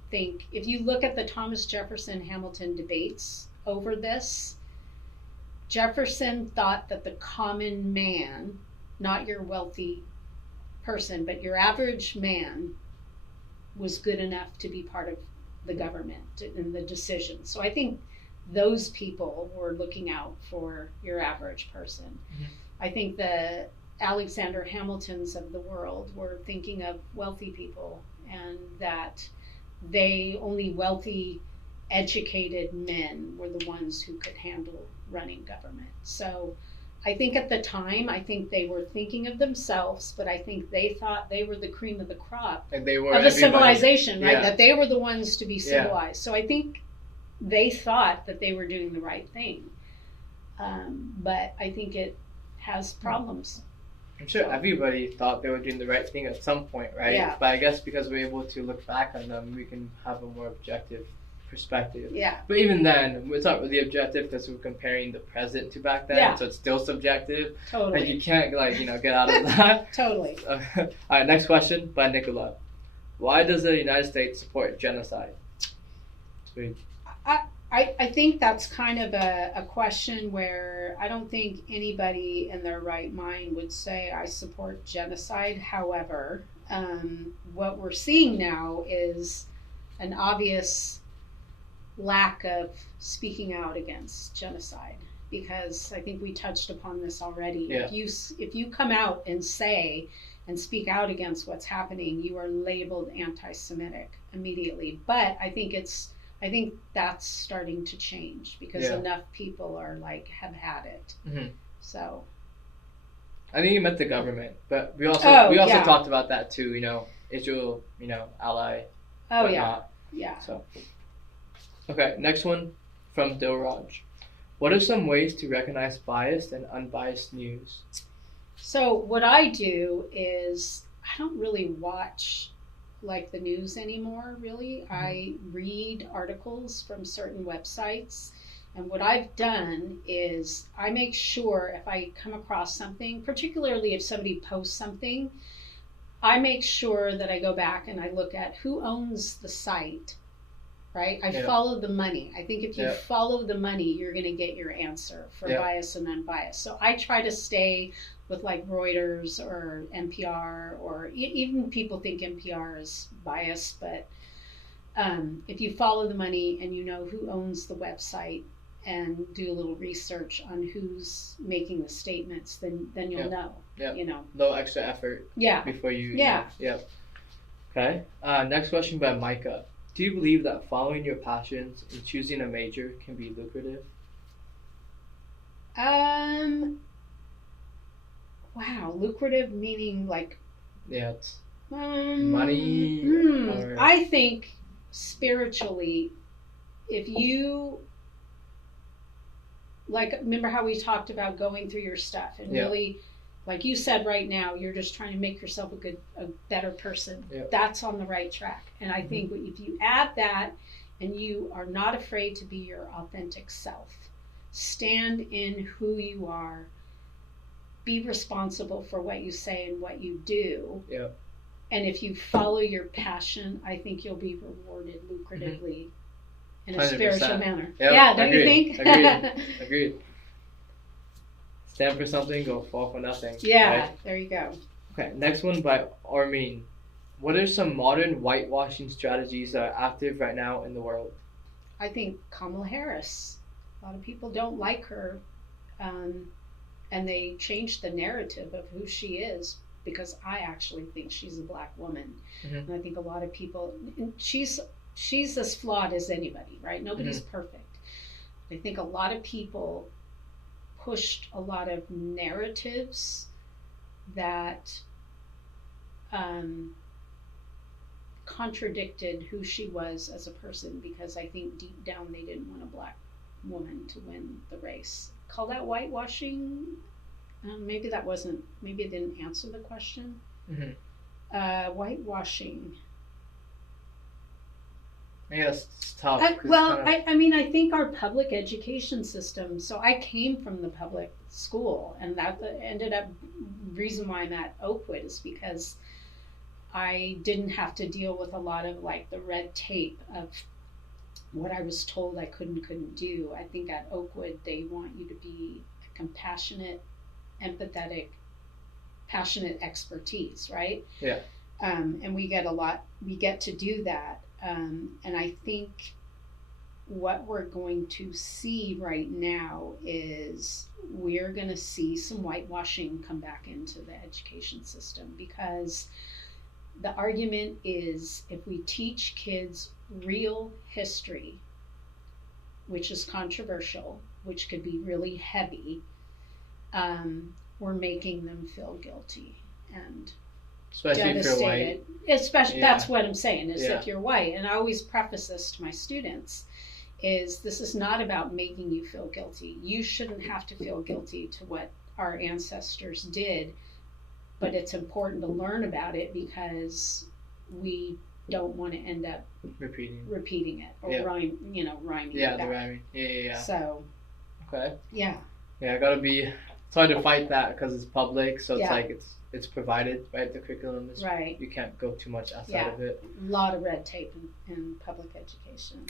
think, if you look at the Thomas Jefferson Hamilton debates over this, Jefferson thought that the common man, not your wealthy person, but your average man, was good enough to be part of the government and the decisions. So I think those people were looking out for your average person. Mm-hmm. I think the Alexander Hamiltons of the world were thinking of wealthy people, and that only wealthy, educated men were the ones who could handle running government. So I think at the time, I think they were thinking of themselves, but I think they thought they were the cream of the crop And they were of a civilization, right? Yeah. That they were the ones to be Yeah. civilized. So I think they thought that they were doing the right thing. But I think it has problems. I'm sure everybody thought they were doing the right thing at some point, right? Yeah. But I guess because we're able to look back on them, we can have a more objective perspective. Yeah. But even then, it's not really objective because we're comparing the present to back then, Yeah. so it's still subjective. Totally. And you can't, get out of that. Totally. All right, next question by Nicola. Why does the United States support genocide? Sweet. I think that's kind of a question where I don't think anybody in their right mind would say I support genocide. However, what we're seeing now is an obvious lack of speaking out against genocide, because I think we touched upon this already. Yeah. If you come out and say and speak out against what's happening, you are labeled anti-Semitic immediately. But I think that's starting to change, because enough people are have had it. Mm-hmm. So I think you meant the government, but we also yeah. talked about that too. Israel, ally. Oh whatnot. yeah. So, okay, next one from Dilraj. What are some ways to recognize biased and unbiased news? So what I do is I don't really watch the news anymore, really. Mm-hmm. I read articles from certain websites, and what I've done is I make sure if I come across something, particularly if somebody posts something, I make sure that I go back and I look at who owns the site, right? I follow the money. I think if you follow the money, you're going to get your answer for bias and unbiased. So I try to stay with Reuters or NPR, or even people think NPR is biased, but if you follow the money and you know who owns the website and do a little research on who's making the statements, then you'll know. Yeah. Little extra effort. Yeah. Before you. Yeah. Okay. Next question by Micah. Do you believe that following your passions and choosing a major can be lucrative? Wow, lucrative meaning it's money. Or... I think spiritually, if you remember how we talked about going through your stuff and really, like you said, right now you're just trying to make yourself a better person. That's on the right track. And I think if you add that and you are not afraid to be your authentic self, stand in who you are, be responsible for what you say and what you do. And if you follow your passion, I think you'll be rewarded lucratively in a 100%. Spiritual manner. Don't you think? Agreed. Stand for something, go fall for nothing. Right? There you go. Okay, next one by Armin. What are some modern whitewashing strategies that are active right now in the world? I think Kamala Harris. A lot of people don't like her. And they changed the narrative of who she is, because I actually think she's a black woman. And I think a lot of people, she's as flawed as anybody, right? Nobody's perfect. I think a lot of people pushed a lot of narratives that contradicted who she was as a person, because I think deep down they didn't want a black woman to win the race. Call that whitewashing? Maybe it didn't answer the question. Whitewashing. Yes, it's tough. I think our public education system, so I came from the public school, and that ended up, reason why I'm at Oakwood is because I didn't have to deal with a lot of like the red tape of what I was told I couldn't do. I think at Oakwood they want you to be compassionate, empathetic, passionate expertise, right? Yeah. And we get to do that. And I think what we're going to see right now is we're going to see some whitewashing come back into the education system, because the argument is if we teach kids real history, which is controversial, which could be really heavy, we're making them feel guilty and Especially if you're white. devastated. Especially, Yeah. that's what I'm saying, is Yeah. if you're white. And I always preface this to my students, is this is not about making you feel guilty. You shouldn't have to feel guilty to what our ancestors did, but it's important to learn about it because we don't want to end up repeating it or Yeah. rhyming Yeah, it the back. rhyming. Yeah. So, Okay. yeah. Yeah, I gotta be. It's hard to fight that because it's public, so it's Yeah. like it's provided, right? The curriculum is. Right. You can't go too much outside Yeah. of it. A lot of red tape in public education.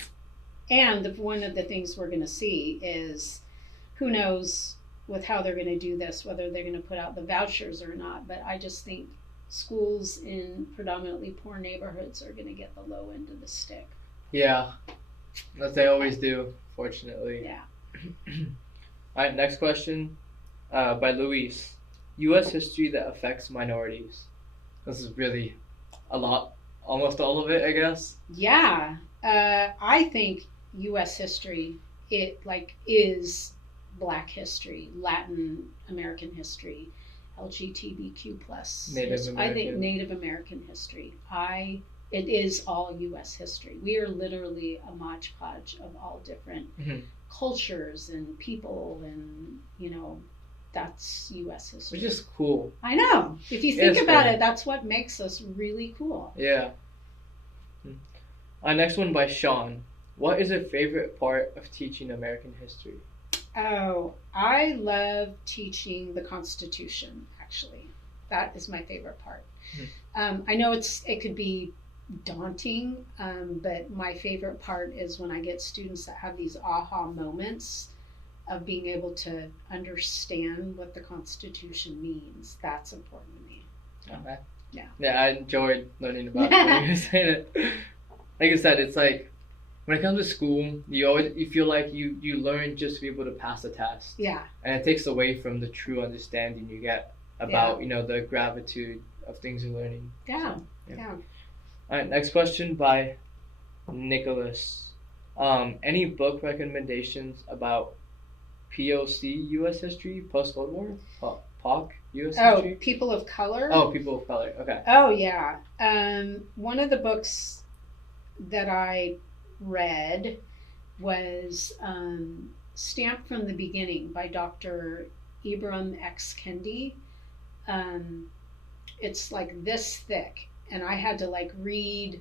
And one of the things we're going to see is, who knows with how they're going to do this, whether they're going to put out the vouchers or not, but I just think schools in predominantly poor neighborhoods are going to get the low end of the stick. Yeah, as they always do, fortunately. Yeah. All right, next question, by Luis. U.S. history that affects minorities. This is really a lot, almost all of it, I guess. Yeah. I think U.S. history, is Black history, Latin American history, LGBTQ plus. Native I think American. Native American history. It is all U.S. history. We are literally a modge podge of all different Mhm. cultures and people, and that's U.S. history. Which is cool. I know. If you think It's about cool. it, that's what makes us really cool. Yeah. Next one by Sean. What is your favorite part of teaching American history? Oh, I love teaching the Constitution, actually. That is my favorite part. I know it could be daunting, but my favorite part is when I get students that have these aha moments of being able to understand what the Constitution means. That's important to me. Okay. Yeah. Yeah, I enjoyed learning about it when you were saying it. Like I said, it's like when it comes to school, you feel like you learn just to be able to pass the test. Yeah. And it takes away from the true understanding you get about the gratitude of things you're learning. Yeah. So, Yeah. All right, next question by Nicholas. Any book recommendations about POC U.S. history, post-World War? POC U.S. history? People of color? Oh, people of color. Okay. Oh, yeah. One of the books that I read was Stamped from the Beginning by Dr. Ibram X. Kendi. It's like this thick, and I had to read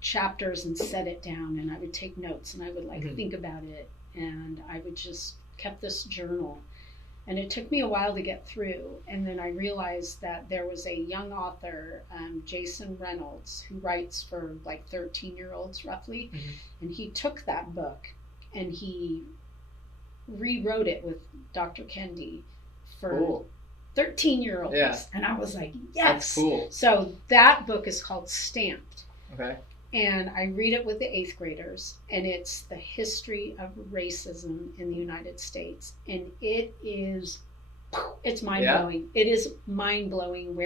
chapters and set it down, and I would take notes, and I would think about it, and I would just kept this journal. And it took me a while to get through, and then I realized that there was a young author, Jason Reynolds, who writes for 13-year-olds roughly, and he took that book and he rewrote it with Dr. Kendi for 13-year-olds. Yeah. And I was like, yes! That's cool. So that book is called Stamped. Okay. And I read it with the 8th graders, and it's the history of racism in the United States. And it's mind-blowing. It is mind-blowing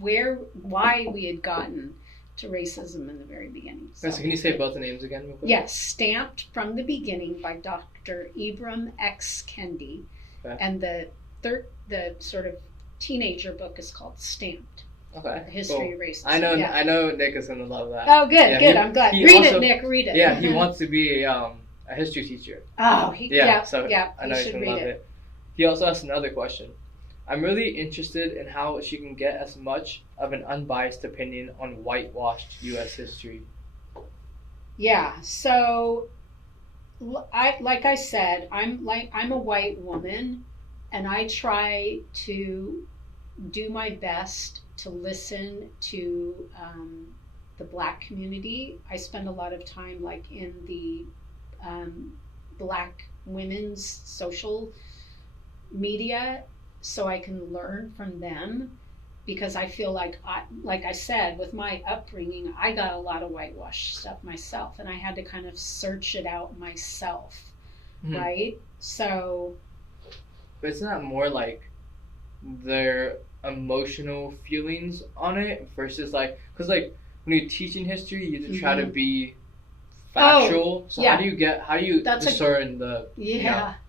why we had gotten to racism in the very beginning. So can you say both the names again real quick? Yes, Stamped from the Beginning by Dr. Ibram X. Kendi. Okay. And the sort of teenager book is called Stamped. Okay. The history of racism. I know Nick is gonna love that. Oh, good, good. I'm glad. Read it, Nick. Read it. Yeah, he wants to be a history teacher. Oh, so I know he's gonna love it. He also asked another question. I'm really interested in how she can get as much of an unbiased opinion on whitewashed U.S. history. Yeah. So, like I said, I'm a white woman, and I try to do my best to listen to the Black community. I spend a lot of time like in the Black women's social media so I can learn from them, because I feel like I said, with my upbringing, I got a lot of whitewash stuff myself, and I had to kind of search it out myself, right? So, but it's not more like their emotional feelings on it versus like, because like when you're teaching history, you have to try to be factual. So how do you discern the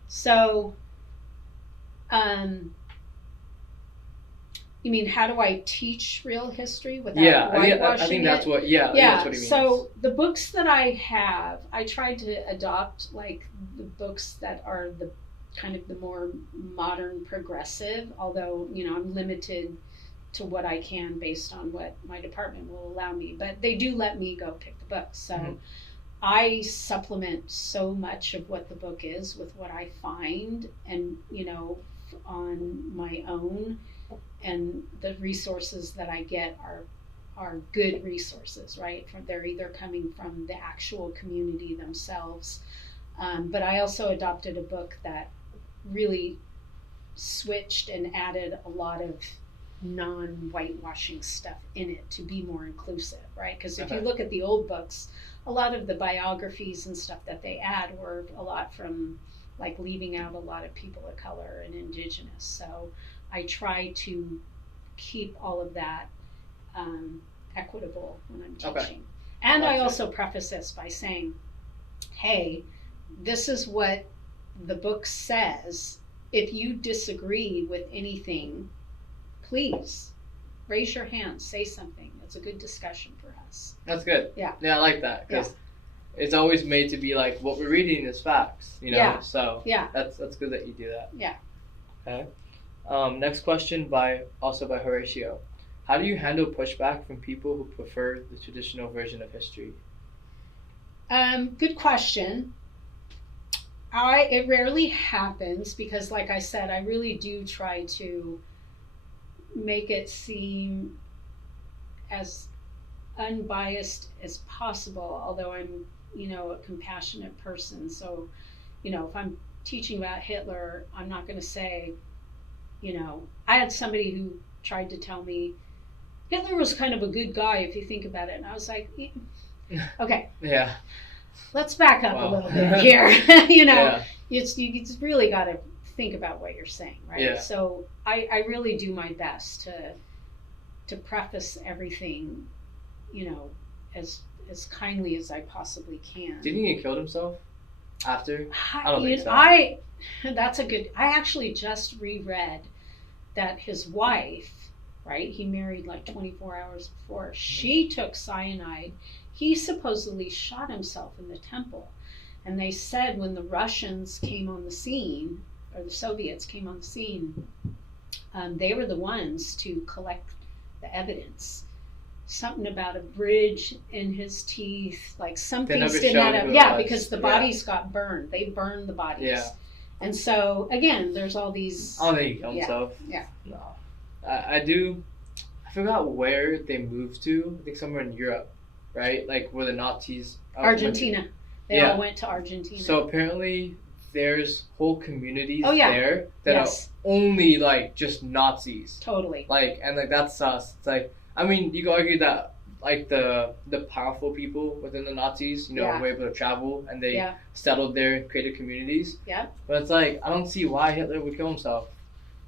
So, you mean how do I teach real history without whitewashing I think it? that's what that's what he means. So the books that I have, I tried to adopt like the books that are the kind of the more modern progressive, although I'm limited to what I can based on what my department will allow me, but they do let me go pick the books. So I supplement so much of what the book is with what I find and on my own, and the resources that I get are good resources, right? They're either coming from the actual community themselves, but I also adopted a book that really switched and added a lot of non-whitewashing stuff in it to be more inclusive, right? Because if you look at the old books, a lot of the biographies and stuff that they add were a lot from like leaving out a lot of people of color and indigenous. So I try to keep all of that equitable when I'm teaching. And I also preface this by saying, hey, this is what the book says. If you disagree with anything, please raise your hand, say something. It's a good discussion for us. That's good. Yeah, I like that, because it's always made to be like what we're reading is facts, so that's good that you do that. Okay. Next question by Horatio. How do you handle pushback from people who prefer the traditional version of history? Good question. It rarely happens because, like I said, I really do try to make it seem as unbiased as possible, although I'm a compassionate person. So if I'm teaching about Hitler, I'm not going to say, I had somebody who tried to tell me Hitler was kind of a good guy if you think about it, and I was like, okay, let's back up a little bit here. You really got to think about what you're saying, right? So I really do my best to preface everything, as kindly as I possibly can. Do you think he killed himself after? I don't think so. That's a good. I actually just reread that his wife, right? He married like 24 hours before. She took cyanide. He supposedly shot himself in the temple. And they said when the Russians came on the scene, or the Soviets came on the scene, they were the ones to collect the evidence. Something about a bridge in his teeth, like some things didn't add up. Yeah, because the bodies got burned. They burned the bodies. Yeah. And so, again, there's all these... I don't think he killed himself. Yeah. No. I forgot where they moved to. I think somewhere in Europe, right? Like where the Nazis... Argentina. They all went to Argentina. So apparently there's whole communities there that are only like just Nazis. Totally. Like, and like that's sus. It's like, I mean, you could argue that like the powerful people within the Nazis, were able to travel and they settled there and created communities. Yeah. But it's like, I don't see why Hitler would kill himself.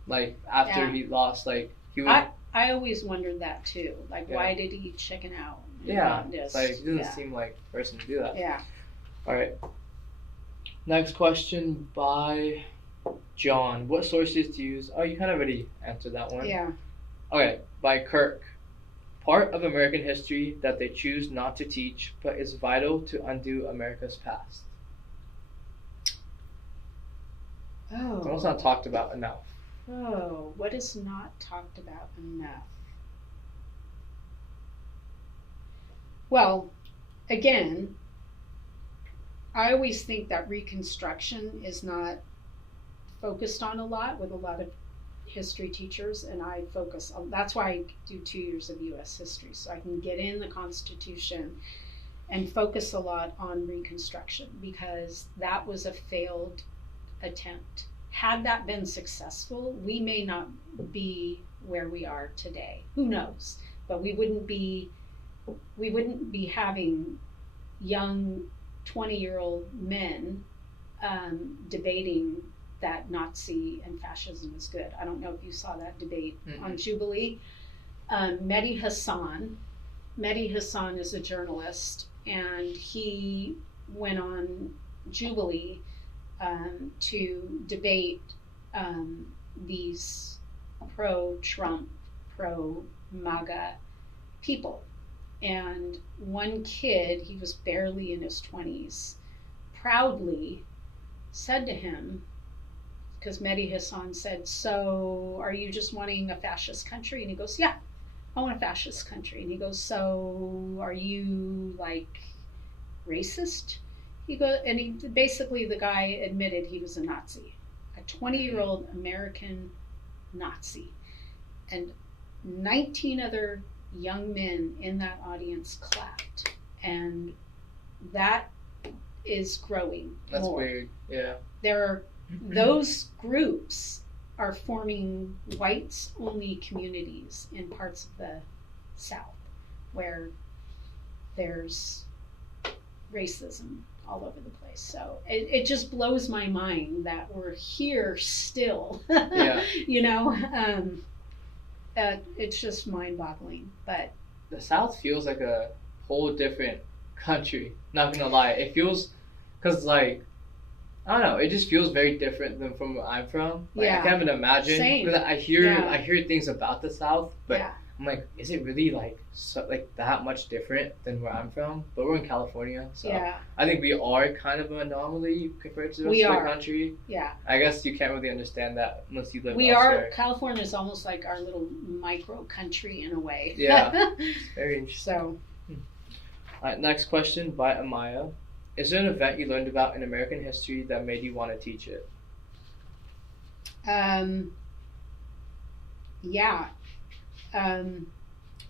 Like after he lost, like he would. I always wondered that too. Like, why did he chicken out? It's like he doesn't seem like a person to do that. Yeah. All right. Next question by John. What sources to use? Oh, you kind of already answered that one. Yeah. Okay, by Kirk. Part of American history that they choose not to teach, but is vital to undo America's past. Oh. It's almost not talked about enough. Oh, what is not talked about enough? Well, again, I always think that Reconstruction is not focused on a lot with a lot of history teachers, and I focus on, that's why I do 2 years of US history, so I can get in the Constitution and focus a lot on Reconstruction, because that was a failed attempt. Had that been successful, we may not be where we are today. Who knows? But we wouldn't be having young 20-year-old men debating that Nazi and fascism is good. I don't know if you saw that debate on Jubilee. Mehdi Hassan is a journalist, and he went on Jubilee to debate these pro-Trump, pro-MAGA people. And one kid, he was barely in his 20s, proudly said to him, because Mehdi Hassan said, "So are you just wanting a fascist country?" And he goes, "Yeah, I want a fascist country." And he goes, "So are you like racist?" He goes, and he basically, the guy admitted he was a Nazi, a 20-year-old American Nazi. And 19 other young men in that audience clapped. And that is growing. That's more. weird. Yeah. There are, those groups are forming whites only communities in parts of the South where there's racism all over the place. So it just blows my mind that we're here still. Yeah. You know, it's just mind-boggling. But The South feels like a whole different country. Not gonna lie, it feels, cause like, I don't know, it just feels very different than from where I'm from. Like, Yeah. I can't even imagine. Same. Because I hear Yeah. things about the South, but yeah, I'm like, is it really like that much different than where I'm from? But we're in California, so yeah, I think we are kind of an anomaly compared to the We rest of are. the country. yeah. I guess you can't really understand that unless you live We elsewhere. are, California is almost like our little micro country in a way. Yeah. Very interesting. So, All right, next question by Amaya. Is there an event you learned about in American history that made you want to teach it? yeah.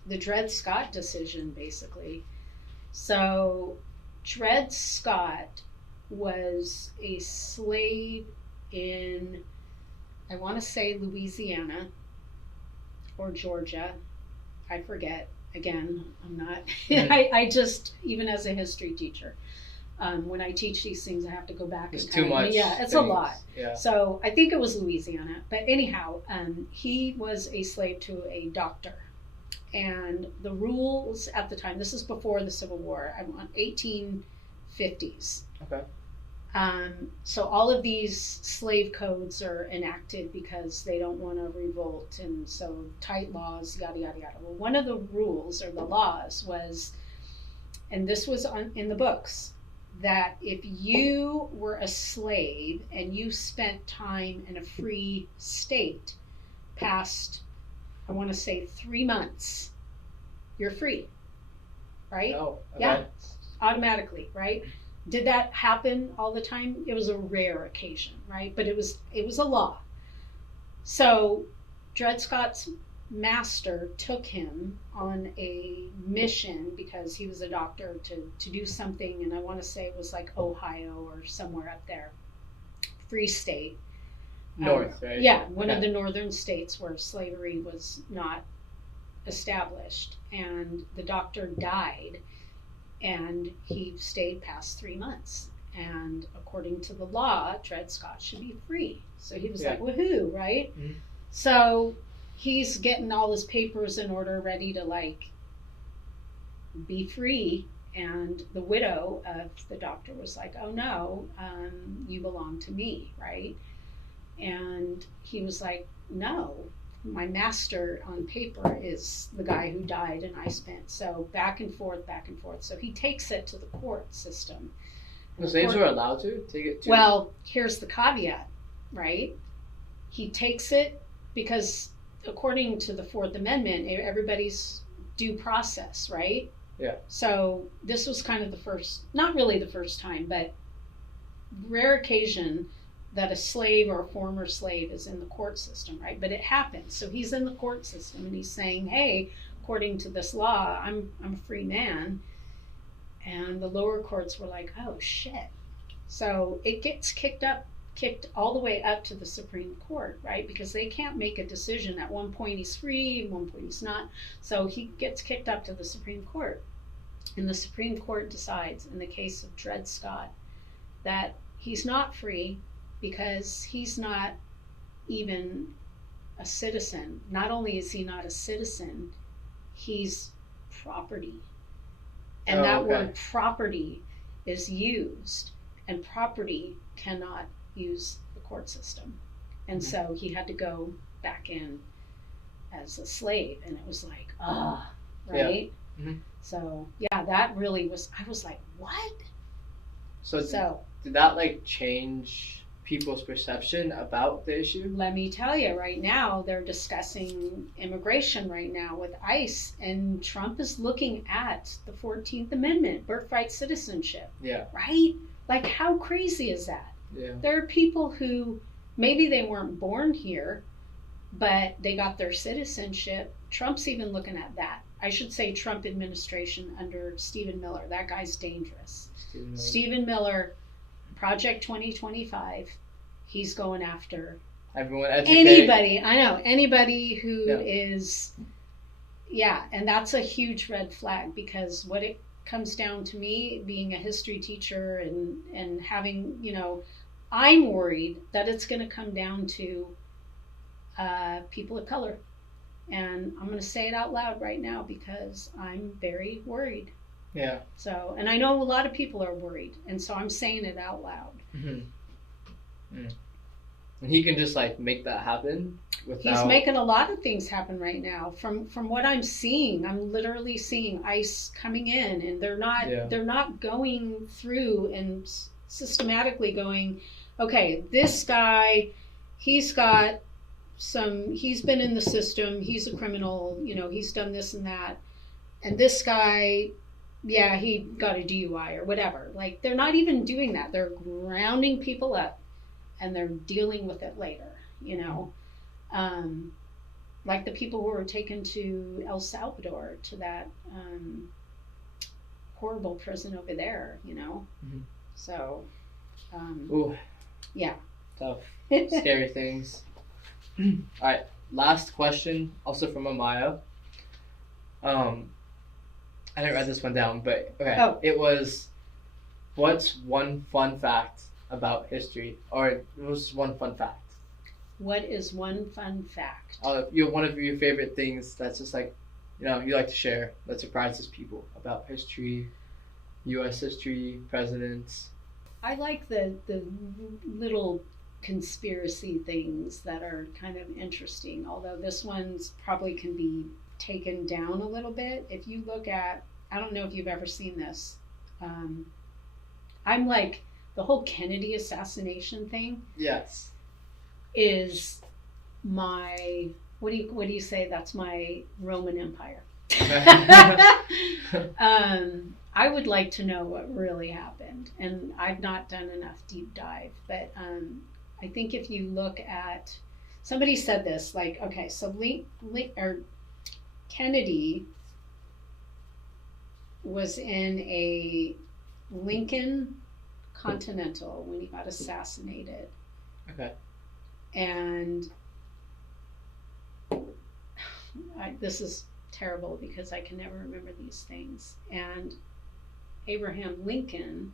The Dred Scott decision, basically. So, Dred Scott was a slave in, I want to say Louisiana or Georgia. I forget. Again, I'm not, I just, even as a history teacher, when I teach these things, I have to go back. It's and too much. Yeah, it's things. a lot. Yeah. So I think it was Louisiana. But anyhow, he was a slave to a doctor. And the rules at the time, this is before the Civil War, I want 1850s. Okay. So all of these slave codes are enacted because they don't want to revolt, and so tight laws, yada yada yada. Well, one of the rules or the laws was, and this was in the books, that if you were a slave and you spent time in a free state past, I want to say 3 months, you're free, right? Oh, okay. Yeah, automatically, right? Did that happen all the time? It was a rare occasion, right? But it was a law. So Dred Scott's master took him on a mission because he was a doctor to do something, and I want to say it was like Ohio or somewhere up there, free state. North, right? Yeah, one of Okay. the northern states where slavery was not established. And the doctor died, and he stayed past 3 months. And according to the law, Dred Scott should be free. So he was like, woohoo, right? Mhm. So he's getting all his papers in order, ready to like be free. And the widow of the doctor was like, oh no, you belong to me, right? And he was like, no, my master on paper is the guy who died and I spent. So back and forth, back and forth. So he takes it to the court system. The slaves were allowed to take it too? Well, here's the caveat, right? He takes it because according to the Fourth Amendment, everybody's due process, right? Yeah. So this was kind of the first, not really the first time, but rare occasion that a slave or a former slave is in the court system, right? But it happens. So he's in the court system and he's saying, hey, according to this law, I'm a free man. And the lower courts were like, oh shit. So it gets kicked all the way up to the Supreme Court, right? Because they can't make a decision. At one point he's free, at one point he's not. So he gets kicked up to the Supreme Court. And the Supreme Court decides, in the case of Dred Scott, that he's not free because he's not even a citizen. Not only is he not a citizen, he's property. And that word property is used, and property cannot use the court system. And so he had to go back in as a slave, and it was like, right? Yeah. Mm-hmm. So yeah, that really was, I was like, what? So did that like change people's perception about the issue? Let me tell you, right now they're discussing immigration right now with ICE, and Trump is looking at the 14th Amendment, birthright citizenship. Yeah. Right? Like, how crazy is that? Yeah. There are people who maybe they weren't born here, but they got their citizenship. Trump's even looking at that. I should say Trump administration under Stephen Miller. That guy's dangerous. Stephen Miller, Project 2025, he's going after everyone, educate. Anybody who is, and that's a huge red flag, because what it comes down to, me being a history teacher and having, I'm worried that it's going to come down to people of color. And I'm going to say it out loud right now because I'm very worried. Yeah. So, and I know a lot of people are worried, and so I'm saying it out loud. Mm-hmm. Mm. And he can just like make that happen without... He's making a lot of things happen right now. From what I'm seeing, I'm literally seeing ICE coming in, and they're not going through and systematically going, okay, this guy, he's been in the system, he's a criminal, he's done this and that, and this guy, he got a DUI or whatever. Like, they're not even doing that. They're rounding people up and they're dealing with it later, like the people who were taken to El Salvador, to that horrible prison over there, Mm-hmm. So tough, scary things. All right, last question, also from Amaya. I didn't write this one down, but okay. It was, what's one fun fact about history? Or it was one fun fact. What is one fun fact? One of your favorite things that's just like, you like to share, that surprises people about history, U.S. history, presidents. I like the little conspiracy things that are kind of interesting, although this one's probably can be taken down a little bit. If you look at, I don't know if you've ever seen this, I'm like, the whole Kennedy assassination thing, yes, is my, what do you say, that's my Roman Empire. I would like to know what really happened, and I've not done enough deep dive, but I think if you look at, somebody said this, like, okay, so Kennedy was in a Lincoln Continental when he got assassinated. Okay. And this is terrible because I can never remember these things. And Abraham Lincoln,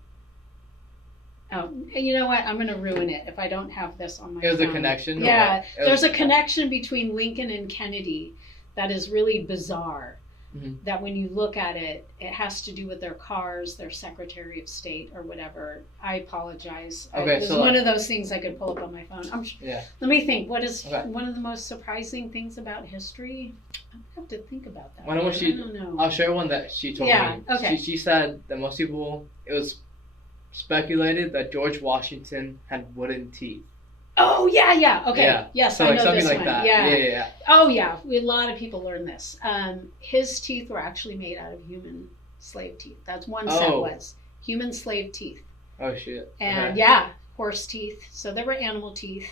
and you know what? I'm going to ruin it if I don't have this on my phone. There's a connection? Yeah, there's a connection between Lincoln and Kennedy that is really bizarre. Mm-hmm. That when you look at it, it has to do with their cars, their Secretary of State or whatever. I apologize. Okay, it was one of those things I could pull up on my phone. Let me think. What is one of the most surprising things about history? I have to think about that. I don't know. I'll share one that she told me. Okay. She said that most people, it was speculated that George Washington had wooden teeth. Oh, yeah. Okay. Yeah. Yes, so I know something this like one. that. Yeah. Oh, yeah. A lot of people learn this. His teeth were actually made out of human slave teeth. That's one set was. Human slave teeth. Oh, shit. And horse teeth. So there were animal teeth.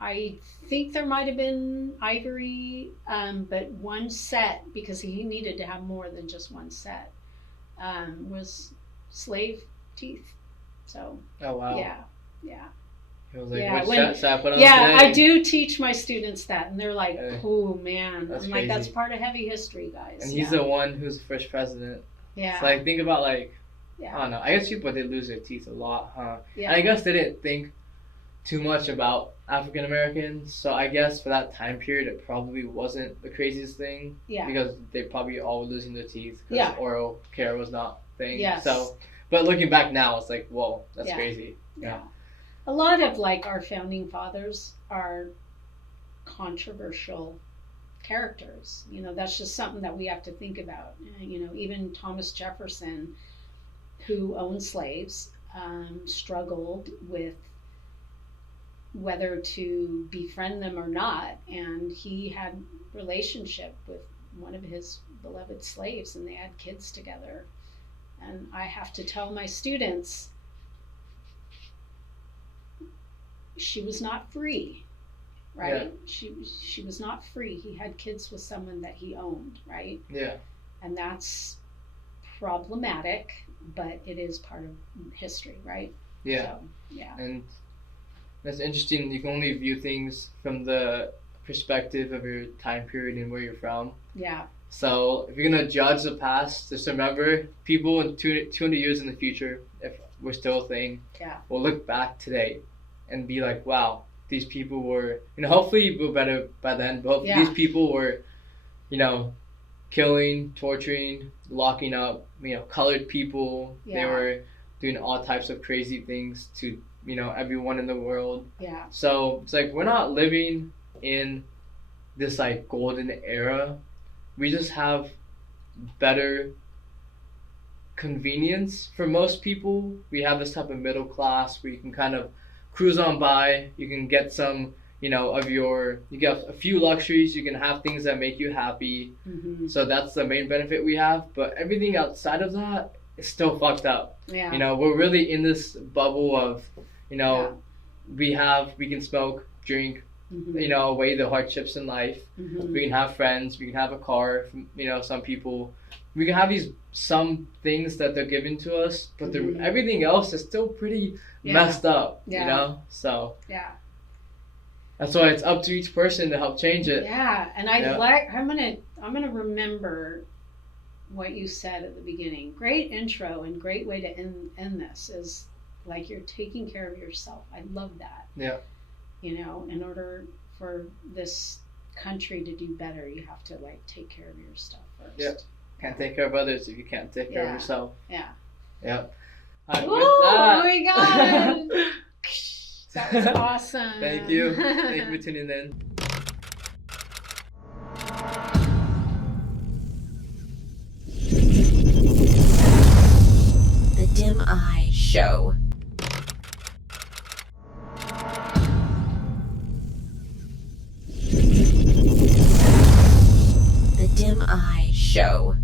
I think there might have been ivory, but one set, because he needed to have more than just one set, was slave teeth. So, Oh wow. yeah. He was like, Yeah, which when- should I put on Yeah, today? I do teach my students that, and they're like, Hey. "Oh man!" That's I'm like, "That's crazy. part of heavy history, guys." And he's yeah. the one who's the first president. Yeah. It's like, think about like, I Yeah. don't know. I guess people did lose their teeth a lot, huh? Yeah. And I guess they didn't think too much about African Americans. So I guess for that time period, it probably wasn't the craziest thing. Yeah. Because they probably all were losing their teeth. Because Yeah. oral care was not a thing. Yes. So, but looking back now, it's like, whoa, that's Yeah. crazy. Yeah. A lot of like our founding fathers are controversial characters. You know, that's just something that we have to think about. You know, even Thomas Jefferson, who owned slaves, struggled with whether to befriend them or not, and he had relationship with one of his beloved slaves, and they had kids together. And I have to tell my students, she was not free, right? She was not free. He had kids with someone that he owned, right? Yeah. And that's problematic, but it is part of history, right? Yeah. So, yeah. And that's interesting. You can only view things from the perspective of your time period and where you're from. Yeah. So if you're going to judge the past, just remember people in 200 years in the future, if we're still a thing, Yeah. will look back today and be like, wow, these people were, hopefully we're better by then, but hopefully Yeah. these people were, killing, torturing, locking up, colored people. They Yeah. were doing all types of crazy things to, everyone in the world. Yeah. So it's like we're not living in this like golden era. We just have better convenience for most people. We have this type of middle class where you can kind of cruise on by. You can get some, you get a few luxuries. You can have things that make you happy. Mm-hmm. So that's the main benefit we have. But everything outside of that is still fucked up. Yeah. We're really in this bubble of, Yeah. we can smoke, drink, Mm-hmm. weigh the hardships in life. Mm-hmm. We can have friends. We can have a car. Some people. We can have some things that they're giving to us, but Mhm. everything else is still pretty Yeah. messed up. Yeah. So Yeah. that's why it's up to each person to help change it. Yeah. And Yeah. I'm gonna remember what you said at the beginning. Great intro and great way to end this is like you're taking care of yourself. I love that. Yeah. In order for this country to do better, you have to like take care of your stuff first. Yeah. Can't take care of others if you can't take care of Yeah. yourself. Yeah. Yep. And Ooh, with that, we got it. That was awesome. Thank you. Thank you for tuning in. The Dim Eye Show. The Dim Eye Show.